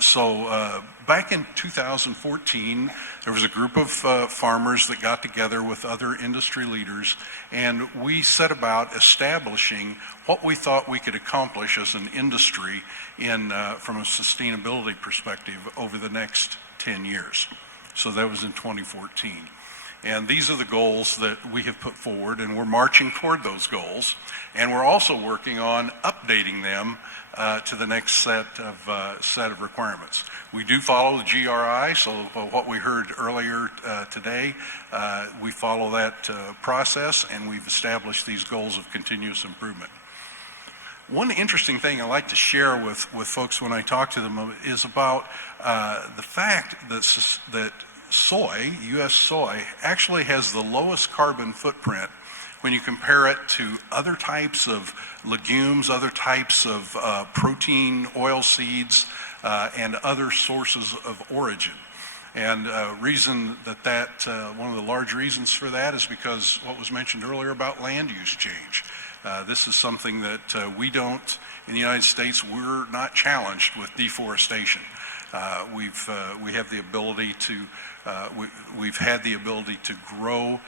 So back in 2014, there was a group of farmers that got together with other industry leaders, and we set about establishing what we thought we could accomplish as an industry from a sustainability perspective over the next 10 years. So that was in 2014. And these are the goals that we have put forward, and we're marching toward those goals. And we're also working on updating them to the next set of requirements. We do follow the GRI, so what we heard earlier today, we follow that process, and we've established these goals of continuous improvement. One interesting thing I like to share with folks when I talk to them is about the fact that soy, U.S. soy, actually has the lowest carbon footprint when you compare it to other types of legumes, other types of protein, oil seeds, and other sources of origin. And reason that one of the large reasons for that is because what was mentioned earlier about land use change. This is something that we don't, in the United States, we're not challenged with deforestation. We have the ability to, we've had the ability to grow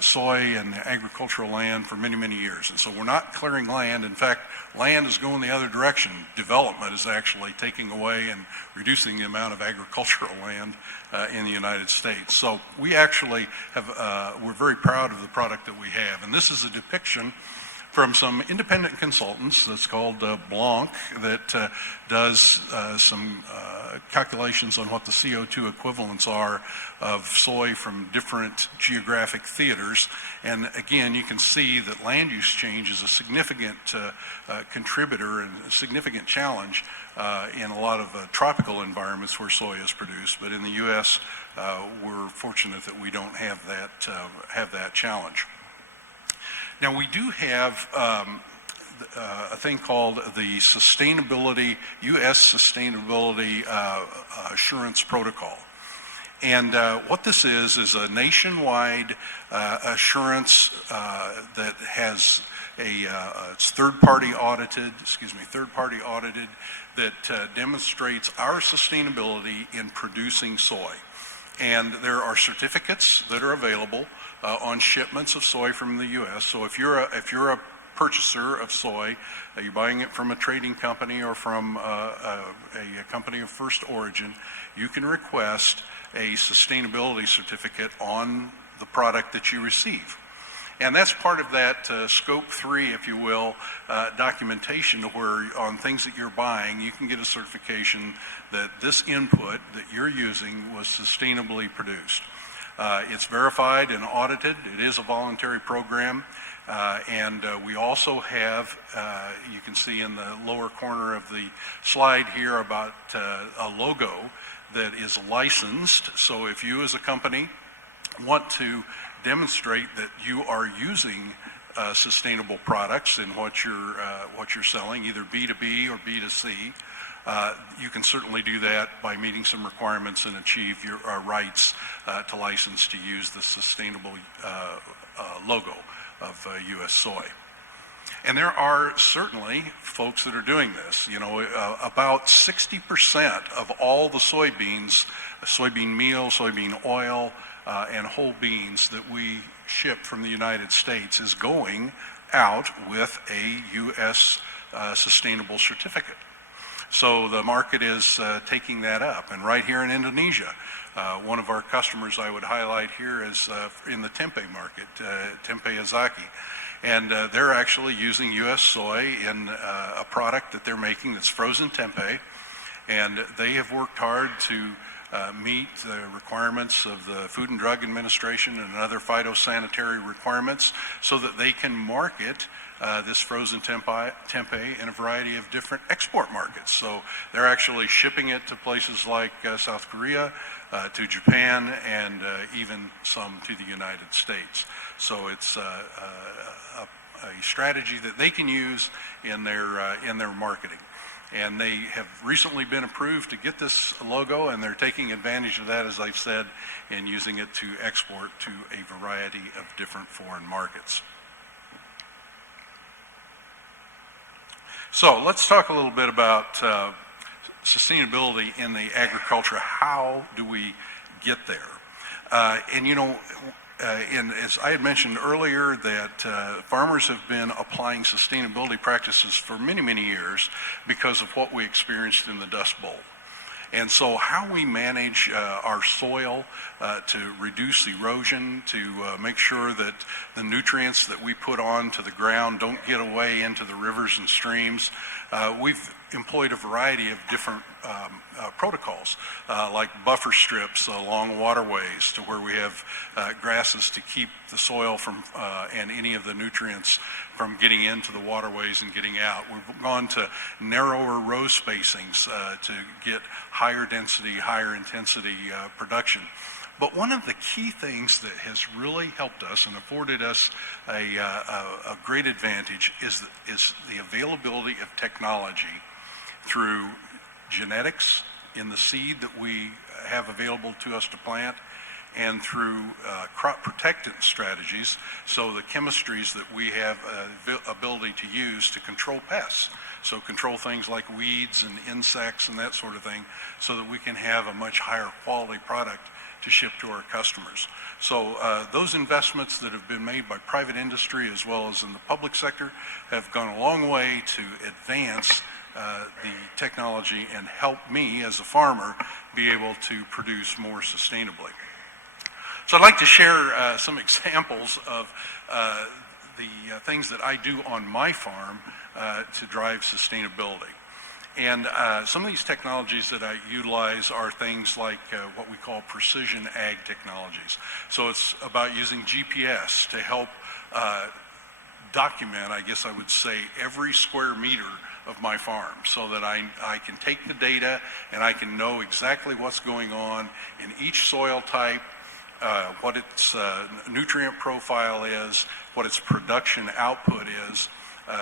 soy and agricultural land for many, many years. And so we're not clearing land. In fact, land is going the other direction. Development is actually taking away and reducing the amount of agricultural land in the United States. So we actually have, we're very proud of the product that we have. And this is a depiction from some independent consultants that's called Blanc that does some calculations on what the CO2 equivalents are of soy from different geographic theaters. And again, you can see that land use change is a significant contributor and a significant challenge in a lot of tropical environments where soy is produced. But in the U.S., we're fortunate that we don't have that challenge. Now, we do have a thing called the U.S. Sustainability Assurance Protocol. And what this is a nationwide assurance that has it's third-party audited, that demonstrates our sustainability in producing soy. And there are certificates that are available on shipments of soy from the U.S. So if you're a purchaser of soy, you're buying it from a trading company or from a company of first origin, you can request a sustainability certificate on the product that you receive. And that's part of that scope 3, if you will, documentation where on things that you're buying, you can get a certification that this input that you're using was sustainably produced. It's verified and audited. It is a voluntary program. And we also have, you can see in the lower corner of the slide here about a logo that is licensed. So if you as a company want to demonstrate that you are using sustainable products in what you're selling, either B2B or B2C, you can certainly do that by meeting some requirements and achieve your rights to license to use the sustainable logo of U.S. soy. And there are certainly folks that are doing this. You know, about 60% of all the soybeans, soybean meal, soybean oil, and whole beans that we ship from the United States is going out with a U.S. sustainable certificate. So the market is taking that up. And right here in Indonesia, one of our customers I would highlight here is in the tempeh market, Tempeh Azaki. And they're actually using U.S. soy in a product that they're making that's frozen tempeh. And they have worked hard to meet the requirements of the Food and Drug Administration and other phytosanitary requirements so that they can market this frozen tempeh in a variety of different export markets. So they're actually shipping it to places like South Korea, to Japan, and even some to the United States. So it's a strategy that they can use in their marketing. And they have recently been approved to get this logo, and they're taking advantage of that, as I've said, and using it to export to a variety of different foreign markets. So let's talk a little bit about sustainability in the agriculture. How do we get there? And you know, as I had mentioned earlier, that farmers have been applying sustainability practices for many, many years because of what we experienced in the Dust Bowl. And so how we manage our soil to reduce erosion, to make sure that the nutrients that we put onto the ground don't get away into the rivers and streams. We've employed a variety of different protocols, like buffer strips along waterways to where we have grasses to keep the soil from and any of the nutrients from getting into the waterways and getting out. We've gone to narrower row spacings to get higher density, higher intensity production. But one of the key things that has really helped us and afforded us a great advantage is the availability of technology through genetics in the seed that we have available to us to plant, and through crop protectant strategies, so the chemistries that we have ability to use to control pests. So control things like weeds and insects and that sort of thing, so that we can have a much higher quality product to ship to our customers. So those investments that have been made by private industry as well as in the public sector have gone a long way to advance the technology and help me as a farmer be able to produce more sustainably. So I'd like to share some examples of the things that I do on my farm to drive sustainability. And some of these technologies that I utilize are things like what we call precision ag technologies. So it's about using GPS to help document, I guess I would say, every square meter of my farm, so that I can take the data and I can know exactly what's going on in each soil type, what its nutrient profile is, what its production output is.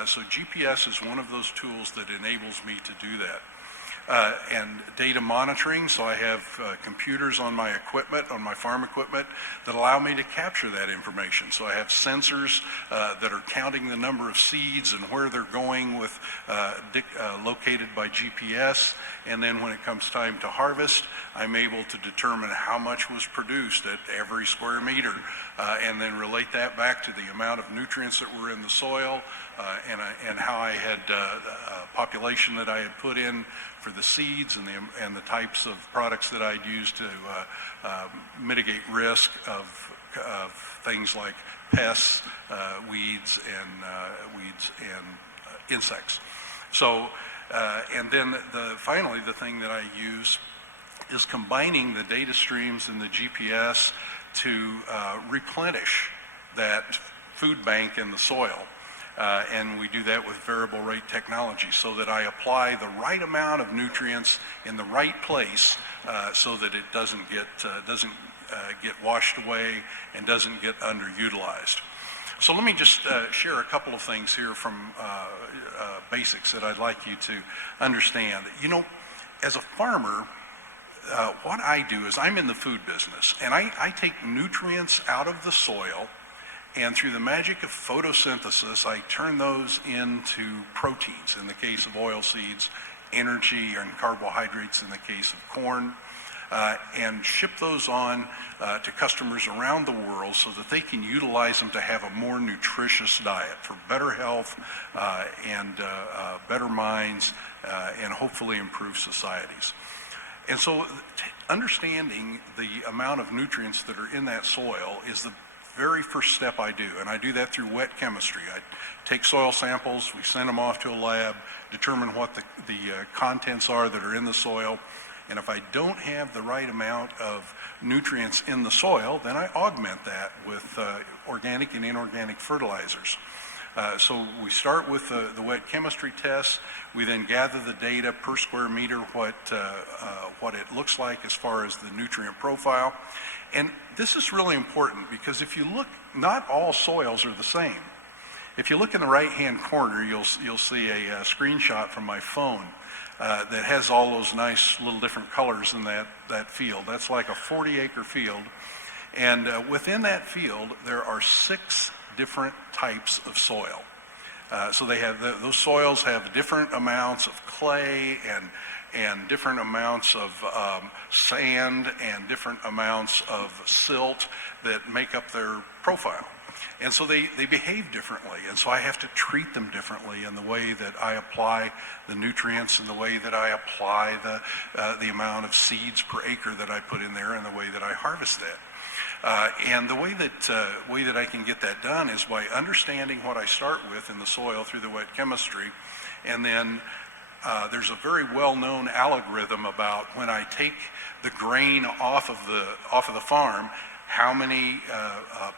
So GPS is one of those tools that enables me to do that. And data monitoring, so I have computers on my equipment, on my farm equipment, that allow me to capture that information. So I have sensors that are counting the number of seeds and where they're going with located by GPS. And then when it comes time to harvest, I'm able to determine how much was produced at every square meter, and then relate that back to the amount of nutrients that were in the soil, and how I had population that I had put in for the seeds and the types of products that I'd use to mitigate risk of things like pests, weeds and insects. So, and then finally, the thing that I use is combining the data streams and the GPS to replenish that food bank in the soil. And we do that with variable rate technology, so that I apply the right amount of nutrients in the right place, so that it doesn't get washed away and doesn't get underutilized. So let me just share a couple of things here from basics that I'd like you to understand. You know, as a farmer, what I do is I'm in the food business, and I take nutrients out of the soil, and through the magic of photosynthesis, I turn those into proteins in the case of oil seeds, energy and carbohydrates in the case of corn, and ship those on to customers around the world so that they can utilize them to have a more nutritious diet for better health and better minds and hopefully improve societies. And so understanding the amount of nutrients that are in that soil is the very first step I do, and I do that through wet chemistry. I take soil samples, we send them off to a lab, determine what the contents are that are in the soil, and if I don't have the right amount of nutrients in the soil, then I augment that with organic and inorganic fertilizers. So we start with the wet chemistry tests. We then gather the data per square meter, what it looks like as far as the nutrient profile. And this is really important because if you look, not all soils are the same. If you look in the right-hand corner, you'll see a screenshot from my phone that has all those nice little different colors in that field. That's like a 40-acre field. And within that field, there are 6 different types of soil. So they have those soils have different amounts of clay and different amounts of sand and different amounts of silt that make up their profile. And so they behave differently, and so I have to treat them differently in the way that I apply the nutrients and the way that I apply the amount of seeds per acre that I put in there and the way that I harvest that. And the way that I can get that done is by understanding what I start with in the soil through the wet chemistry, and then there's a very well-known algorithm about when I take the grain off of the farm, how many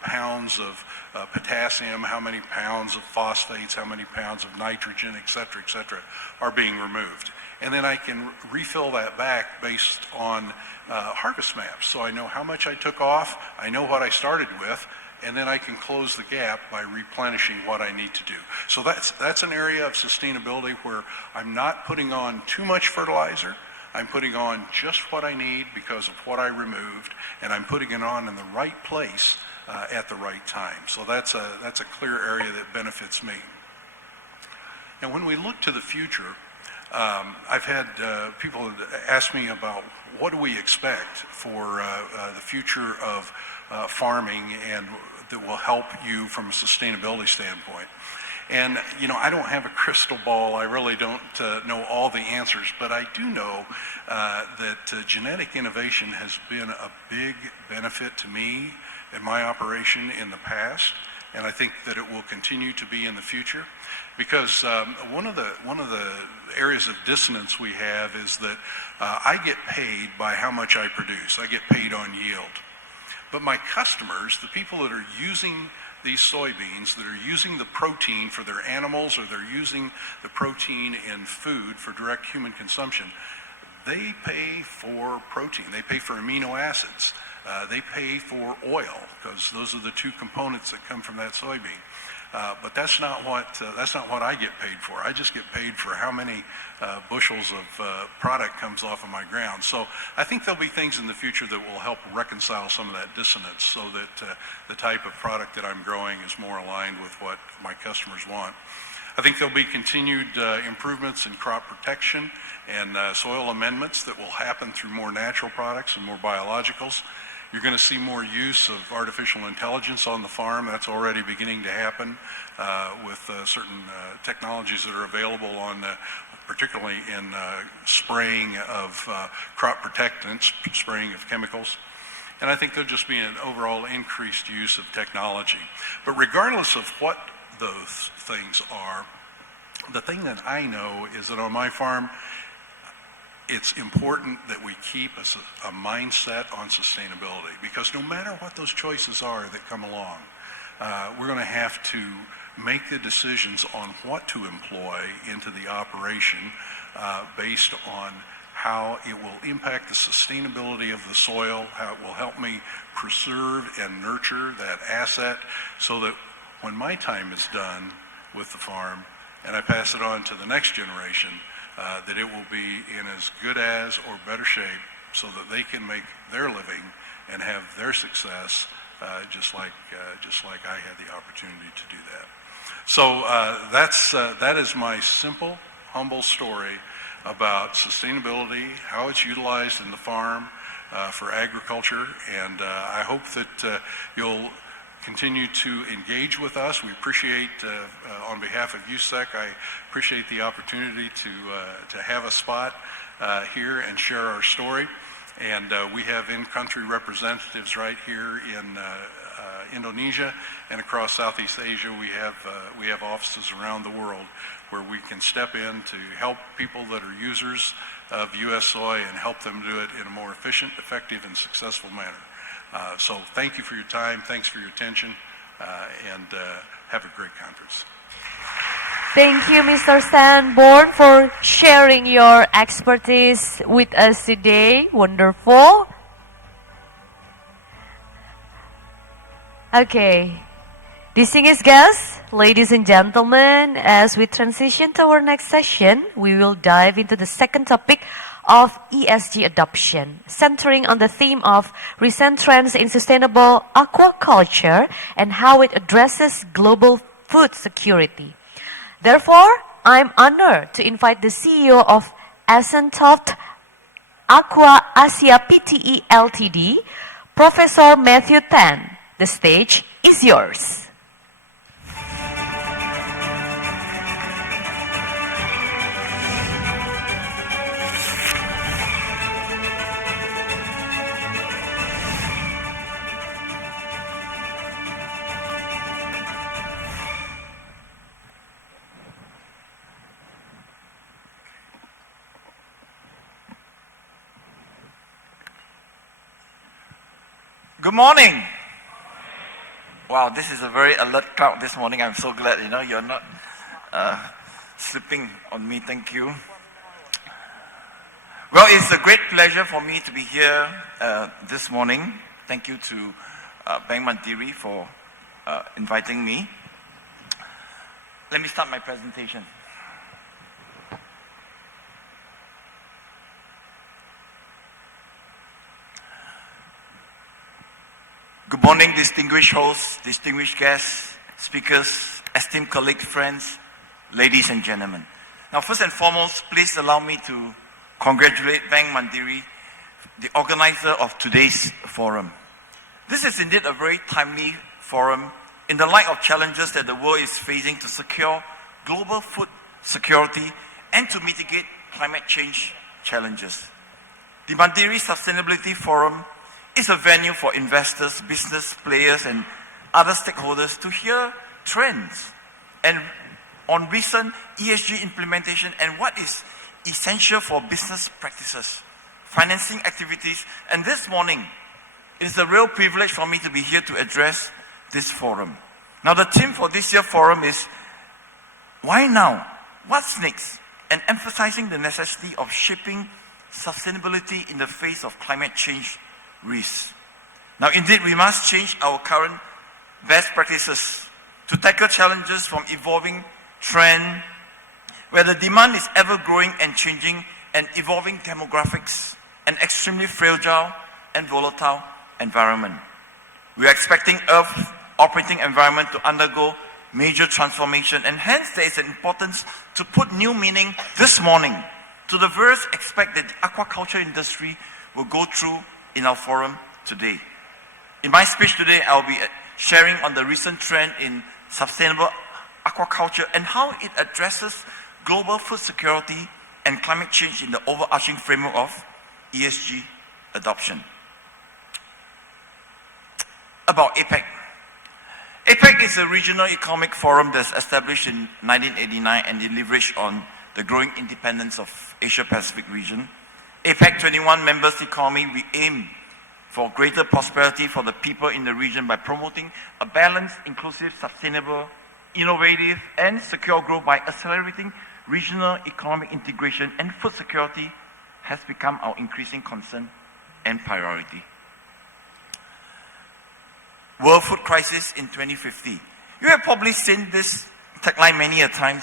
pounds of potassium, how many pounds of phosphates, how many pounds of nitrogen, et cetera, are being removed. And then I can refill that back based on harvest maps. So I know how much I took off, I know what I started with, and then I can close the gap by replenishing what I need to do. So that's an area of sustainability where I'm not putting on too much fertilizer. I'm putting on just what I need because of what I removed, and I'm putting it on in the right place at the right time. So that's a clear area that benefits me. Now, when we look to the future, I've had people ask me about what do we expect for the future of farming and that will help you from a sustainability standpoint. And, you know, I don't have a crystal ball. I really don't know all the answers, but I do know that genetic innovation has been a big benefit to me in my operation in the past, and I think that it will continue to be in the future. Because one of the areas of dissonance we have is that I get paid by how much I produce. I get paid on yield. But my customers, the people that are using these soybeans, that are using the protein for their animals, or they're using the protein in food for direct human consumption, they pay for protein. They pay for amino acids. They pay for oil, because those are the two components that come from that soybean. But that's not what I get paid for. I just get paid for how many bushels of product comes off of my ground. So I think there'll be things in the future that will help reconcile some of that dissonance, so that the type of product that I'm growing is more aligned with what my customers want. I think there'll be continued improvements in crop protection and soil amendments that will happen through more natural products and more biologicals. You're going to see more use of artificial intelligence on the farm. That's already beginning to happen with certain technologies that are available on, particularly in spraying of crop protectants, spraying of chemicals. And I think there'll just be an overall increased use of technology. But regardless of what those things are, the thing that I know is that on my farm, it's important that we keep a mindset on sustainability, because no matter what those choices are that come along, we're going to have to make the decisions on what to employ into the operation based on how it will impact the sustainability of the soil, how it will help me preserve and nurture that asset, so that when my time is done with the farm and I pass it on to the next generation, that it will be in as good as or better shape, so that they can make their living and have their success just like I had the opportunity to do that. So that is my simple, humble story about sustainability, how it's utilized in the farm for agriculture, and I hope that you'll continue to engage with us. We appreciate, on behalf of USEC, I appreciate the opportunity to have a spot here and share our story. And we have in-country representatives right here in Indonesia and across Southeast Asia. We have offices around the world where we can step in to help people that are users of U.S. soy and help them do it in a more efficient, effective, and successful manner. So thank you for your time, thanks for your attention, and have a great conference. Thank you, Mr. Sanborn, for sharing your expertise with us today. Wonderful. Okay. Distinguished guests, ladies and gentlemen, as we transition to our next session, we will dive into the second topic of ESG adoption, centering on the theme of recent trends in sustainable aquaculture and how it addresses global food security. Therefore, I'm honored to invite the CEO of Ascentoft Aqua Asia Pte Ltd, Professor Matthew Tan, the stage is yours. Good morning. Wow, this is a very alert crowd this morning. I'm so glad, you're not sleeping on me. Thank you. Well, it's a great pleasure for me to be here this morning. Thank you to Bank Mandiri for inviting me. Let me start my presentation. Good morning, distinguished hosts, distinguished guests, speakers, esteemed colleagues, friends, ladies and gentlemen. Now, first and foremost, please allow me to congratulate Bank Mandiri, the organizer of today's forum. This is indeed a very timely forum in the light of challenges that the world is facing to secure global food security and to mitigate climate change challenges. The Mandiri Sustainability Forum is a venue for investors, business players, and other stakeholders to hear trends and on recent ESG implementation and what is essential for business practices, financing activities. And this morning, it is a real privilege for me to be here to address this forum. Now, the theme for this year's forum is Why Now? What's Next? And emphasizing the necessity of shaping sustainability in the face of climate change risks. Now, indeed, we must change our current best practices to tackle challenges from evolving trend, where the demand is ever growing and changing, and evolving demographics, an extremely fragile and volatile environment. We are expecting Earth's operating environment to undergo major transformation, and hence there is an importance to put new meaning this morning to the various aspects that the aquaculture industry will go through in our forum today. In my speech today, I'll be sharing on the recent trend in sustainable aquaculture and how it addresses global food security and climate change in the overarching framework of ESG adoption. About APEC. APEC is a regional economic forum that's established in 1989 and leveraged on the growing independence of Asia-Pacific region. APEC 21 members economy, we aim for greater prosperity for the people in the region by promoting a balanced, inclusive, sustainable, innovative, and secure growth by accelerating regional economic integration, and food security has become our increasing concern and priority. World Food Crisis in 2050. You have probably seen this tagline many a times,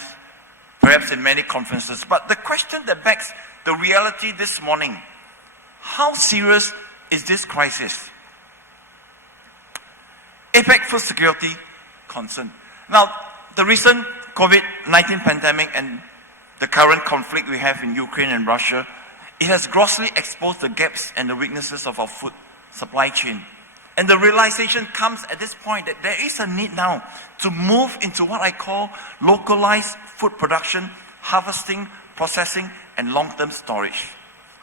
perhaps in many conferences, but the question that begs the reality this morning, how serious is this crisis? APEC food security concern. Now, the recent COVID-19 pandemic and the current conflict we have in Ukraine and Russia, it has grossly exposed the gaps and the weaknesses of our food supply chain. And the realization comes at this point that there is a need now to move into what I call localized food production, harvesting, processing, and long-term storage.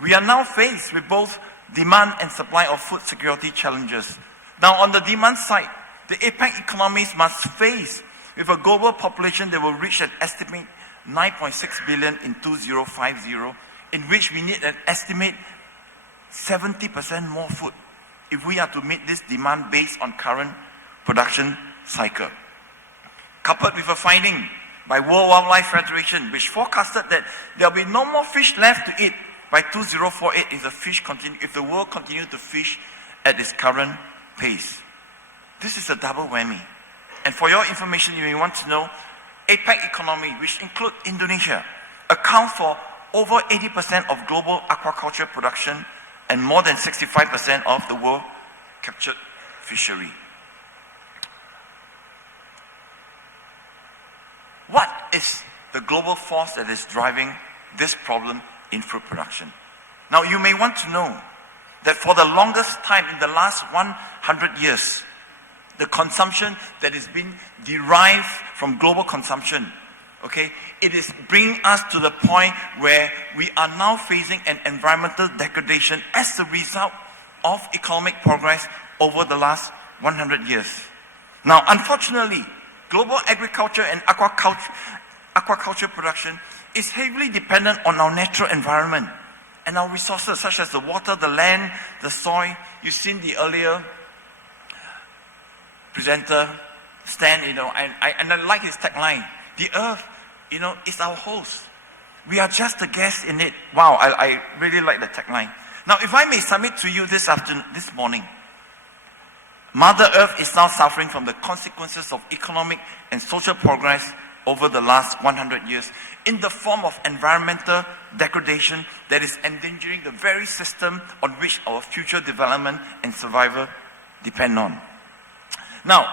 We are now faced with both demand and supply of food security challenges. Now, on the demand side, the APEC economies must face with a global population that will reach an estimate 9.6 billion in 2050, in which we need an estimate 70% more food if we are to meet this demand based on current production cycle. Coupled with a finding by World Wildlife Federation, which forecasted that there will be no more fish left to eat by 2048 if the world continues to fish at its current pace. This is a double whammy. And for your information, you may want to know, APEC economy, which include Indonesia, accounts for over 80% of global aquaculture production and more than 65% of the world captured fishery. What is the global force that is driving this problem in food production? Now, you may want to know that for the longest time in the last 100 years, the consumption that is being derived from global consumption. Okay, it is bringing us to the point where we are now facing an environmental degradation as a result of economic progress over the last 100 years. Now, unfortunately, global agriculture and aquaculture production is heavily dependent on our natural environment and our resources such as the water, the land, the soil. You've seen the earlier presenter stand, and I like his tagline. The earth, is our host. We are just a guest in it. Wow, I really like the tagline. Now, if I may submit to you this morning, Mother Earth is now suffering from the consequences of economic and social progress over the last 100 years in the form of environmental degradation that is endangering the very system on which our future development and survival depend on. Now,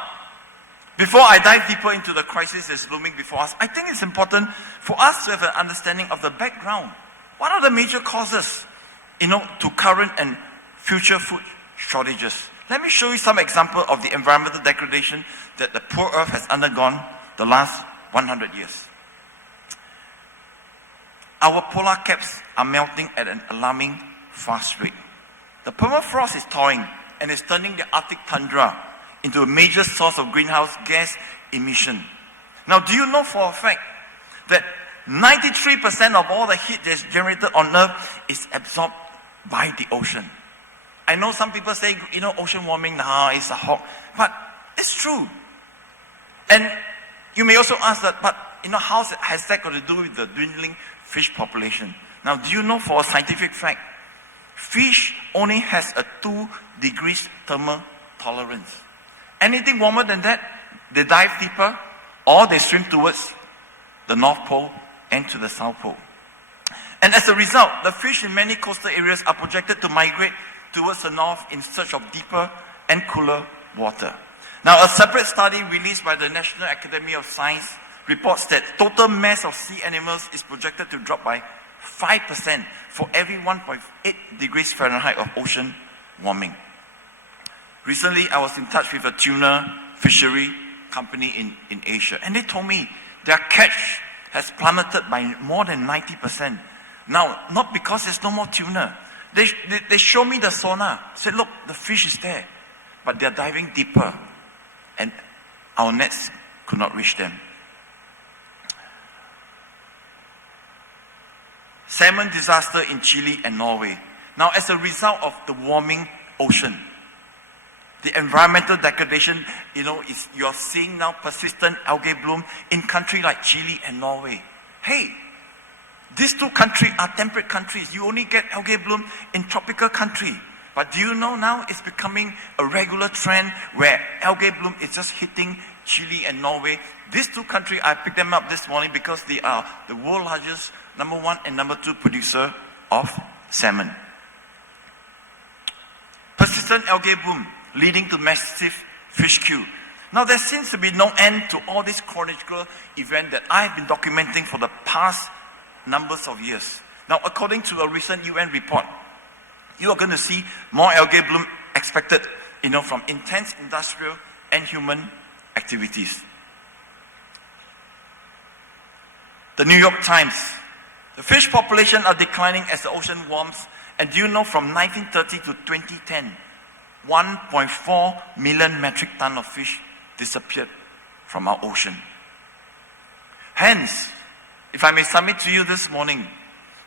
before I dive deeper into the crisis that's looming before us, I think it's important for us to have an understanding of the background. What are the major causes, to current and future food shortages? Let me show you some examples of the environmental degradation that the poor Earth has undergone the last 100 years. Our polar caps are melting at an alarming fast rate. The permafrost is thawing and is turning the Arctic tundra into a major source of greenhouse gas emission. Now, do you know for a fact that 93% of all the heat that's generated on Earth is absorbed by the ocean? I know some people say, ocean warming, it's a hawk, but it's true. And you may also ask that, but how has that got to do with the dwindling fish population? Now, do you know for a scientific fact, fish only has a 2 degrees thermal tolerance. Anything warmer than that, they dive deeper or they swim towards the North Pole and to the South Pole. And as a result, the fish in many coastal areas are projected to migrate towards the north in search of deeper and cooler water. Now, a separate study released by the National Academy of Science reports that total mass of sea animals is projected to drop by 5% for every 1.8 degrees Fahrenheit of ocean warming. Recently, I was in touch with a tuna fishery company in Asia, and they told me their catch has plummeted by more than 90%. Now, not because there's no more tuna. They show me the sonar, said, look, the fish is there, but they're diving deeper, and our nets could not reach them. Salmon disaster in Chile and Norway. Now, as a result of the warming ocean, the environmental degradation, you're seeing now persistent algae bloom in countries like Chile and Norway. Hey, these two countries are temperate countries. You only get algae bloom in tropical countries. But do you know now it's becoming a regular trend where algae bloom is just hitting Chile and Norway? These two countries, I picked them up this morning because they are the world's largest number 1 and number 2 producer of salmon. Persistent algae bloom leading to massive fish kill. Now, there seems to be no end to all this chronological event that I've been documenting for the past numbers of years. Now, according to a recent UN report, you are going to see more algae bloom expected, from intense industrial and human activities. The New York Times. The fish population are declining as the ocean warms, and do you know from 1930 to 2010, 1.4 million metric tons of fish disappeared from our ocean. Hence, if I may submit to you this morning,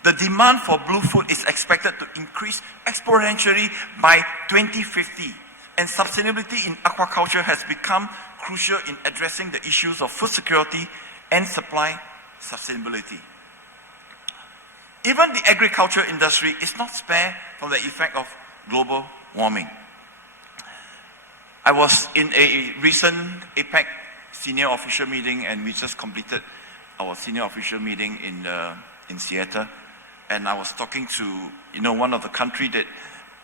the demand for blue food is expected to increase exponentially by 2050, and sustainability in aquaculture has become crucial in addressing the issues of food security and supply sustainability. Even the agriculture industry is not spared from the effect of global warming. I was in a recent APEC senior official meeting, and we just completed our senior official meeting in Seattle. And I was talking to, one of the country that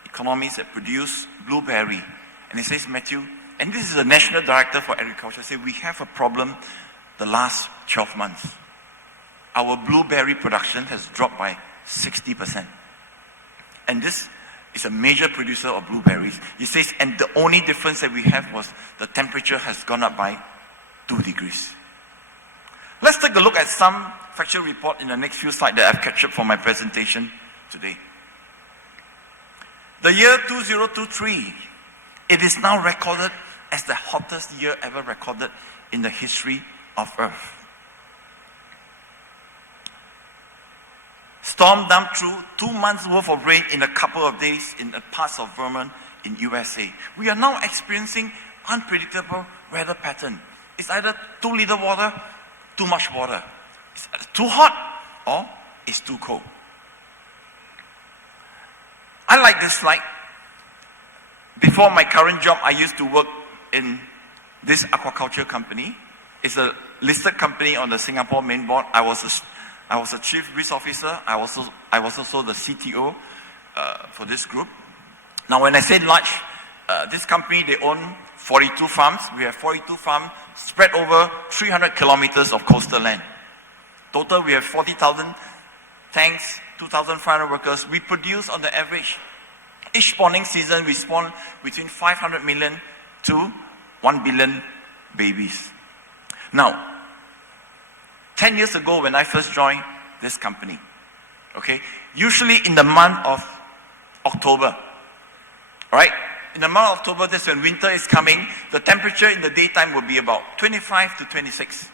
economies that produce blueberry. And he says, Matthew, and this is the National Director for Agriculture, say we have a problem the last 12 months. Our blueberry production has dropped by 60%. And this is a major producer of blueberries. He says, and the only difference that we have was the temperature has gone up by 2 degrees. Let's take a look at some factual report in the next few slides that I've captured for my presentation today. The year 2023, it is now recorded as the hottest year ever recorded in the history of Earth. Storm dumped through 2 months worth of rain in a couple of days in parts of Vermont in USA. We are now experiencing unpredictable weather pattern. It's either too little water, too much water. It's too hot or it's too cold. I like this slide. Before my current job, I used to work in this aquaculture company. It's a listed company on the Singapore main board. I was a chief risk officer. I was also the CTO for this group. Now, when I say large, this company, they own 42 farms. We have 42 farms spread over 300 kilometers of coastal land. Total, we have 40,000 tanks, 2,500 workers. We produce on the average, each spawning season, we spawn between 500 million to 1 billion babies. Now, 10 years ago when I first joined this company, okay, usually in the month of October, right? In the month of October, that's when winter is coming. The temperature in the daytime will be about 25 to 26.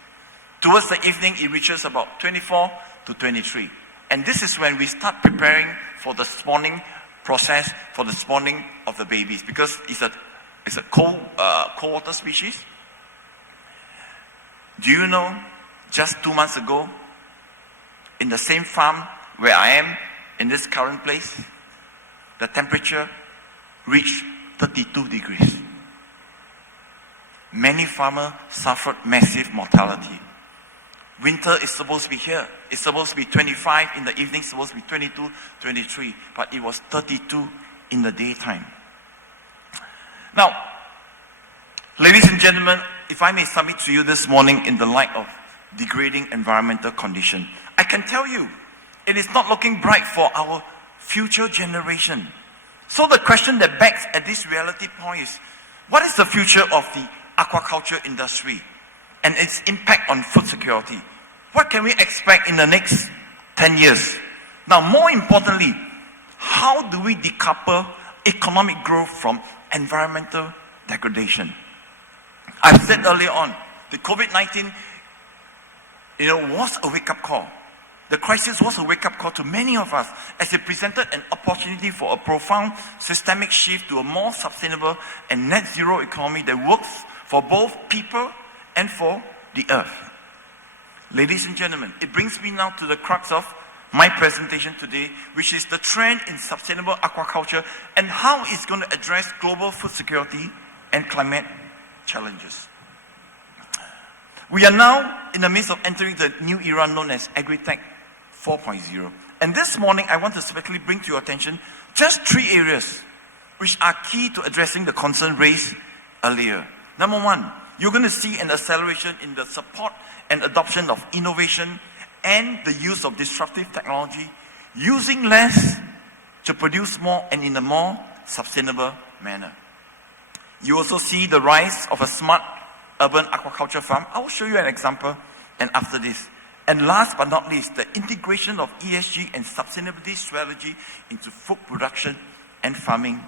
Towards the evening, it reaches about 24 to 23. And this is when we start preparing for the spawning process, for the spawning of the babies, because it's a cold water species. Do you know, just 2 months ago, in the same farm where I am, in this current place, the temperature reached 32 degrees. Many farmers suffered massive mortality. Winter is supposed to be here. It's supposed to be 25 in the evening, it's supposed to be 22, 23, but it was 32 in the daytime. Now, ladies and gentlemen, if I may submit to you this morning in the light of degrading environmental condition, I can tell you, it is not looking bright for our future generation. So the question that begs at this reality point is, what is the future of the aquaculture industry and its impact on food security? What can we expect in the next 10 years? Now, more importantly, how do we decouple economic growth from environmental degradation? I've said earlier on, the COVID-19, was a wake-up call. The crisis was a wake-up call to many of us as it presented an opportunity for a profound systemic shift to a more sustainable and net zero economy that works for both people and for the earth. Ladies and gentlemen, it brings me now to the crux of my presentation today, which is the trend in sustainable aquaculture and how it's going to address global food security and climate challenges. We are now in the midst of entering the new era known as Agri-Tech 4.0. And this morning, I want to specifically bring to your attention just 3 areas which are key to addressing the concern raised earlier. Number 1, you're going to see an acceleration in the support and adoption of innovation and the use of disruptive technology, using less to produce more and in a more sustainable manner. You also see the rise of a smart urban aquaculture farm. I will show you an example and after this. And last but not least, the integration of ESG and sustainability strategy into food production and farming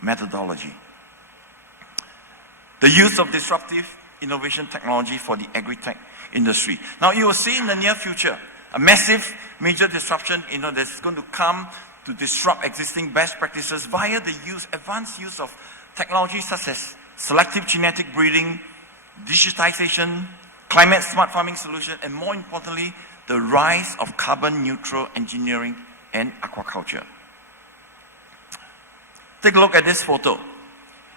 methodology. The use of disruptive innovation technology for the agri-tech industry. Now you will see in the near future, a massive major disruption, that's going to come to disrupt existing best practices via the advanced use of technology such as selective genetic breeding, digitization, climate smart farming solution, and more importantly, the rise of carbon neutral engineering and aquaculture. Take a look at this photo.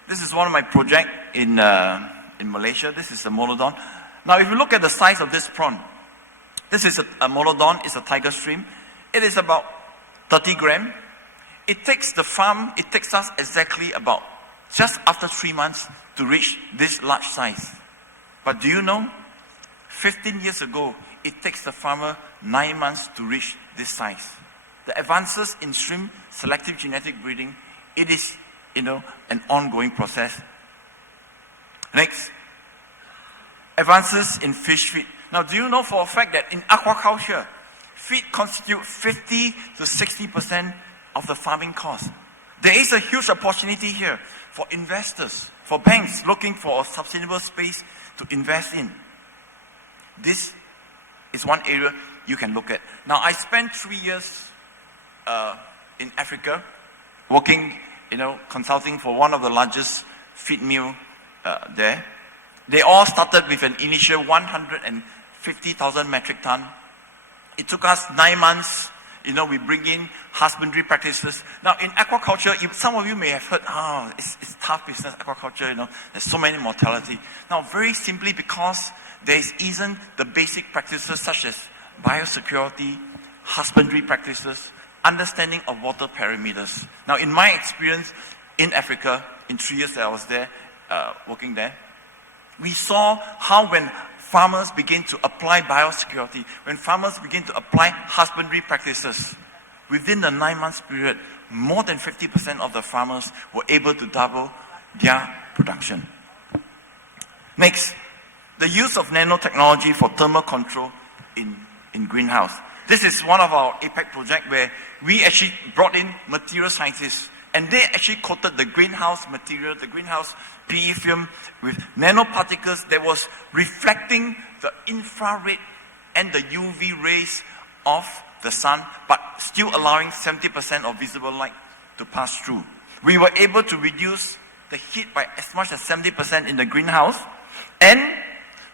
This is one of my projects in Malaysia. This is a molodon. Now, if you look at the size of this prawn, this is a molodon, it's a tiger shrimp. It is about 30 grams. It takes us exactly about just after 3 months to reach this large size. But do you know, 15 years ago, it takes the farmer 9 months to reach this size. The advances in shrimp selective genetic breeding It is, an ongoing process. Next, advances in fish feed. Now, do you know for a fact that in aquaculture, feed constitutes 50 to 60% of the farming cost? There is a huge opportunity here for investors, for banks looking for a sustainable space to invest in. This is one area you can look at. Now, I spent 3 years in Africa working, consulting for one of the largest feed mill there. They all started with an initial 150,000 metric ton. It took us 9 months. We bring in husbandry practices. Now, in aquaculture, some of you may have heard, it's tough business, aquaculture, there's so many mortality. Now, very simply because there isn't the basic practices such as biosecurity, husbandry practices, understanding of water parameters. Now, in my experience in Africa, in 3 years that I was there, working there, we saw how when farmers begin to apply biosecurity, when farmers begin to apply husbandry practices, within the 9 months period, more than 50% of the farmers were able to double their production. Next, the use of nanotechnology for thermal control in greenhouse. This is one of our APEC projects where we actually brought in material scientists, and they actually coated the greenhouse material, the greenhouse PE film with nanoparticles that was reflecting the infrared and the UV rays of the sun, but still allowing 70% of visible light to pass through. We were able to reduce the heat by as much as 70% in the greenhouse, and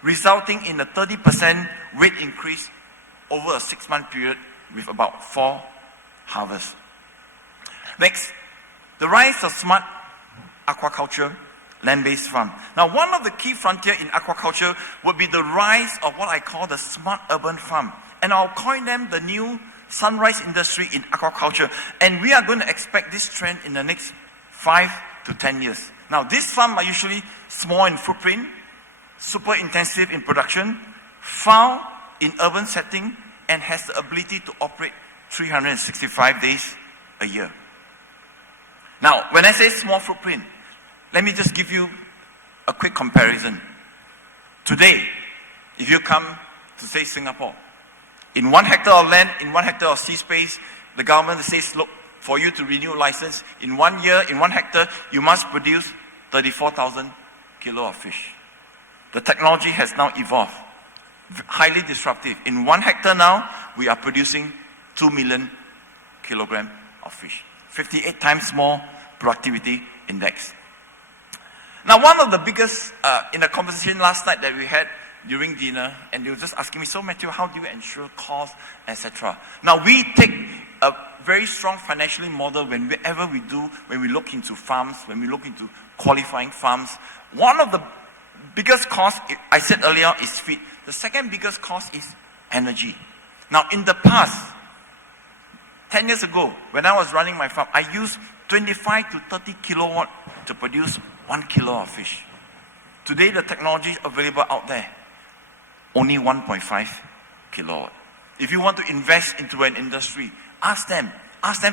resulting in a 30% rate increase over a 6-month period with about 4 harvests. Next, the rise of smart aquaculture, land-based farm. Now, one of the key frontiers in aquaculture would be the rise of what I call the smart urban farm. And I'll coin them the new sunrise industry in aquaculture. And we are going to expect this trend in the next 5 to 10 years. Now, these farms are usually small in footprint, super intensive in production, found in urban setting, and has the ability to operate 365 days a year. Now, when I say small footprint, let me just give you a quick comparison. Today, if you come to say Singapore, in 1 hectare of land, in 1 hectare of sea space, the government says, look, for you to renew a license, in 1 year, in 1 hectare, you must produce 34,000 kilo of fish. The technology has now evolved, highly disruptive. In 1 hectare now, we are producing 2 million kilogram of fish. 58 times more productivity index. Now, one of the biggest, in a conversation last night that we had during dinner, and they were just asking me, so Matthew, how do you ensure cost, etc.? Now, we take a very strong financial model whenever when we look into farms, when we look into qualifying farms. One of the biggest costs, I said earlier, is feed. The second biggest cost is energy. Now, in the past, 10 years ago, when I was running my farm, I used 25 to 30 kilowatt to produce 1 kilo of fish. Today, the technology available out there, only 1.5 kilowatt. If you want to invest into an industry, ask them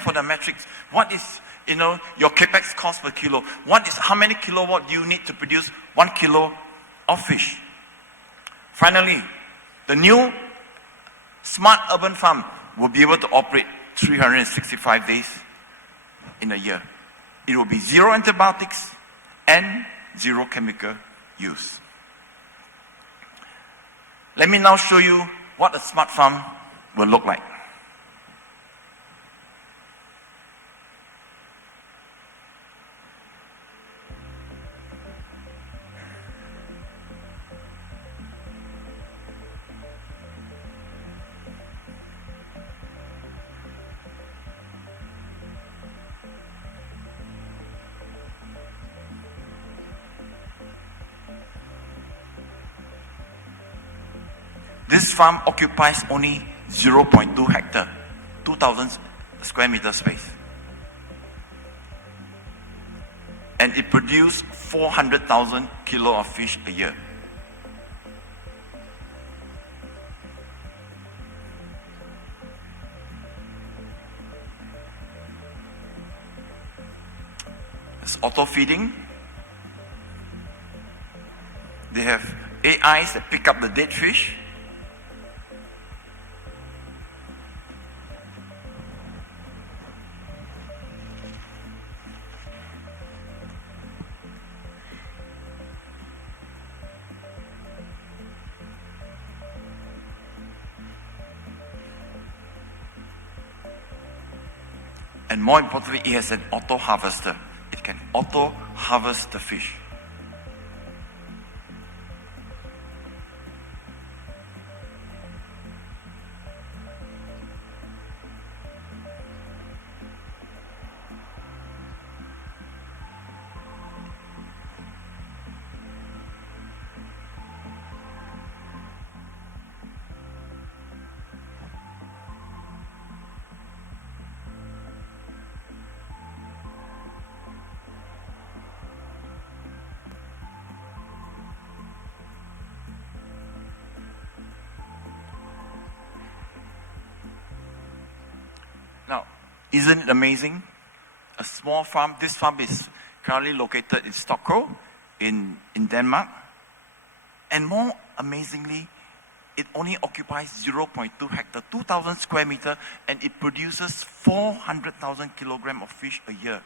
for the metrics. What is, your capex cost per kilo? How many kilowatt do you need to produce 1 kilo of fish? Finally, the new smart urban farm will be able to operate 365 days in a year. It will be 0 antibiotics and 0 chemical use. Let me now show you what a smart farm will look like. This farm occupies only 0.2 hectare, 2,000 square meter space. And it produces 400,000 kilo of fish a year. auto feeding. They have AIs that pick up the dead fish. And more importantly, it has an auto harvester. It can auto harvest the fish. Now, isn't it amazing? A small farm, this farm is currently located in Stockholm in Denmark. And more amazingly, it only occupies 0.2 hectare, 2,000 square meter, and it produces 400,000 kilograms of fish a year.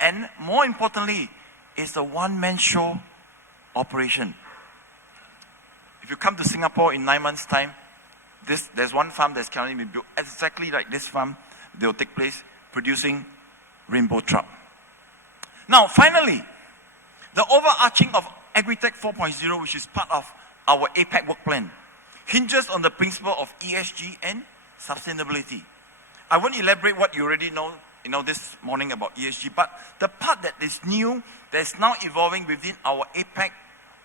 And more importantly, it's a one-man show operation. If you come to Singapore in 9 months' time, there's one farm that's currently been built exactly like this farm. They will take place producing rainbow trout. Now, finally, the overarching of Agritech 4.0, which is part of our APAC work plan, hinges on the principle of ESG and sustainability. I won't elaborate what you already know, this morning about ESG, but the part that is new, that is now evolving within our APAC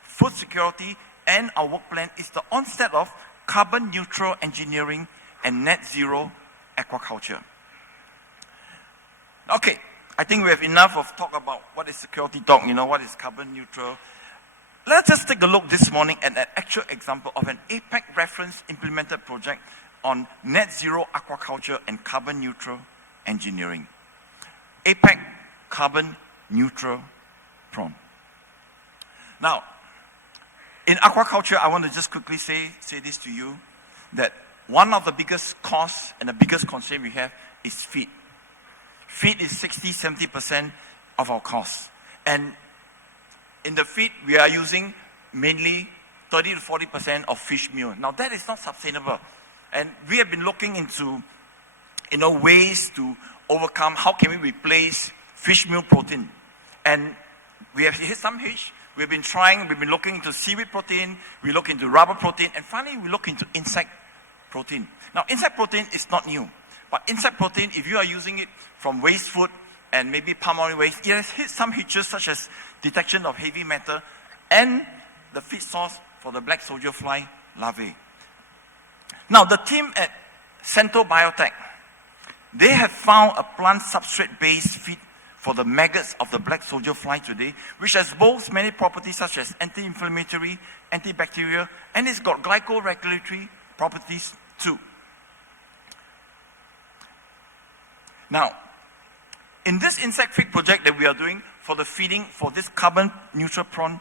food security and our work plan is the onset of carbon neutral engineering and net zero aquaculture. Okay, I think we have enough of talk about what is security talk, what is carbon neutral. Let's just take a look this morning at an actual example of an APAC reference implemented project on net zero aquaculture and carbon neutral engineering. APAC carbon neutral prawn. Now, in aquaculture, I want to just quickly say this to you, that one of the biggest costs and the biggest constraint we have is feed. Feed is 60-70% of our costs. And in the feed, we are using mainly 30 to 40% of fish meal. Now, that is not sustainable. And we have been looking into ways to overcome how can we replace fish meal protein. And we have hit some hitch. We've been looking into seaweed protein, we look into rubber protein, and finally we look into insect protein. Now, insect protein is not new. But insect protein, if you are using it from waste food and maybe palm oil waste, it has hit some hitches such as detection of heavy metal and the feed source for the black soldier fly larvae. Now, the team at Cento Biotech, they have found a plant substrate-based feed for the maggots of the black soldier fly today, which has both many properties such as anti-inflammatory, antibacterial, and it's got glycoregulatory properties too. Now, in this insect feed project that we are doing for the feeding for this carbon neutral prawn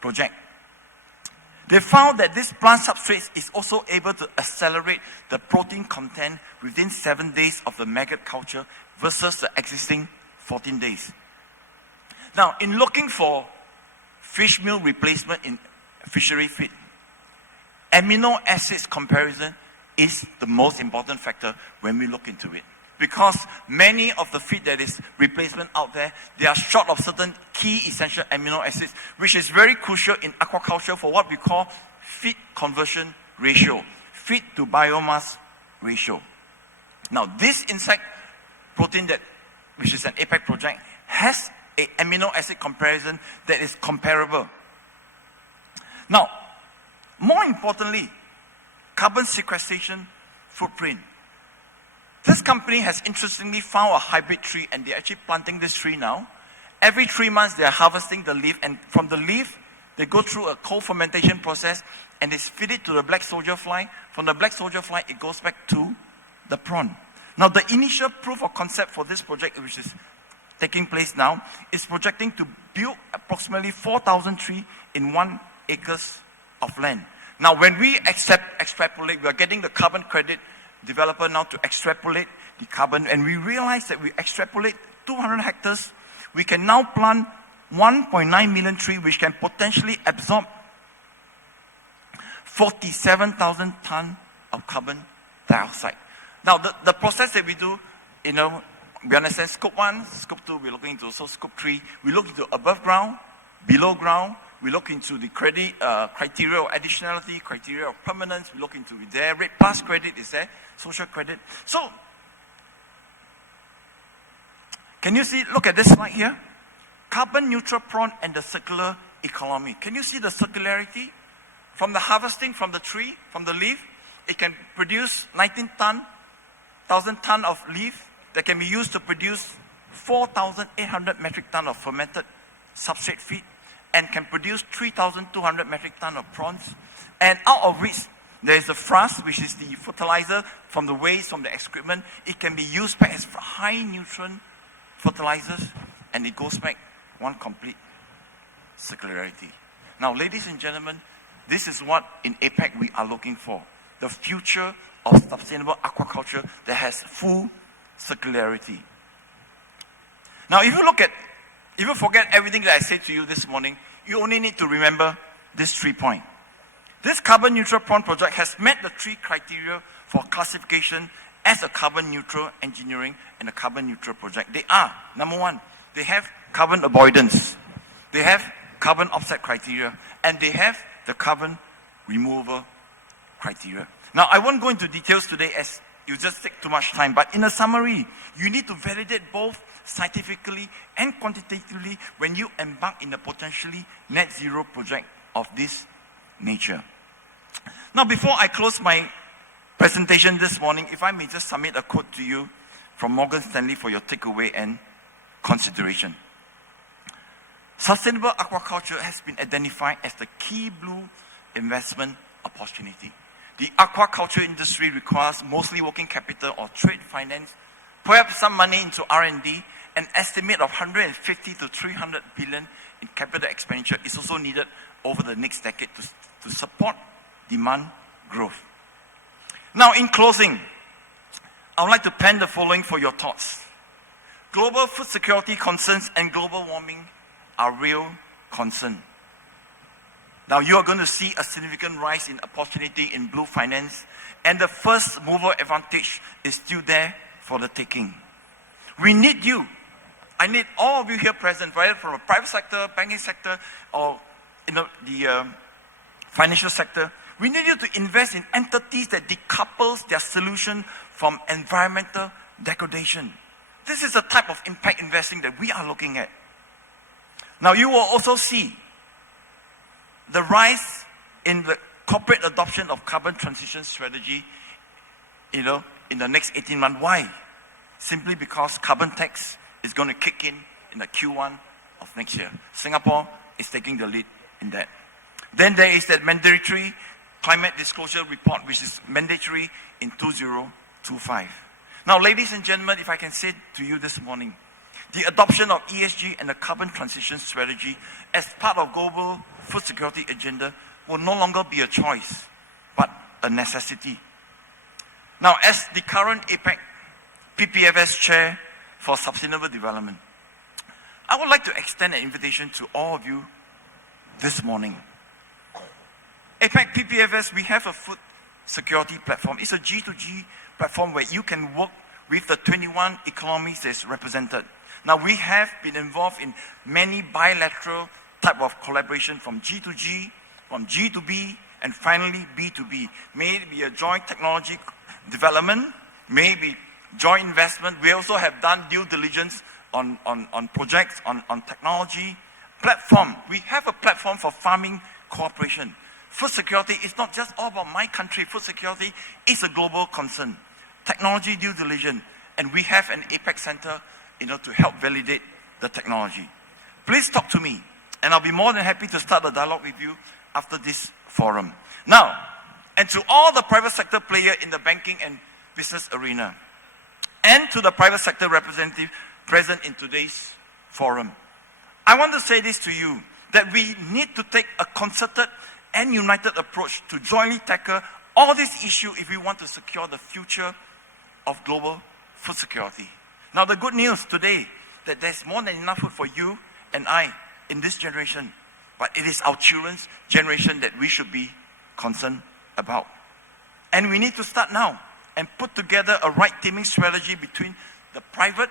project, they found that this plant substrate is also able to accelerate the protein content within 7 days of the maggot culture versus the existing 14 days. Now, in looking for fish meal replacement in fishery feed, amino acids comparison is the most important factor when we look into it. Because many of the feed that is replacement out there, they are short of certain key essential amino acids, which is very crucial in aquaculture for what we call feed conversion ratio, feed to biomass ratio. Now, this insect protein which is an APAC project, has an amino acid comparison that is comparable. Now, more importantly, carbon sequestration footprint. This company has interestingly found a hybrid tree, and they're actually planting this tree now. Every 3 months, they're harvesting the leaf, and from the leaf, they go through a cold fermentation process, and they feed it to the black soldier fly. From the black soldier fly, it goes back to the prawn. Now, the initial proof of concept for this project, which is taking place now, is projecting to build approximately 4,000 trees in 1 acres of land. Now, when we extrapolate, we are getting the carbon credit developer now to extrapolate the carbon, and we realize that we extrapolate 200 hectares, we can now plant 1.9 million trees, which can potentially absorb 47,000 tons of carbon dioxide. Now, the process that we do, we understand scope 1, scope 2, we're looking into also scope 3. We look into above ground, below ground. We look into the credit criteria of additionality, criteria of permanence. We look into, is there REDD Plus credit, is there social credit? So, can you see, look at this slide here. Carbon neutral prawn and the circular economy. Can you see the circularity? From the harvesting from the tree, from the leaf, it can produce 19,000 tons of leaf that can be used to produce 4,800 metric tons of fermented substrate feed and can produce 3,200 metric tons of prawns. And out of which there is a frass, which is the fertilizer from the waste, from the excrement. It can be used back as high nutrient fertilizers, and it goes back one complete circularity. Now, ladies and gentlemen, this is what in APEC we are looking for. The future of sustainable aquaculture that has full circularity. Now, if you forget everything that I said to you this morning, you only need to remember this 3 points. This carbon neutral prawn project has met the 3 criteria for classification as a carbon neutral engineering and a carbon neutral project. They are, number 1, they have carbon avoidance, they have carbon offset criteria, and they have the carbon removal criteria. Now, I won't go into details today as you just take too much time, but in a summary, you need to validate both scientifically and quantitatively when you embark in a potentially net zero project of this nature. Now, before I close my presentation this morning, if I may just submit a quote to you from Morgan Stanley for your takeaway and consideration. Sustainable aquaculture has been identified as the key blue investment opportunity. The aquaculture industry requires mostly working capital or trade finance, perhaps some money into R&D. An estimate of 150 to 300 billion in capital expenditure is also needed over the next decade to support demand growth. Now, in closing, I would like to pen the following for your thoughts. Global food security concerns and global warming are real concern. Now, you are going to see a significant rise in opportunity in blue finance, and the first mover advantage is still there for the taking. We need you. I need all of you here present, whether from the private sector, banking sector, or the financial sector. We need you to invest in entities that decouples their solution from environmental degradation. This is the type of impact investing that we are looking at. Now, you will also see the rise in the corporate adoption of carbon transition strategy, in the next 18 months. Why? Simply because carbon tax is going to kick in the Q1 of next year. Singapore is taking the lead in that. Then there is that mandatory climate disclosure report, which is mandatory in 2025. Now, ladies and gentlemen, if I can say to you this morning, the adoption of ESG and the carbon transition strategy as part of global food security agenda will no longer be a choice, but a necessity. Now, as the current APEC PPFS Chair for Sustainable Development, I would like to extend an invitation to all of you this morning. APEC PPFS, we have a food security platform. It's a G2G platform where you can work with the 21 economies that's represented. Now, we have been involved in many bilateral type of collaboration from G2G, from G2B, and finally B2B. May it be a joint technology development, may it be joint investment. We also have done due diligence on projects, on technology. Platform, we have a platform for farming cooperation. Food security is not just all about my country. Food security is a global concern. Technology due diligence, and we have an APEC center to help validate the technology. Please talk to me, and I'll be more than happy to start a dialogue with you after this forum. Now, and to all the private sector players in the banking and business arena, and to the private sector representative present in today's forum. I want to say this to you, that we need to take a concerted and united approach to jointly tackle all these issues if we want to secure the future of global food security. Now the good news today, that there's more than enough food for you and I in this generation, but it is our children's generation that we should be concerned about. And we need to start now and put together a right teaming strategy between the private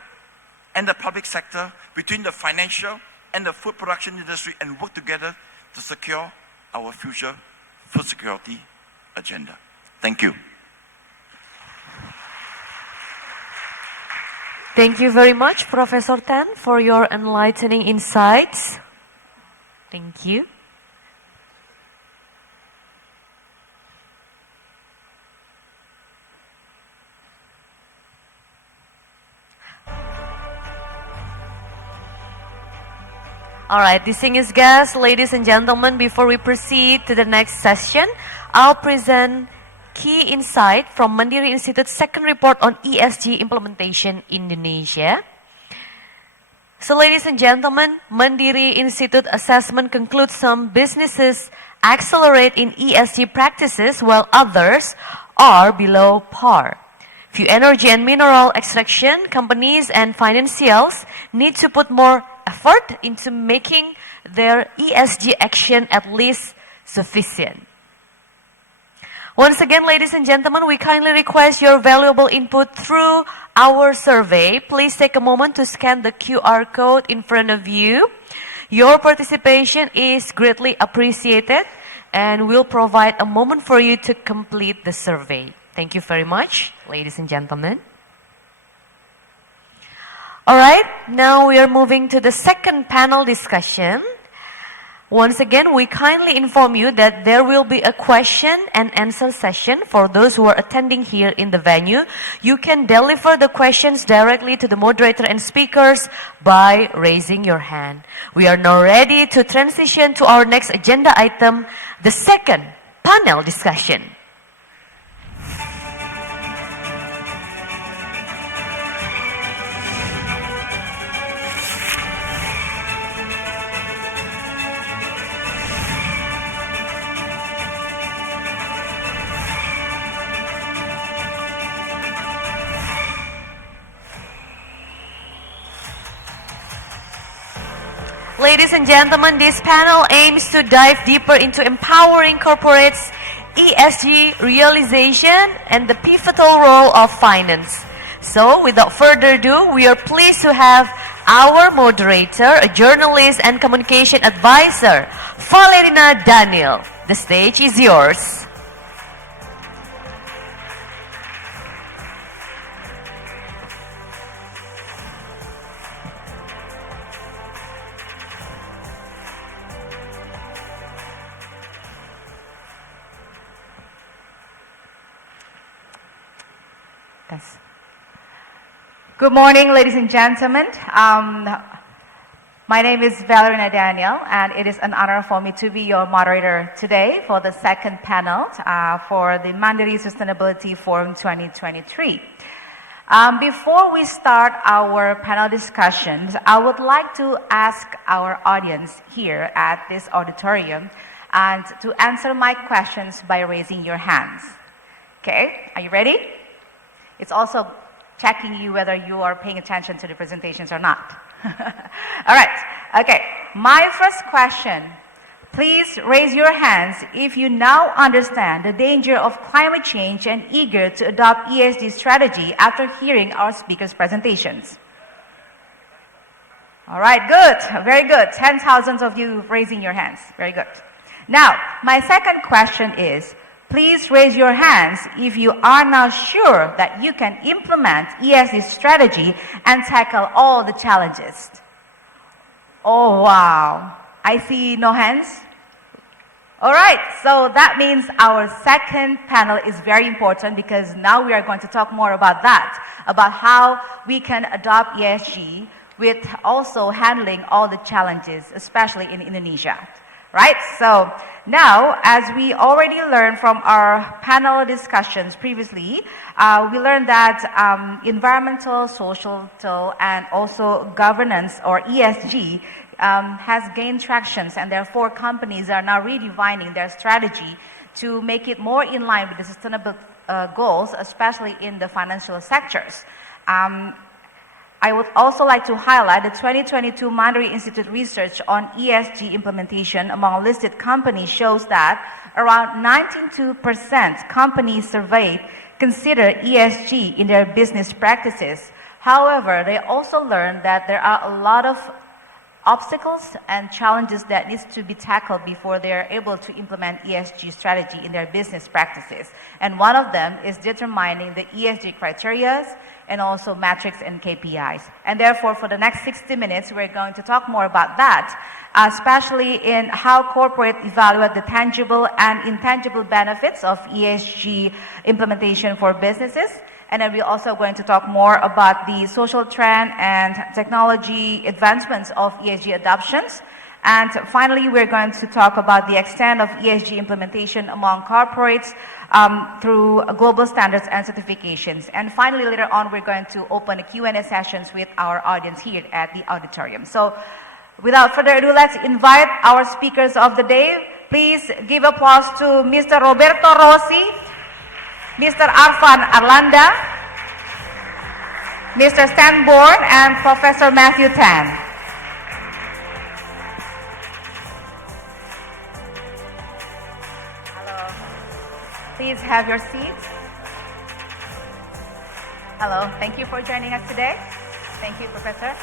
and the public sector, between the financial and the food production industry, and work together to secure our future food security agenda. Thank you. Thank you very much, Professor Tan, for your enlightening insights. Thank you. All right, distinguished guests, ladies and gentlemen, before we proceed to the next session, I'll present key insight from Mandiri Institute's second report on ESG implementation in Indonesia. So ladies and gentlemen, Mandiri Institute assessment concludes some businesses accelerate in ESG practices while others are below par. Few energy and mineral extraction companies and financials need to put more effort into making their ESG action at least sufficient. Once again, ladies and gentlemen, we kindly request your valuable input through our survey. Please take a moment to scan the QR code in front of you. Your participation is greatly appreciated, and we'll provide a moment for you to complete the survey. Thank you very much, ladies and gentlemen. All right, now we are moving to the second panel discussion. Once again, we kindly inform you that there will be a question and answer session for those who are attending here in the venue. You can deliver the questions directly to the moderator and speakers by raising your hand. We are now ready to transition to our next agenda item, the second panel discussion. Ladies and gentlemen, this panel aims to dive deeper into empowering corporates' ESG realization and the pivotal role of finance. So, without further ado, we are pleased to have our moderator, a journalist and communication advisor, Valerina Daniel. The stage is yours. Good morning, ladies and gentlemen. My name is Valerina Daniel, and it is an honor for me to be your moderator today for the second panel for the Mandiri Sustainability Forum 2023. Before we start our panel discussions, I would like to ask our audience here at this auditorium and to answer my questions by raising your hands. Okay, are you ready? It's also checking you whether you are paying attention to the presentations or not. All right, okay. My first question, please raise your hands if you now understand the danger of climate change and eager to adopt ESG strategy after hearing our speakers' presentations. All right, good, very good. 10,000 of you raising your hands, very good. Now, my second question is, please raise your hands if you are now sure that you can implement ESG strategy and tackle all the challenges. Oh, wow. I see no hands. All right, so that means our second panel is very important because now we are going to talk more about that, about how we can adopt ESG with also handling all the challenges, especially in Indonesia. Right, so now, as we already learned from our panel discussions previously, we learned that environmental, social, and also governance, or ESG, has gained traction, and therefore companies are now redefining their strategy to make it more in line with the sustainable goals, especially in the financial sectors. I would also like to highlight the 2022 Mandiri Institute research on ESG implementation among listed companies shows that around 92% companies surveyed consider ESG in their business practices. However, they also learned that there are a lot of obstacles and challenges that needs to be tackled before they are able to implement ESG strategy in their business practices. And one of them is determining the ESG criteria and also metrics and KPIs. And therefore, for the next 60 minutes, we're going to talk more about that, especially in how corporate evaluate the tangible and intangible benefits of ESG implementation for businesses. And then we're also going to talk more about the social trend and technology advancements of ESG adoptions. And finally, we're going to talk about the extent of ESG implementation among corporates through global standards and certifications. And finally, later on, we're going to open a Q&A sessions with our audience here at the auditorium. So without further ado, let's invite our speakers of the day. Please give applause to Mr. Roberto Rossi, Mr. Arfan Arlanda, Mr. Stan Bourne, and Professor Matthew Tan. Hello. Please have your seats. Hello. Thank you for joining us today. Thank you, Professor.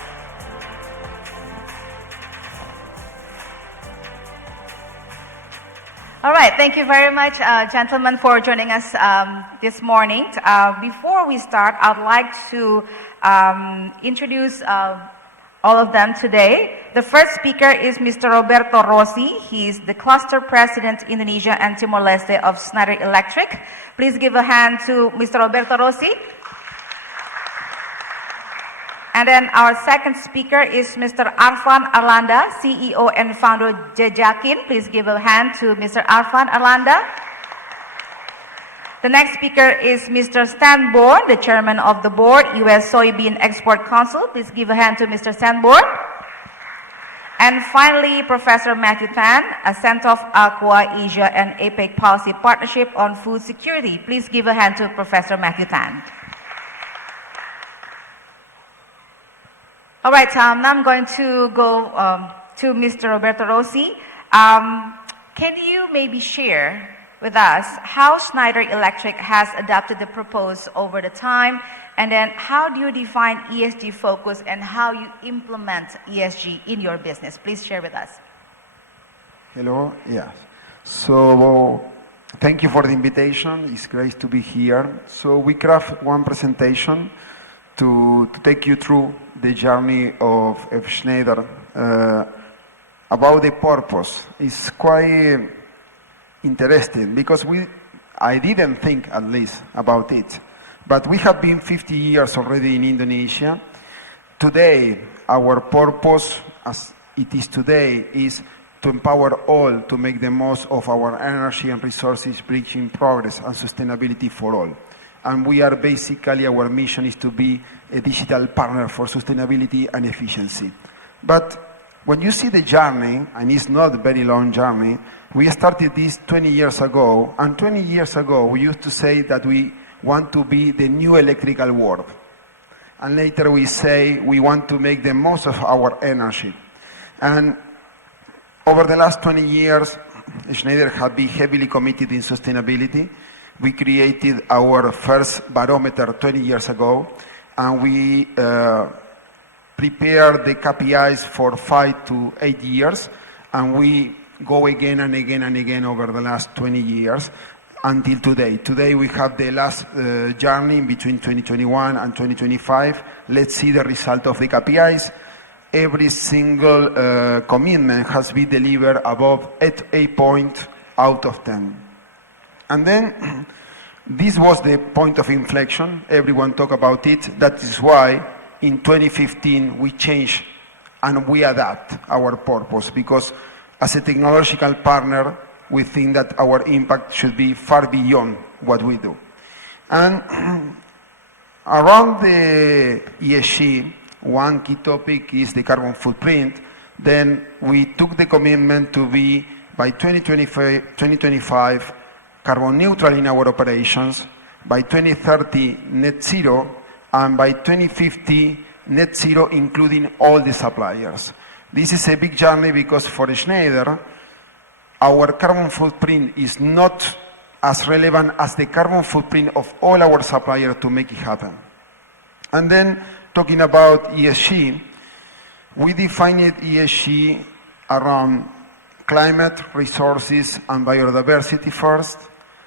All right, thank you very much, gentlemen, for joining us this morning. Before we start, I'd like to introduce all of them today. The first speaker is Mr. Roberto Rossi. He's the Cluster President, Indonesia and Timor-Leste of Schneider Electric. Please give a hand to Mr. Roberto Rossi. And then our second speaker is Mr. Arfan Arlanda, CEO and founder Jejakin. Please give a hand to Mr. Arfan Arlanda. The next speaker is Mr. Stan Bourne, the chairman of the board, U.S. Soybean Export Council. Please give a hand to Mr. Stan Bourne. And finally, Professor Matthew Tan, a Center of Aqua Asia and APEC Policy Partnership on Food Security. Please give a hand to Professor Matthew Tan. All right, now I'm going to go to Mr. Roberto Rossi. Can you maybe share with us how Schneider Electric has adapted the proposal over the time, and then how do you define ESG focus and how you implement ESG in your business? Please share with us. Hello, yes. So thank you for the invitation. It's great to be here. So we craft one presentation to take you through the journey of Schneider about the purpose. It's quite interesting because I didn't think at least about it. But we have been 50 years already in Indonesia. Today, our purpose as it is today is to empower all to make the most of our energy and resources, bridging progress and sustainability for all. And we are basically, our mission is to be a digital partner for sustainability and efficiency. But when you see the journey, and it's not a very long journey, we started this 20 years ago, and 20 years ago we used to say that we want to be the new electrical world. And later we say we want to make the most of our energy. And over the last 20 years, Schneider has been heavily committed in sustainability. We created our first barometer 20 years ago, and we prepared the KPIs for 5 to 8 years, and we go again and again and again over the last 20 years until today. Today we have the last journey between 2021 and 2025. Let's see the result of the KPIs. Every single commitment has been delivered above 8 points out of 10. And then this was the point of inflection. Everyone talk about it. That is why in 2015 we changed and we adapt our purpose, because as a technological partner, we think that our impact should be far beyond what we do. And around the ESG, one key topic is the carbon footprint. Then we took the commitment to be, by 2025 carbon neutral in our operations, by 2030 net zero, and by 2050 net zero including all the suppliers. This is a big journey because for Schneider, our carbon footprint is not as relevant as the carbon footprint of all our suppliers to make it happen. And then talking about ESG, we defined ESG around climate, resources, and biodiversity first.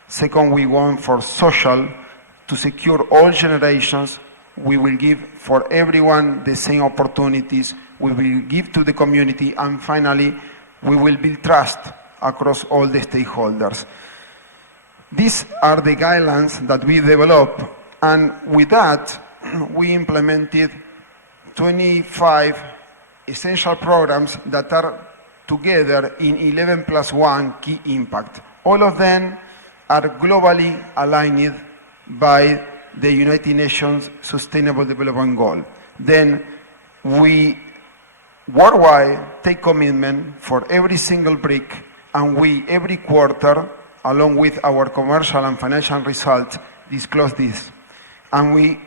Second, we want for social, to secure all generations. We will give for everyone the same opportunities. We will give to the community. And finally, we will build trust across all the stakeholders. These are the guidelines that we developed. And with that, we implemented 25 essential programs that are together in 11+1 key impact. All of them are globally aligned by the United Nations Sustainable Development Goal. Then we worldwide take commitment for every single brick, and we every quarter, along with our commercial and financial results, disclose this. And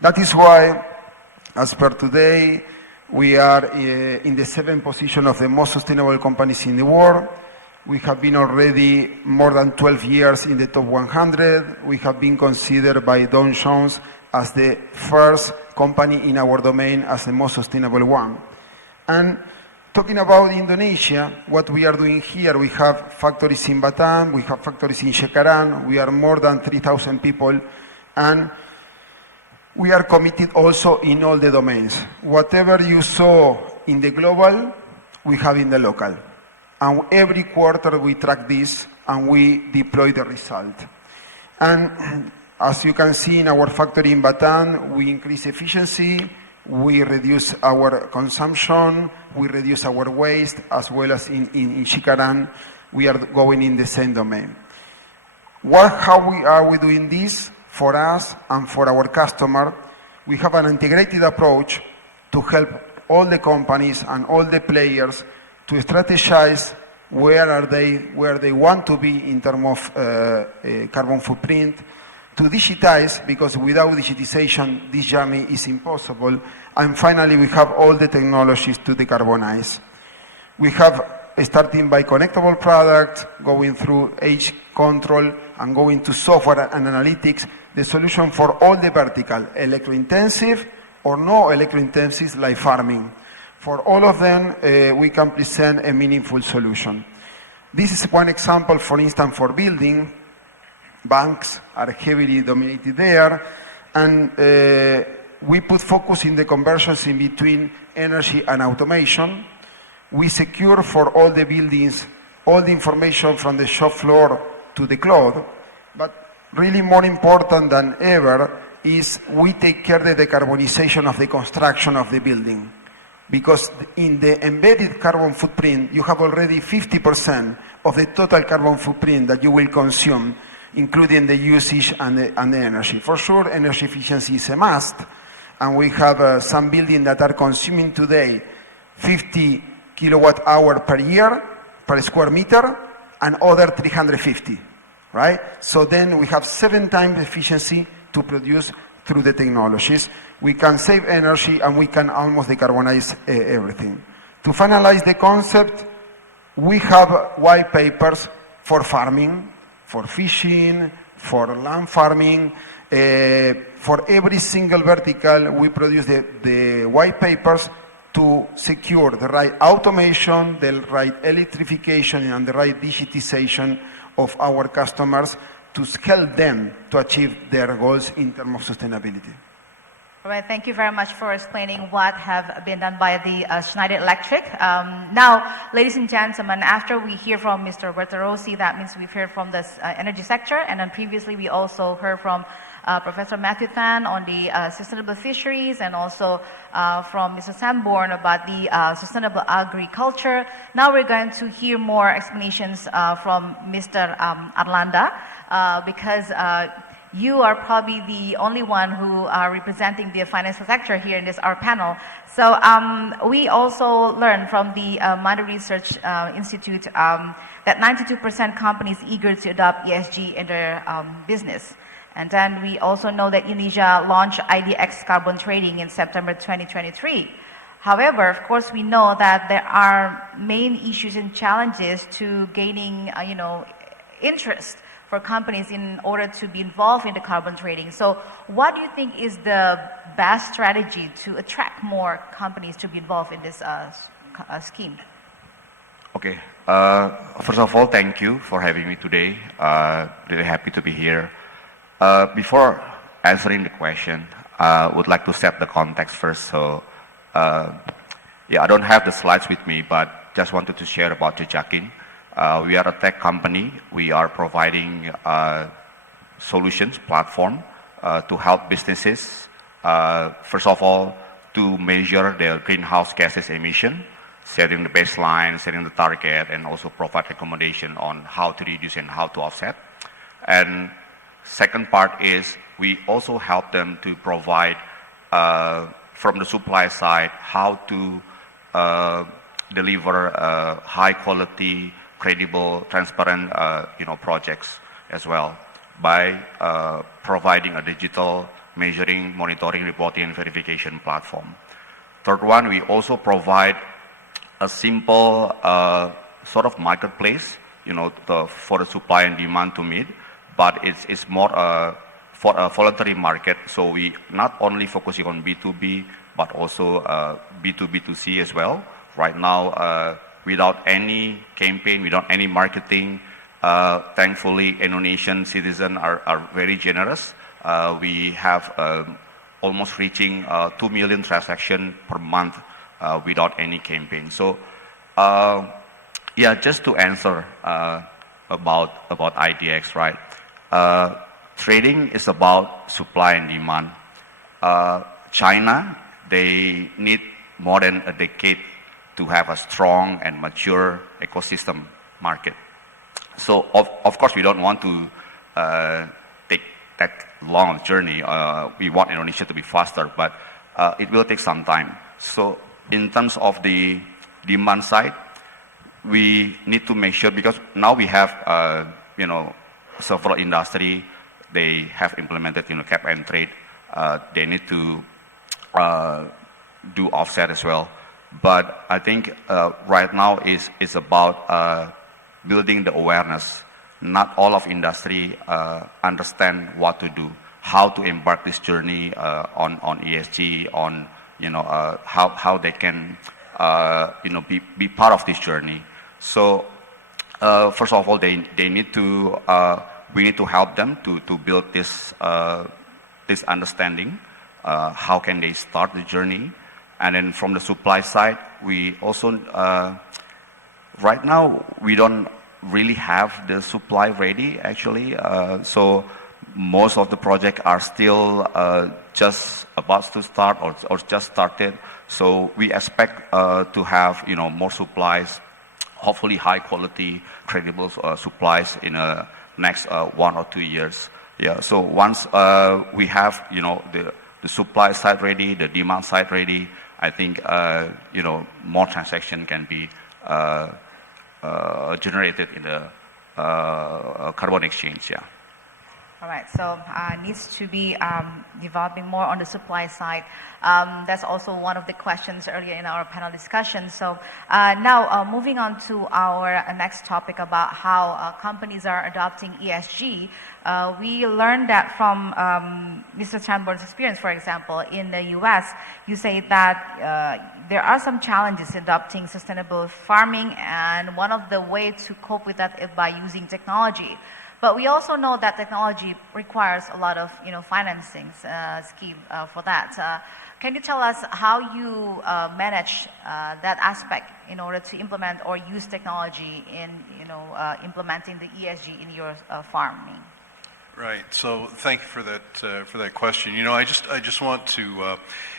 that is why, as per today, we are in the 7th position of the most sustainable companies in the world. We have been already more than 12 years in the top 100. We have been considered by Dow Jones as the first company in our domain as the most sustainable one. And talking about Indonesia, what we are doing here, we have factories in Batam, we have factories in Cikarang, we are more than 3,000 people, and we are committed also in all the domains. Whatever you saw in the global, we have in the local. And every quarter we track this and we deploy the result. And as you can see in our factory in Batam, we increase efficiency, we reduce our consumption, we reduce our waste, as well as in Cikarang, we are going in the same domain. How are we doing this? For us and for our customer, we have an integrated approach to help all the companies and all the players to strategize where they want to be in terms of carbon footprint, to digitize, because without digitization, this journey is impossible. And finally, we have all the technologies to decarbonize. We have, starting by connectable products, going through age control, and going to software and analytics, the solution for all the vertical, electro-intensive or no electro-intensive, like farming. For all of them, we can present a meaningful solution. This is one example, for instance, for building. Banks are heavily dominated there, and we put focus in the conversions in between energy and automation. We secure for all the buildings all the information from the shop floor to the cloud, but really more important than ever is we take care of the decarbonization of the construction of the building. Because in the embedded carbon footprint, you have already 50% of the total carbon footprint that you will consume, including the usage and the energy. For sure, energy efficiency is a must, and we have some buildings that are consuming today 50 kilowatt hour per year, per square meter, and other 350, right? So then we have 7 times efficiency to produce through the technologies. We can save energy and we can almost decarbonize everything. To finalize the concept, we have white papers for farming, for fishing, for land farming. For every single vertical, we produce the white papers to secure the right automation, the right electrification, and the right digitization of our customers to help them to achieve their goals in terms of sustainability. All right, thank you very much for explaining what have been done by the Schneider Electric. Now, ladies and gentlemen, after we hear from Mr. Roberto Rossi, that means we've heard from the energy sector, and then previously we also heard from Professor Matthew Tan on the sustainable fisheries, and also from Mr. Sanborn about the sustainable agriculture. Now we're going to hear more explanations from Mr. Arlanda, because you are probably the only one who are representing the financial sector here in this our panel. So we also learned from the Mandiri Research Institute that 92% companies eager to adopt ESG in their business. And then we also know that Indonesia launched IDX carbon trading in September 2023. However, of course, we know that there are main issues and challenges to gaining, interest for companies in order to be involved in the carbon trading. So what do you think is the best strategy to attract more companies to be involved in this scheme? Okay. First of all, thank you for having me today. Really happy to be here. Before answering the question, I would like to set the context first. So, I don't have the slides with me, but just wanted to share about Jejakin. We are a tech company. We are providing solutions, platform to help businesses, first of all, to measure their greenhouse gases emission, setting the baseline, setting the target, and also provide recommendation on how to reduce and how to offset. And second part is we also help them to provide, from the supply side, how to deliver high quality, credible, transparent, projects as well by providing a digital measuring, monitoring, reporting, and verification platform. Third one, we also provide a simple sort of marketplace, for the supply and demand to meet, but it's more for a voluntary market. So we not only focusing on B2B, but also B2B2C as well. Right now, without any campaign, without any marketing, thankfully, Indonesian citizens are very generous. We have almost reaching 2 million transactions per month without any campaign. So, just to answer about IDX, right? Trading is about supply and demand. China, they need more than a decade to have a strong and mature ecosystem market. So of course we don't want to take that long journey. We want Indonesia to be faster, but it will take some time. So in terms of the demand side, we need to make sure, because now we have several industry, they have implemented cap and trade. They need to do offset as well. But I think right now is about building the awareness. Not all of industry understand what to do, how to embark this journey on ESG, on how they can be part of this journey. So first of all, they need to we need to help them to build this this understanding. How can they start the journey? And then from the supply side, we also, right now, we don't really have the supply ready, actually. So most of the projects are still just about to start or just started. So we expect to have, more supplies, hopefully high quality, credible supplies in the next 1 or 2 years. Yeah. So once we have, the supply side ready, the demand side ready, I think more transaction can be generated in the carbon exchange. Yeah. All right. So needs to be developing more on the supply side. That's also one of the questions earlier in our panel discussion. So now moving on to our next topic about how companies are adopting ESG. We learned that from Mr. Sanborn's experience, for example, in the US, you say that there are some challenges adopting sustainable farming, and one of the ways to cope with that is by using technology. But we also know that technology requires a lot of financing scheme for that. Can you tell us how you manage that aspect in order to implement or use technology in implementing the ESG in your farming? Right. So thank you for that question. I just want to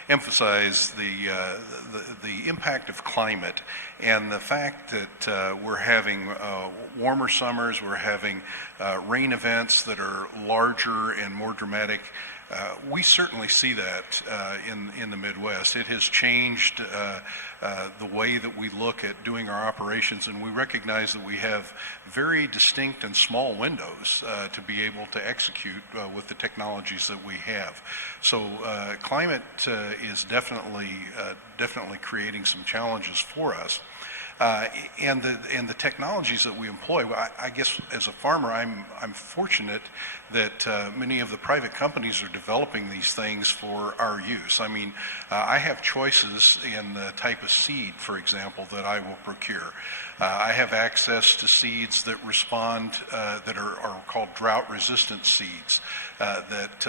emphasize the impact of climate and the fact that we're having warmer summers, we're having rain events that are larger and more dramatic. We certainly see that in the Midwest. It has changed the way that we look at doing our operations, and we recognize that we have very distinct and small windows to be able to execute with the technologies that we have. So climate is definitely creating some challenges for us. And the technologies that we employ, I guess as a farmer, I'm fortunate that many of the private companies are developing these things for our use. I mean, I have choices in the type of seed, for example, that I will procure. I have access to seeds that respond, that are called drought-resistant seeds, that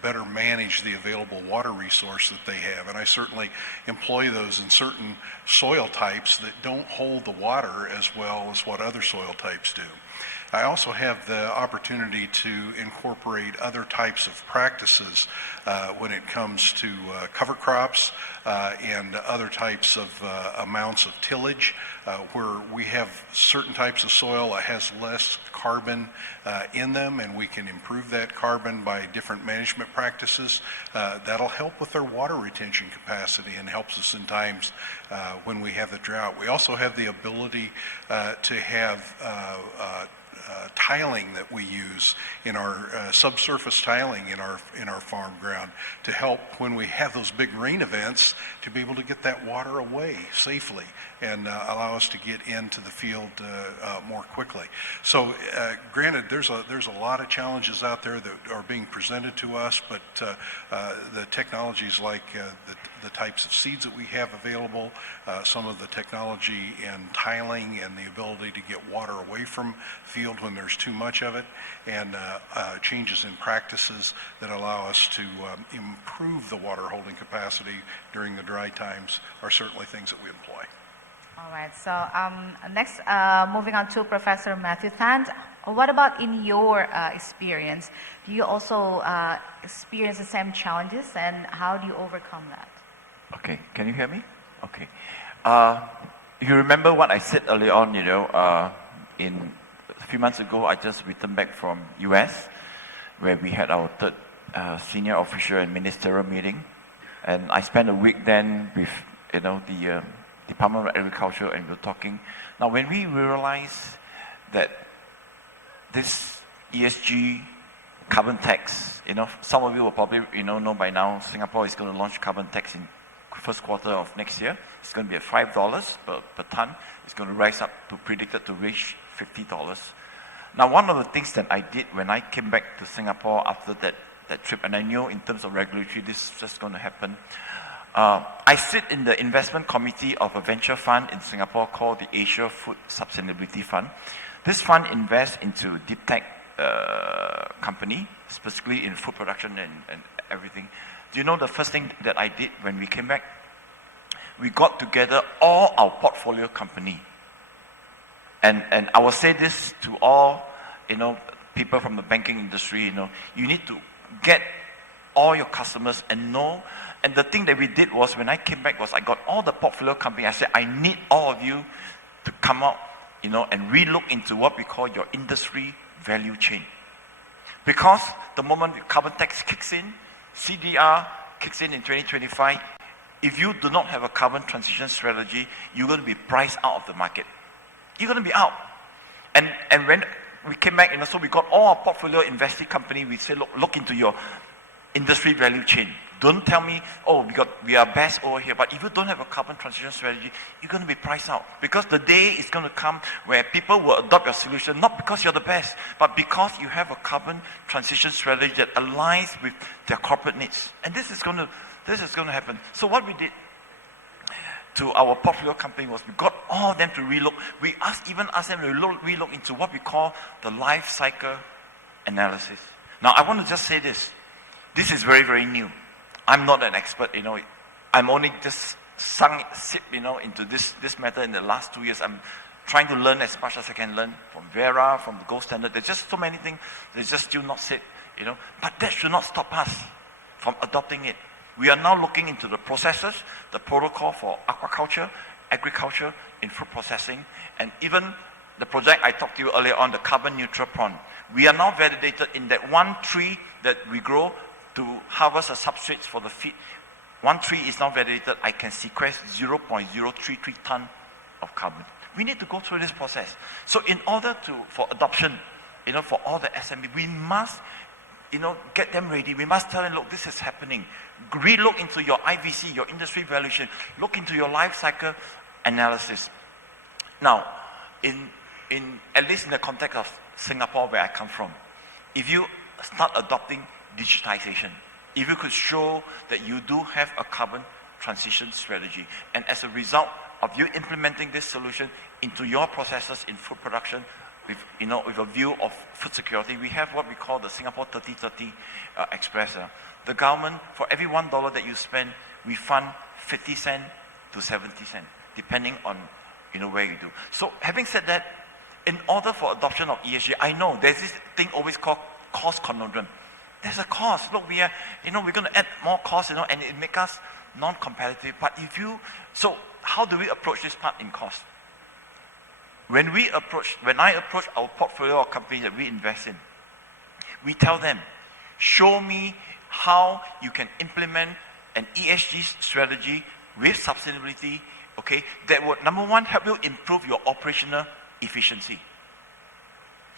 better manage the available water resource that they have. And I certainly employ those in certain soil types that don't hold the water as well as what other soil types do. I also have the opportunity to incorporate other types of practices when it comes to cover crops and other types of amounts of tillage, where we have certain types of soil that has less carbon in them, and we can improve that carbon by different management practices. That'll help with our water retention capacity and helps us in times when we have the drought. We also have the ability to have tiling that we use in our subsurface tiling in our farm ground to help when we have those big rain events to be able to get that water away safely and allow us to get into the field more quickly. So granted, there's a lot of challenges out there that are being presented to us, but the technologies like the types of seeds that we have available, some of the technology in tiling and the ability to get water away from field when there's too much of it, and changes in practices that allow us to improve the water holding capacity during the dry times are certainly things that we employ. All right, so next, moving on to Professor Matthew Thand. What about in your experience? Do you also experience the same challenges, and how do you overcome that? Okay, can you hear me? Okay. You remember what I said earlier on, in a few months ago, I just returned back from US, where we had our third senior official and ministerial meeting. And I spent a week then with, the Department of Agriculture, and we were talking. Now, when we realized that this ESG carbon tax, some of you will probably, know by now, Singapore is going to launch carbon tax in first quarter of next year. It's going to be at $5 per ton. It's going to rise up to predicted to reach $50. Now, one of the things that I did when I came back to Singapore after that trip, and I knew in terms of regulatory this is just going to happen, I sit in the investment committee of a venture fund in Singapore called the Asia Food Sustainability Fund. This fund invests into deep tech company, specifically in food production and everything. Do you know the first thing that I did when we came back? We got together all our portfolio company. And I will say this to all, people from the banking industry, you need to get all your customers and know. And the thing that we did was, when I came back, was I got all the portfolio company. I said, I need all of you to come out, and relook into what we call your industry value chain. Because the moment carbon tax kicks in, CDR kicks in 2025, if you do not have a carbon transition strategy, you're going to be priced out of the market. You're going to be out. And when we came back, so we got all our portfolio investee company, we said, look into your industry value chain. Don't tell me, we are best over here. But if you don't have a carbon transition strategy, you're going to be priced out. Because the day is going to come where people will adopt your solution, not because you're the best, but because you have a carbon transition strategy that aligns with their corporate needs. And this is going to happen. So what we did, to our portfolio company was we got all of them to relook. We even asked them to relook into what we call the life cycle analysis. Now, I want to just say this. This is very, very new. I'm not an expert, I'm only just sunk into this matter in the last 2 years. I'm trying to learn as much as I can learn from Vera, from the gold standard. There's just so many things that's just still not said, But that should not stop us from adopting it. We are now looking into the processes, the protocol for aquaculture, agriculture, in food processing, and even the project I talked to you earlier on, the carbon neutral prawn. We are now validated in that one tree that we grow to harvest the substrates for the feed. One tree is now validated, I can sequester 0.033 ton of carbon. We need to go through this process. So in order for adoption, for all the SME, we must, get them ready. We must tell them, look, this is happening. Relook into your IVC, your industry valuation. Look into your life cycle analysis. Now, at least in the context of Singapore, where I come from, if you start adopting digitization, if you could show that you do have a carbon transition strategy, and as a result of you implementing this solution into your processes in food production, with a view of food security, we have what we call the Singapore 30-30 Express. The government, for every $1 that you spend, we fund 50 cents to 70 cents, depending on where you do. So having said that, in order for adoption of ESG, I know there's this thing always called cost conundrum. There's a cost. Look, we're going to add more cost, and it makes us non-competitive. But so how do we approach this part in cost? When I approach our portfolio of companies that we invest in, we tell them, show me how you can implement an ESG strategy with sustainability, that would, number one, help you improve your operational efficiency.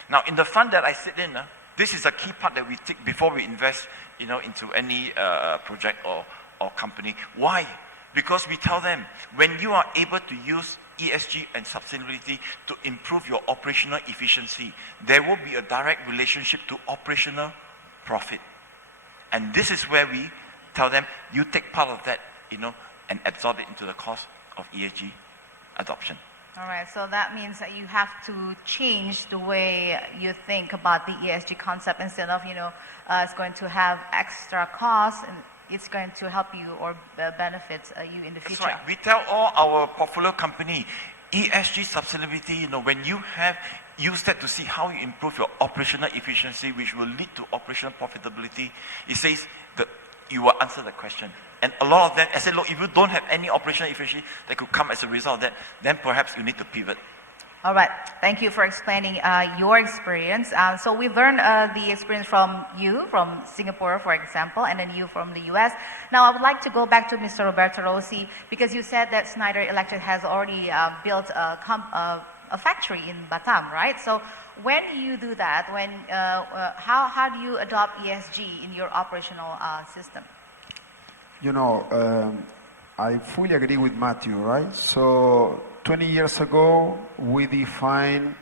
Now, in the fund that I sit in, this is a key part that we take before we invest, into any project or company. Why? Because we tell them, when you are able to use ESG and sustainability to improve your operational efficiency, there will be a direct relationship to operational profit. And this is where we tell them, you take part of that, and absorb it into the cost of ESG adoption. All right, so that means that you have to change the way you think about the ESG concept. Instead of, it's going to have extra costs, and it's going to help you or benefit you in the future. That's right. We tell all our portfolio company, ESG sustainability, when you have used that to see how you improve your operational efficiency, which will lead to operational profitability, it says that you will answer the question. And a lot of them, I said, look, if you don't have any operational efficiency that could come as a result of that, then perhaps you need to pivot. All right. Thank you for explaining your experience. So we've learned the experience from you, from Singapore, for example, and then you from the US. Now, I would like to go back to Mr. Roberto Rossi, because you said that Schneider Electric has already built a factory in Batam, right? So when you do that, how do you adopt ESG in your operational system? I fully agree with Matthew, right? So 20 years ago, we defined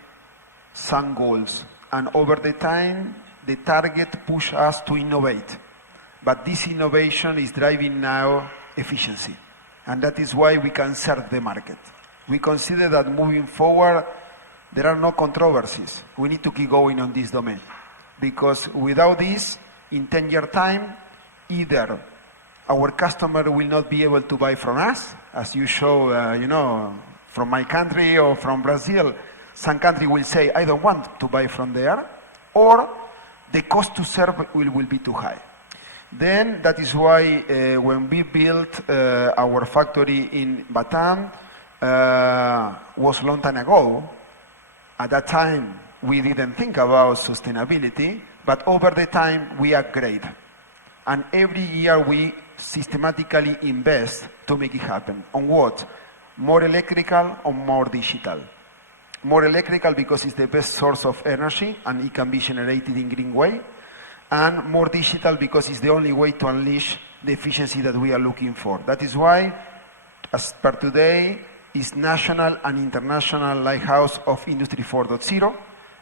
some goals, and over the time, the target pushed us to innovate. But this innovation is driving now efficiency, and that is why we can serve the market. We consider that moving forward, there are no controversies. We need to keep going on this domain, because without this, in 10-year time, either our customer will not be able to buy from us, as you show, from my country or from Brazil. Some country will say, I don't want to buy from there, or the cost to serve will be too high. Then that is why when we built our factory in Batam, was a long time ago. At that time, we didn't think about sustainability, but over the time, we upgrade. And every year, we systematically invest to make it happen. On what? More electrical or more digital? More electrical because it's the best source of energy and it can be generated in green way. And more digital because it's the only way to unleash the efficiency that we are looking for. That is why, as per today, is national and international lighthouse of Industry 4.0.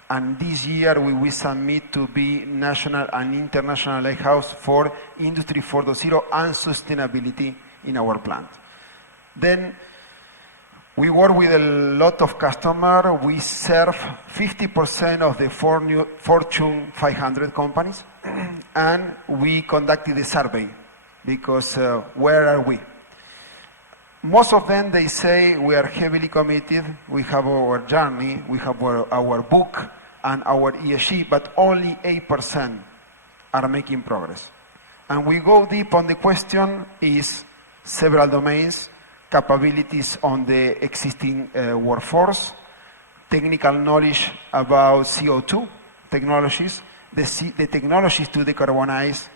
And this year we will submit to be national and international lighthouse for Industry 4.0 and sustainability in our plant. Then We work with a lot of customers. We serve 50% of the Fortune 500 companies, and we conducted a survey because where are we? Most of them, they say we are heavily committed, we have our journey, we have our book and our ESG, but only 8% are making progress. And we go deep on the question is several domains, capabilities on the existing workforce, technical knowledge about CO2 technologies, the technologies to decarbonize,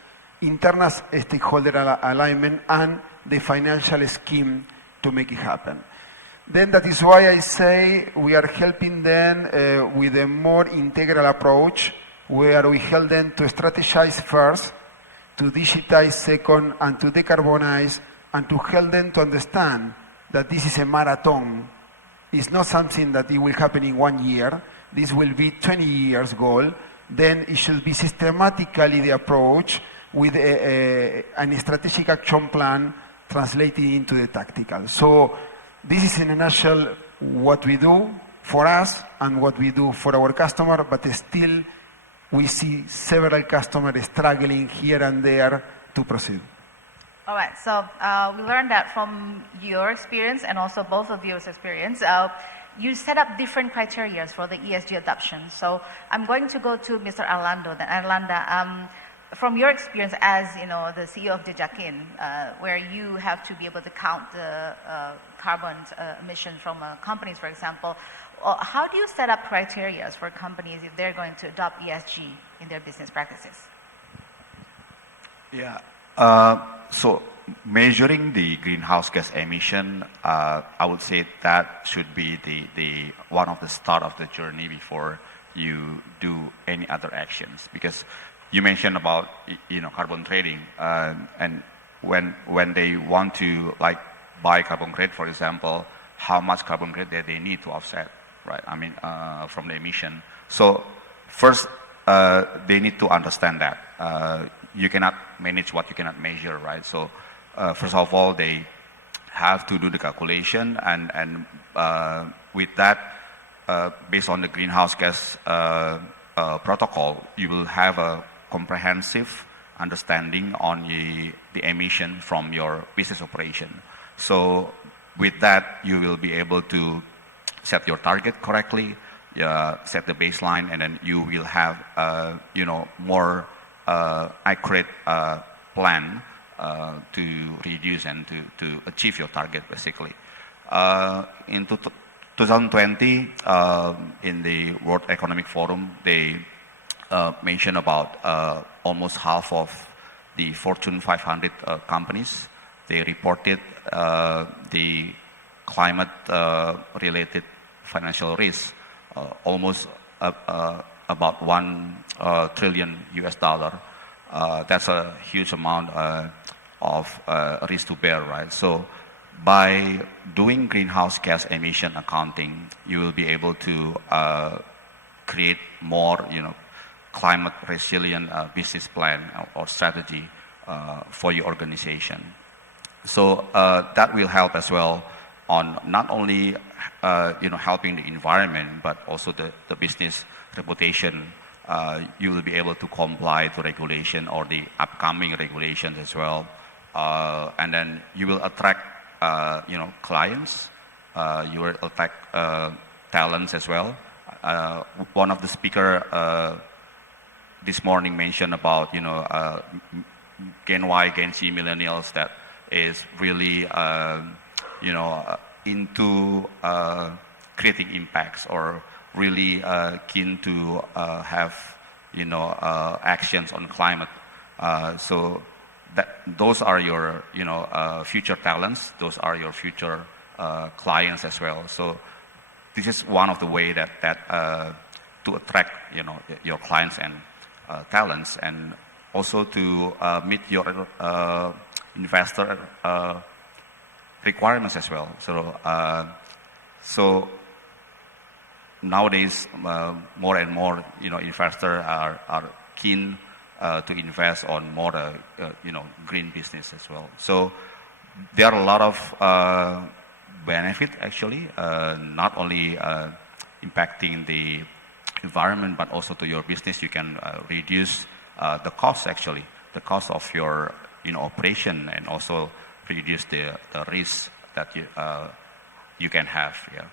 internal stakeholder alignment, and the financial scheme to make it happen. Then that is why I say we are helping them with a more integral approach, where we help them to strategize first, to digitize second, and to decarbonize, and to help them to understand that this is a marathon. It's not something that it will happen in 1 year. This will be 20 years goal. Then it should be systematically the approach with a strategic action plan translated into the tactical. So this is in a nutshell what we do for us and what we do for our customer, but still we see several customers struggling here and there to proceed. All right, so we learned that from your experience and also both of yours experience. You set up different criteria for the ESG adoption. So I'm going to go to Mr. Orlando. Then Orlando, from your experience as the CEO of Dejakin, where you have to be able to count the carbon emissions from companies, for example, how do you set up criteria for companies if they're going to adopt ESG in their business practices? Yeah. So measuring the greenhouse gas emission, I would say that should be the one of the start of the journey before you do any other actions. Because you mentioned about carbon trading, and when they want to buy carbon credit, for example, how much carbon credit that they need to offset, right? I mean, from the emission. So first, they need to understand that you cannot manage what you cannot measure, right? So first of all, they have to do the calculation, and with that, based on the greenhouse gas protocol, you will have a comprehensive understanding on the emission from your business operation. So with that, you will be able to set your target correctly, set the baseline, and then you will have more accurate plan to reduce and to achieve your target, basically. In 2020, in the World Economic Forum, they mentioned about almost half of the Fortune 500 companies. They reported the climate-related financial risk, almost about $1 trillion US. That's a huge amount of risk to bear, right? So by doing greenhouse gas emission accounting, you will be able to create more, climate resilient business plan or strategy for your organization. So that will help as well on not only helping the environment, but also the business reputation. You will be able to comply to regulation or the upcoming regulations as well, and then you will attract clients. You will attract talents as well. One of the speaker this morning mentioned about Gen Y, Gen Z millennials that is really into creating impacts or really keen to have actions on climate. So those are your future talents. Those are your future clients as well. So this is one of the way that to attract your clients and talents, and also to meet your investor requirements as well. So nowadays, more and more, investors are keen to invest on more, green business as well. So there are a lot of benefit actually, not only impacting the environment, but also to your business. You can reduce the cost actually, the cost of your operation, and also reduce the risk that you can have. Yeah.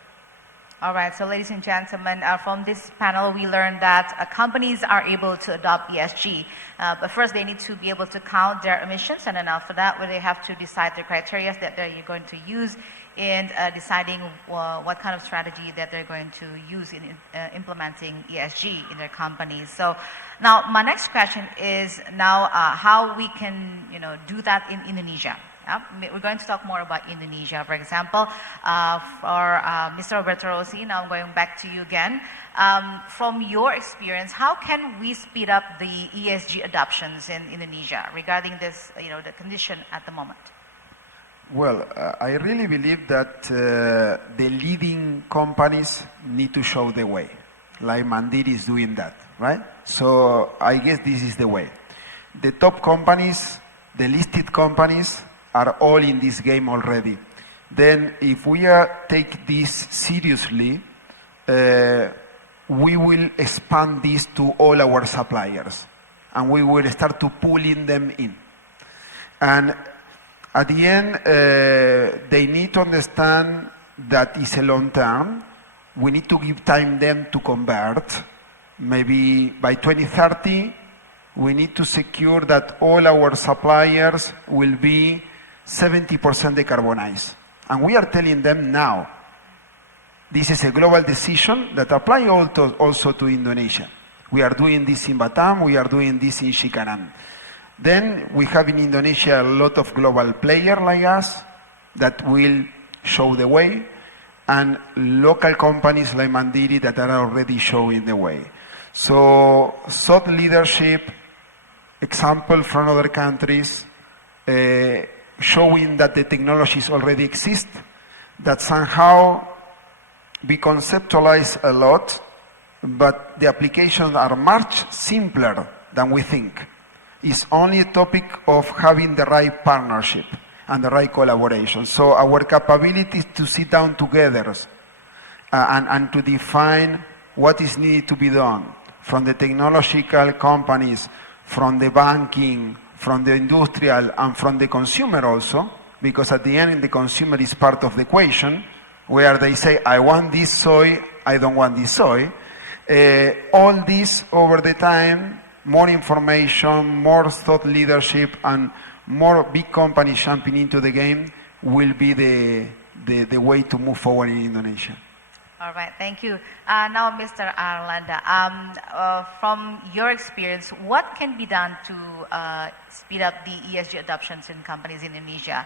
All right, so ladies and gentlemen, from this panel, we learned that companies are able to adopt ESG, but first they need to be able to count their emissions, and then after that, they have to decide the criteria that they're going to use in deciding what kind of strategy that they're going to use in implementing ESG in their companies. So now my next question is now how we can do that in Indonesia. We're going to talk more about Indonesia, for example. For Mr. Roberto Rossi, now going back to you again. From your experience, how can we speed up the ESG adoptions in Indonesia regarding this, the condition at the moment? Well, I really believe that the leading companies need to show the way, like Mandiri is doing that, right? So I guess this is the way. The top companies, the listed companies, are all in this game already. Then if we take this seriously, we will expand this to all our suppliers, and we will start to pulling them in. And at the end, they need to understand that it's a long term. We need to give time them to convert. Maybe by 2030, we need to secure that all our suppliers will be 70% decarbonized. And we are telling them now, this is a global decision that applies also to Indonesia. We are doing this in Batam, we are doing this in Shikanan. Then we have in Indonesia a lot of global players like us that will show the way, and local companies like Mandiri that are already showing the way. So thought leadership, example from other countries, showing that the technologies already exist, that somehow we conceptualize a lot, but the applications are much simpler than we think. It's only a topic of having the right partnership and the right collaboration. So our capability is to sit down together and to define what is needed to be done from the technological companies, from the banking, from the industrial, and from the consumer also, because at the end the consumer is part of the equation, where they say, I want this soy, I don't want this soy. All this over the time, more information, more thought leadership, and more big companies jumping into the game will be the way to move forward in Indonesia. All right, thank you. Now, Mr. Arlanda, from your experience, what can be done to speed up the ESG adoptions in companies in Indonesia?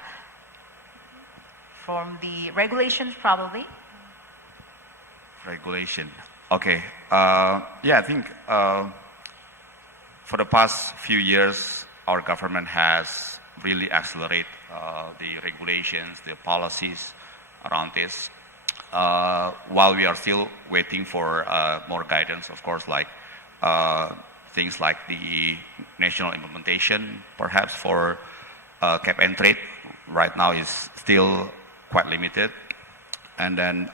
From the regulations, probably? Regulation. Okay. Yeah, I think for the past few years, our government has really accelerated the regulations, the policies around this. While we are still waiting for more guidance, of course, like things like the national implementation, perhaps for cap and trade, right now is still quite limited. And then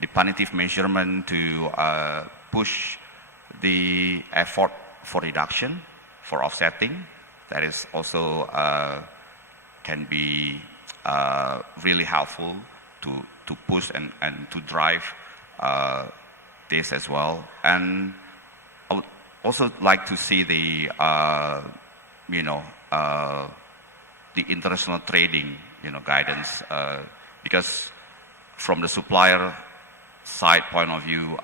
the punitive measurement to push the effort for reduction, for offsetting, that is also can be really helpful to push and to drive this as well. And I would also like to see the the international trading guidance, because from the supplier side point of view,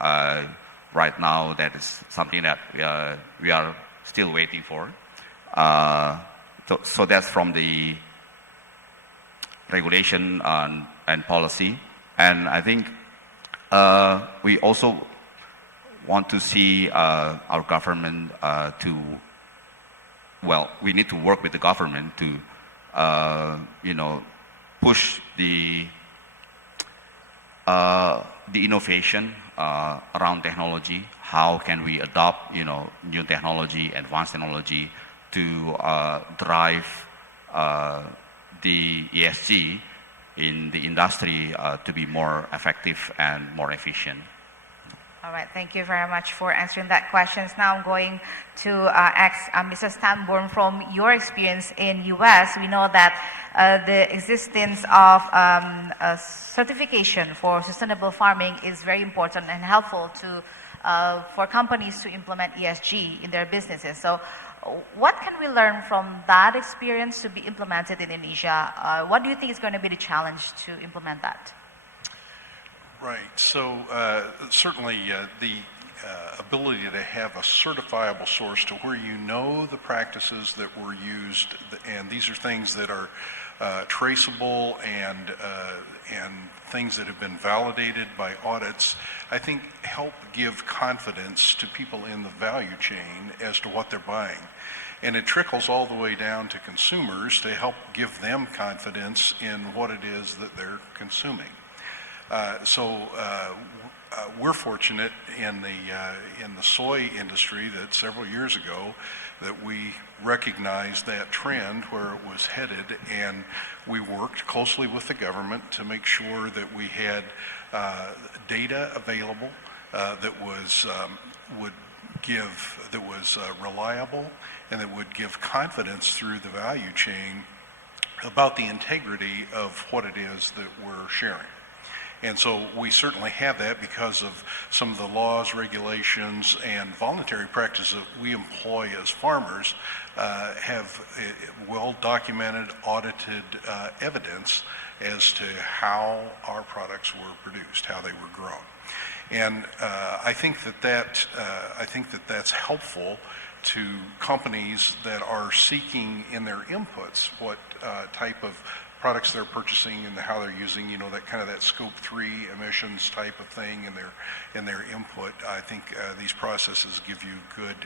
right now that is something that we are still waiting for. So that's from the regulation and policy. And I think we also want to see our government we need to work with the government to push the innovation around technology. How can we adopt new technology, advanced technology to drive the ESG in the industry to be more effective and more efficient. All right, thank you very much for answering that questions. Now I'm going to ask Mr. Stanborn, from your experience in US, we know that the existence of a certification for sustainable farming is very important and helpful to for companies to implement ESG in their businesses. So what can we learn from that experience to be implemented in Indonesia? What do you think is going to be the challenge to implement that? Right. So certainly the ability to have a certifiable source to where you know the practices that were used, and these are things that are traceable and things that have been validated by audits, I think help give confidence to people in the value chain as to what they're buying. And it trickles all the way down to consumers to help give them confidence in what it is that they're consuming. We're fortunate in the soy industry that several years ago that we recognized that trend where it was headed, and we worked closely with the government to make sure that we had data available that was reliable and that would give confidence through the value chain about the integrity of what it is that we're sharing. And so we certainly have that because of some of the laws, regulations, and voluntary practices that we employ as farmers have well-documented, audited evidence as to how our products were produced, how they were grown. And I think that's helpful to companies that are seeking in their inputs what type of products they're purchasing and how they're using, that kind of that scope 3 emissions type of thing in their input. I think these processes give you good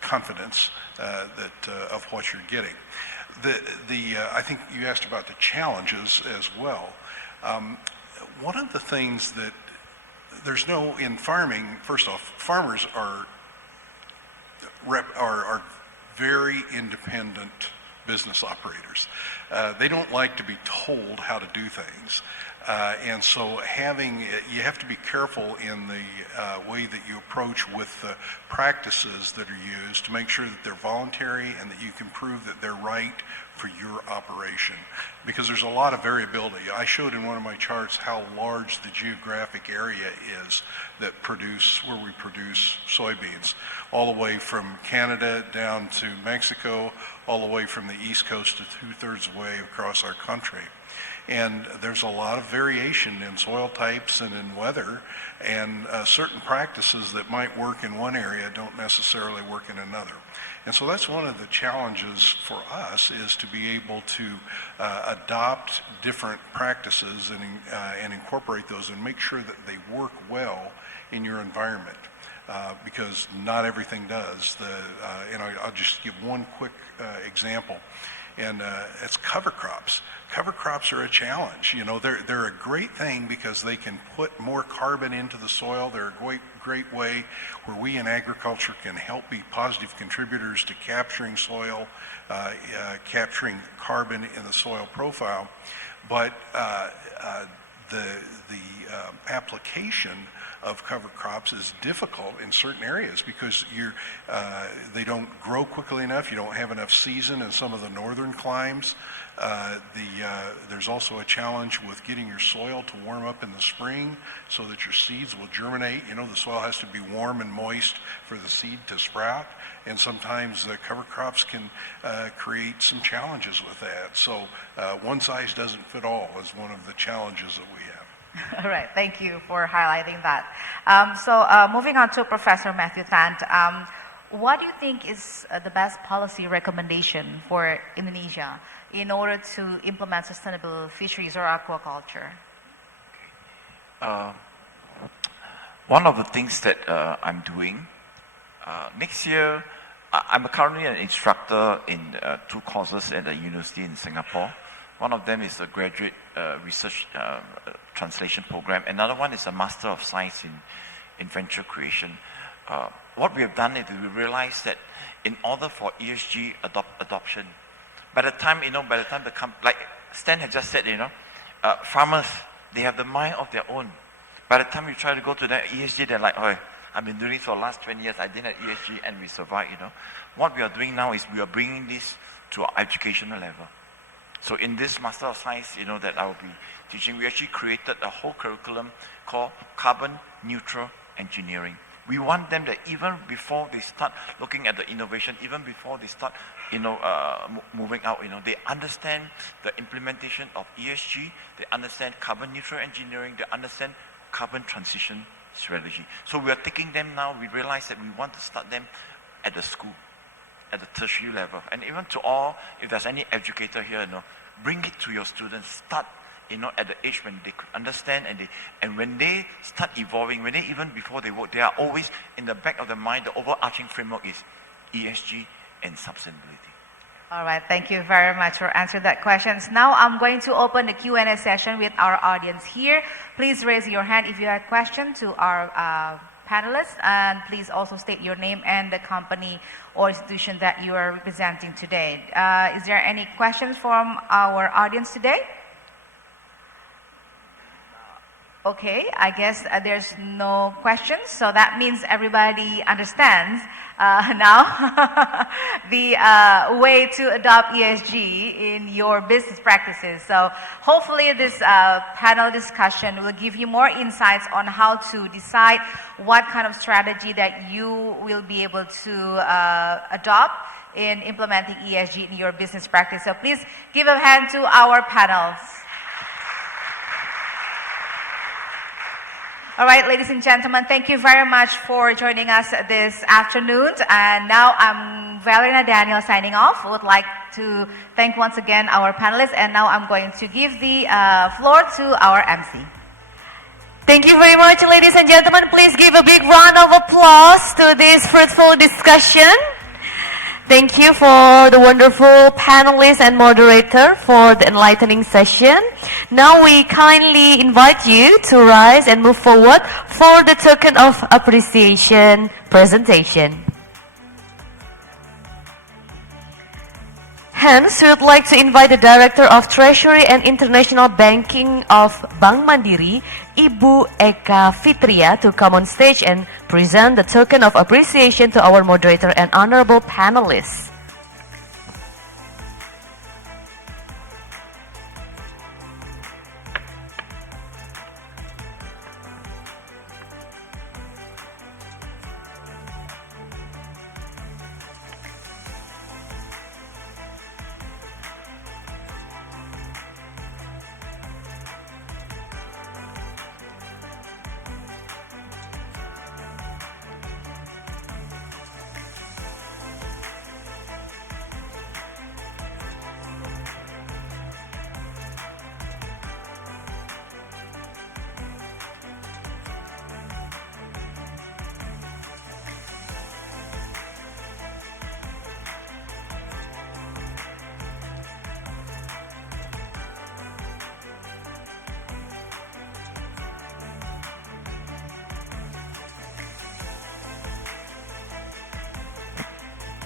confidence of what you're getting. I think you asked about the challenges as well. One of the things that in farming, first off, farmers are very independent business operators. They don't like to be told how to do things. And so you have to be careful in the way that you approach with the practices that are used to make sure that they're voluntary and that you can prove that they're right for your operation. Because there's a lot of variability. I showed in one of my charts how large the geographic area is where we produce soybeans, all the way from Canada down to Mexico, all the way from the East Coast to 2/3 of the way across our country. And there's a lot of variation in soil types and in weather, and certain practices that might work in one area don't necessarily work in another. And so that's one of the challenges for us, is to be able to adopt different practices and incorporate those and make sure that they work well in your environment. Because not everything does. I'll just give one quick example, and it's cover crops. Cover crops are a challenge. They're a great thing because they can put more carbon into the soil. They're a great way where we in agriculture can help be positive contributors to capturing soil, capturing carbon in the soil profile. But the application of cover crops is difficult in certain areas because they don't grow quickly enough. You don't have enough season in some of the northern climes. There's also a challenge with getting your soil to warm up in the spring so that your seeds will germinate. The soil has to be warm and moist for the seed to sprout, and sometimes cover crops can create some challenges with that. So one size doesn't fit all is one of the challenges that we have. All right, thank you for highlighting that. Moving on to Professor Matthew Tant, what do you think is the best policy recommendation for Indonesia in order to implement sustainable fisheries or aquaculture? One of the things that I'm doing, next year, I'm currently an instructor in 2 courses at the university in Singapore. One of them is a graduate research translation program. Another one is a Master of Science in Venture Creation. What we have done is we realized that in order for ESG adoption, by the time Stan had just said, farmers, they have the mind of their own. By the time you try to go to the ESG, they're like, oh, I've been doing it for the last 20 years, I didn't have ESG, and we survived, What we are doing now is we are bringing this to our educational level. So in this Master of Science, that I will be teaching, we actually created a whole curriculum called Carbon Neutral Engineering. We want them that even before they start looking at the innovation, even before they start, moving out, they understand the implementation of ESG, they understand carbon neutral engineering, they understand carbon transition strategy. So we are taking them now, we realize that we want to start them at the school, at the tertiary level. And even to all, if there's any educator here, bring it to your students, start at the age when they could understand, and when they start evolving, even before they work, they are always in the back of the mind, the overarching framework is ESG and sustainability. All right, thank you very much for answering that questions. Now I'm going to open the Q&A session with our audience here. Please raise your hand if you have a question to our panelists, and please also state your name and the company or institution that you are representing today. Is there any questions from our audience today? Okay, I guess there's no questions, so that means everybody understands now the way to adopt ESG in your business practices. So hopefully this panel discussion will give you more insights on how to decide what kind of strategy that you will be able to adopt in implementing ESG in your business practice. So please give a hand to our panels. All right, ladies and gentlemen, thank you very much for joining us this afternoon. And now I'm Valerina Daniel signing off. Would like to thank once again our panelists. And now I'm going to give the floor to our MC. Thank you very much, ladies and gentlemen. Please give a big round of applause to this fruitful discussion. Thank you for the wonderful panelists and moderator for the enlightening session. Now we kindly invite you to rise and move forward for the token of appreciation presentation. Hence, we would like to invite the Director of Treasury and International Banking of Bank Mandiri, Ibu Eka Fitria, to come on stage and present the token of appreciation to our moderator and honorable panelists.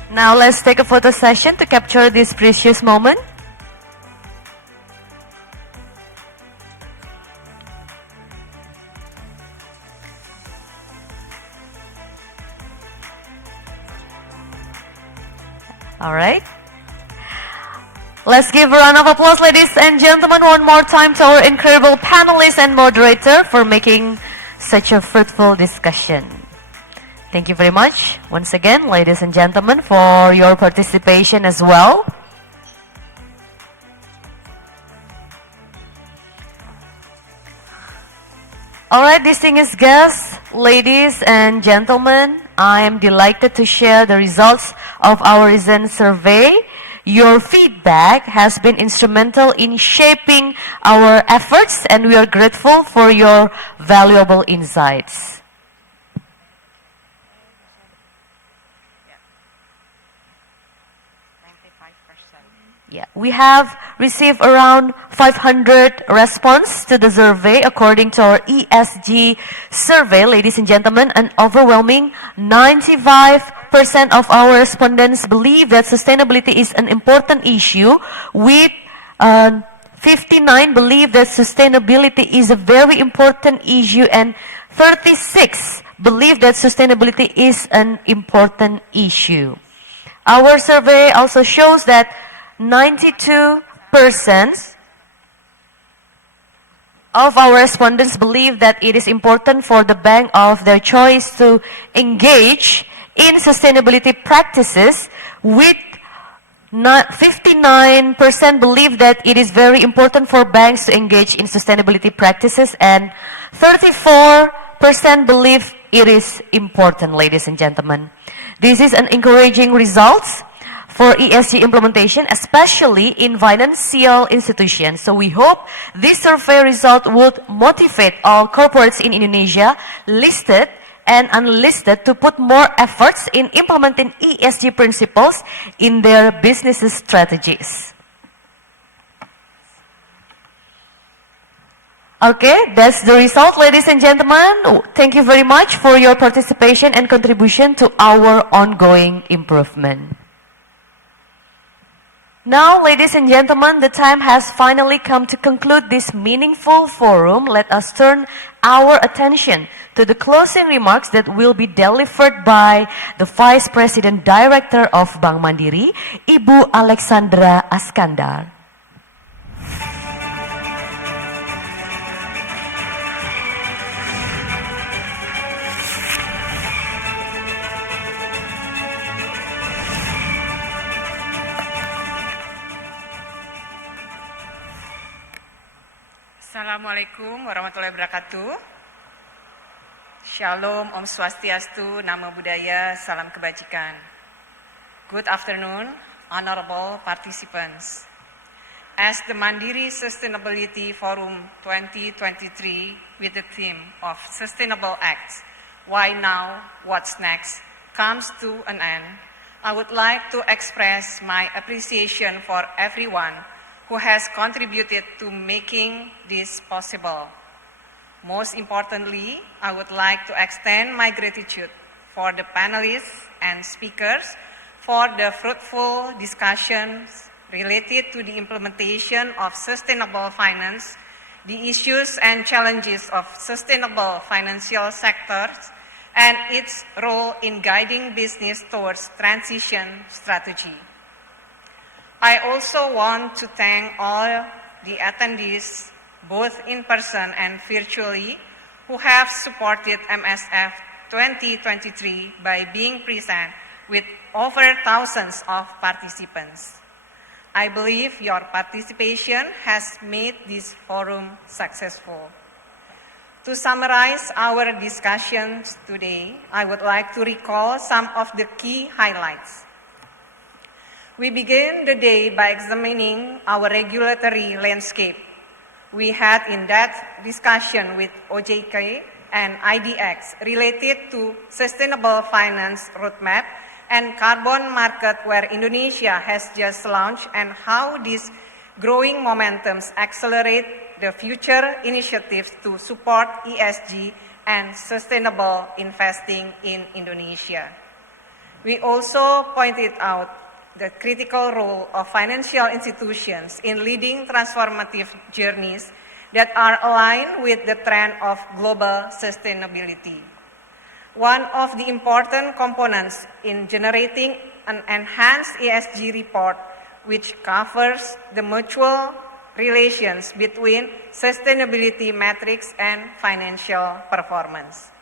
Now let's take a photo session to capture this precious moment. All right. Let's give a round of applause, ladies and gentlemen, one more time to our incredible panelists and moderator for making such a fruitful discussion. Thank you very much once again, ladies and gentlemen, for your participation as well. Alright, distinguished guests, ladies and gentlemen, I am delighted to share the results of our recent survey. Your feedback has been instrumental in shaping our efforts, and we are grateful for your valuable insights. Yeah, we have received around 500 responses to the survey. According to our ESG survey, ladies and gentlemen, an overwhelming 95% of our respondents believe that sustainability is an important issue, with 59 believe that sustainability is a very important issue, and 36 believe that sustainability is an important issue. Our survey also shows that 92% of our respondents believe that it is important for the bank of their choice to engage in sustainability practices, with 59% believe that it is very important for banks to engage in sustainability practices, and 34% believe it is important, ladies and gentlemen. This is an encouraging result for ESG implementation, especially in financial institutions. So we hope this survey result would motivate all corporates in Indonesia, listed and unlisted, to put more efforts in implementing ESG principles in their business strategies. Okay, that's the result, ladies and gentlemen. Thank you very much for your participation and contribution to our ongoing improvement. Now, ladies and gentlemen, the time has finally come to conclude this meaningful forum. Let us turn our attention to the closing remarks that will be delivered by the Vice President Director of Bank Mandiri, Ibu Alexandra Askandar. Assalamualaikum warahmatullahi wabarakatuh. Shalom, Om Swastiastu, Namo Buddhaya, Salam Kebajikan. Good afternoon, honorable participants. As the Mandiri Sustainability Forum 2023, with the theme of Sustainable Acts, Why Now, What's Next, comes to an end, I would like to express my appreciation for everyone who has contributed to making this possible. Most importantly, I would like to extend my gratitude for the panelists and speakers for the fruitful discussions related to the implementation of sustainable finance, the issues and challenges of sustainable financial sectors, and its role in guiding business towards transition strategy. I also want to thank all the attendees, both in person and virtually, who have supported MSF 2023 by being present with over thousands of participants. I believe your participation has made this forum successful. To summarize our discussions today, I would like to recall some of the key highlights. We began the day by examining our regulatory landscape. We had in-depth discussion with OJK and IDX related to sustainable finance roadmap and carbon market, where Indonesia has just launched, and how these growing momentums accelerate the future initiatives to support ESG and sustainable investing in Indonesia. We also pointed out the critical role of financial institutions in leading transformative journeys that are aligned with the trend of global sustainability. One of the important components in generating an enhanced ESG report, which covers the mutual relations between sustainability metrics and financial performance.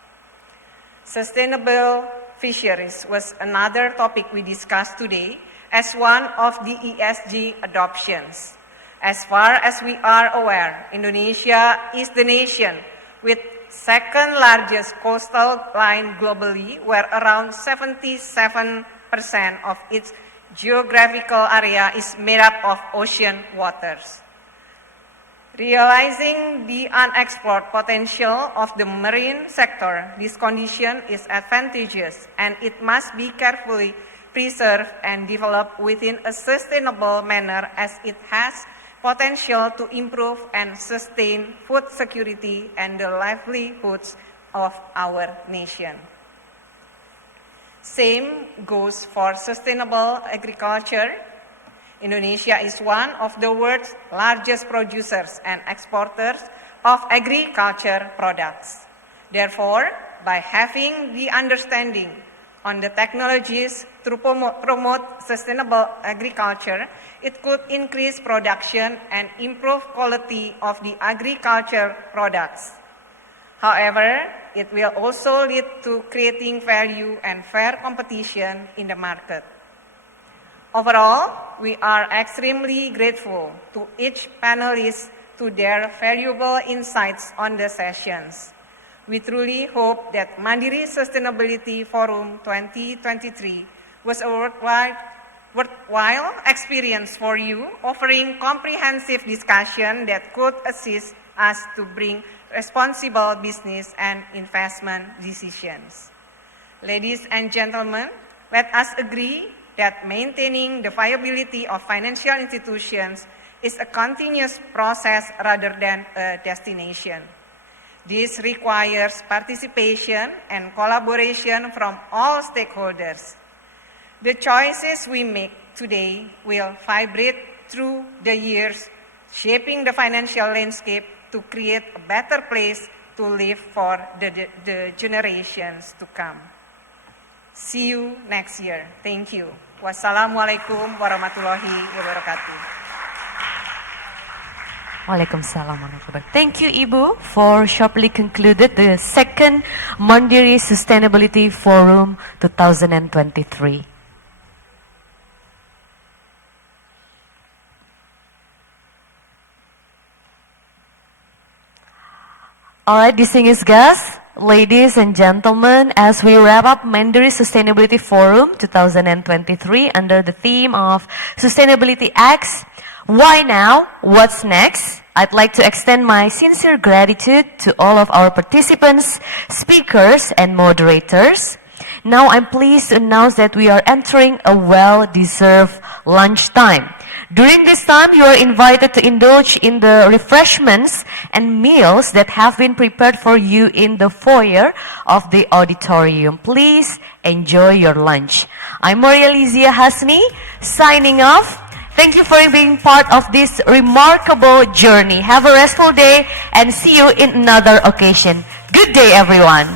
Sustainable fisheries was another topic we discussed today as one of the ESG adoptions. As far as we are aware, Indonesia is the nation with second largest coastal line globally, where around 77% of its geographical area is made up of ocean waters. Realizing the unexplored potential of the marine sector, this condition is advantageous, and it must be carefully preserved and developed within a sustainable manner, as it has potential to improve and sustain food security and the livelihoods of our nation. Same goes for sustainable agriculture. Indonesia is one of the world's largest producers and exporters of agriculture products. Therefore, by having the understanding on the technologies to promote sustainable agriculture, it could increase production and improve quality of the agriculture products. However, it will also lead to creating value and fair competition in the market. Overall, we are extremely grateful to each panelist to their valuable insights on the sessions. We truly hope that Mandiri Sustainability Forum 2023 was a worthwhile experience for you, offering comprehensive discussion that could assist us to bring responsible business and investment decisions. Ladies and gentlemen, let us agree that maintaining the viability of financial institutions is a continuous process rather than a destination. This requires participation and collaboration from all stakeholders. The choices we make today will vibrate through the years, shaping the financial landscape to create a better place to live for the generations to come. See you next year. Thank you. Wassalamualaikum warahmatullahi wabarakatuh. Waalaikumsalam warahmatullahi wabarakatuh. Thank you, Ibu, for sharply concluded the second Mandiri Sustainability Forum 2023. All right, distinguished guests, ladies and gentlemen, as we wrap up Mandiri Sustainability Forum 2023 under the theme of Sustainability X, why now? What's next? I'd like to extend my sincere gratitude to all of our participants, speakers, and moderators. Now I'm pleased to announce that we are entering a well-deserved lunchtime. During this time, you are invited to indulge in the refreshments and meals that have been prepared for you in the foyer of the auditorium. Please enjoy your lunch. I'm Maria Lizia Hasni, signing off. Thank you for being part of this remarkable journey. Have a restful day and see you in another occasion. Good day, everyone.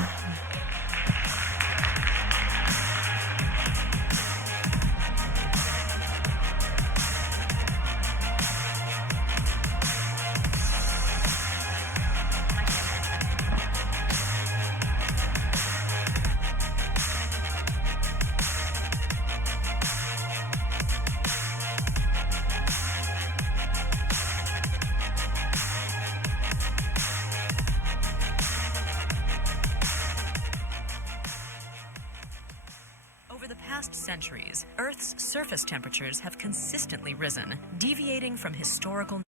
Centuries, Earth's surface temperatures have consistently risen, deviating from historical.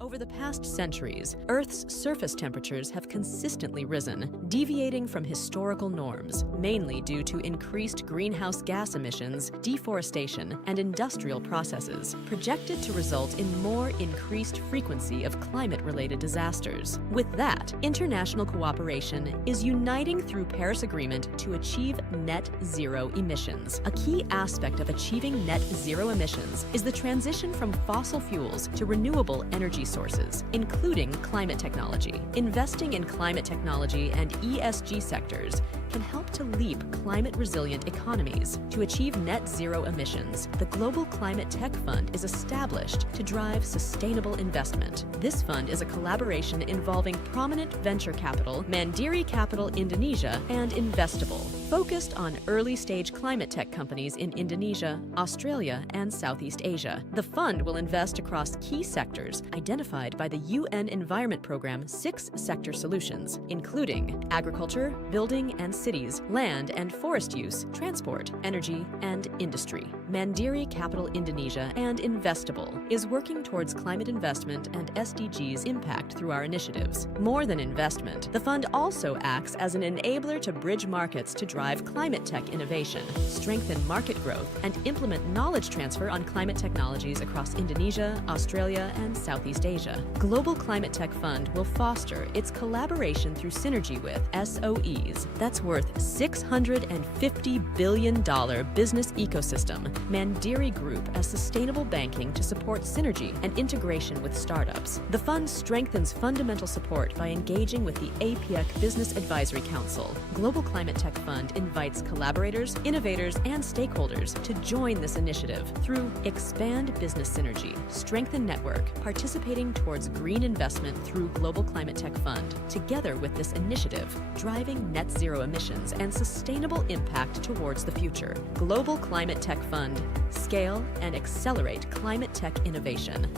Over the past centuries, Earth's surface temperatures have consistently risen, deviating from historical norms, mainly due to increased greenhouse gas emissions, deforestation, and industrial processes, projected to result in more increased frequency of climate-related disasters. With that, international cooperation is uniting through Paris Agreement to achieve net zero emissions. A key aspect of achieving net zero emissions is the transition from fossil fuels to renewable energy sources, including climate technology. Investing in climate technology and ESG sectors can help to leap climate-resilient economies. To achieve net zero emissions, the Global Climate Tech Fund is established to drive sustainable investment. This fund is a collaboration involving prominent venture capital, Mandiri Capital Indonesia, and Investable, focused on early-stage climate tech companies in Indonesia, Australia, and Southeast Asia. The fund will invest across key sectors identified by the UN Environment Programme 6 sector solutions, including agriculture, building and cities, land and forest use, transport, energy, and industry. Mandiri Capital Indonesia and Investable is working towards climate investment and SDGs impact through our initiatives. More than investment, the fund also acts as an enabler to bridge markets to drive drive climate tech innovation, strengthen market growth, and implement knowledge transfer on climate technologies across Indonesia, Australia, and Southeast Asia. Global Climate Tech Fund will foster its collaboration through synergy with SOEs that's worth $650 billion business ecosystem, Mandiri Group as sustainable banking to support synergy and integration with startups. The fund strengthens fundamental support by engaging with the APEC Business Advisory Council. Global Climate Tech Fund invites collaborators, innovators, and stakeholders to join this initiative through Expand Business Synergy, Strengthen Network, participating towards green investment through Global Climate Tech Fund. Together with this initiative, driving net zero emissions and sustainable impact towards the future. Global Climate Tech Fund. Scale and accelerate climate tech innovation.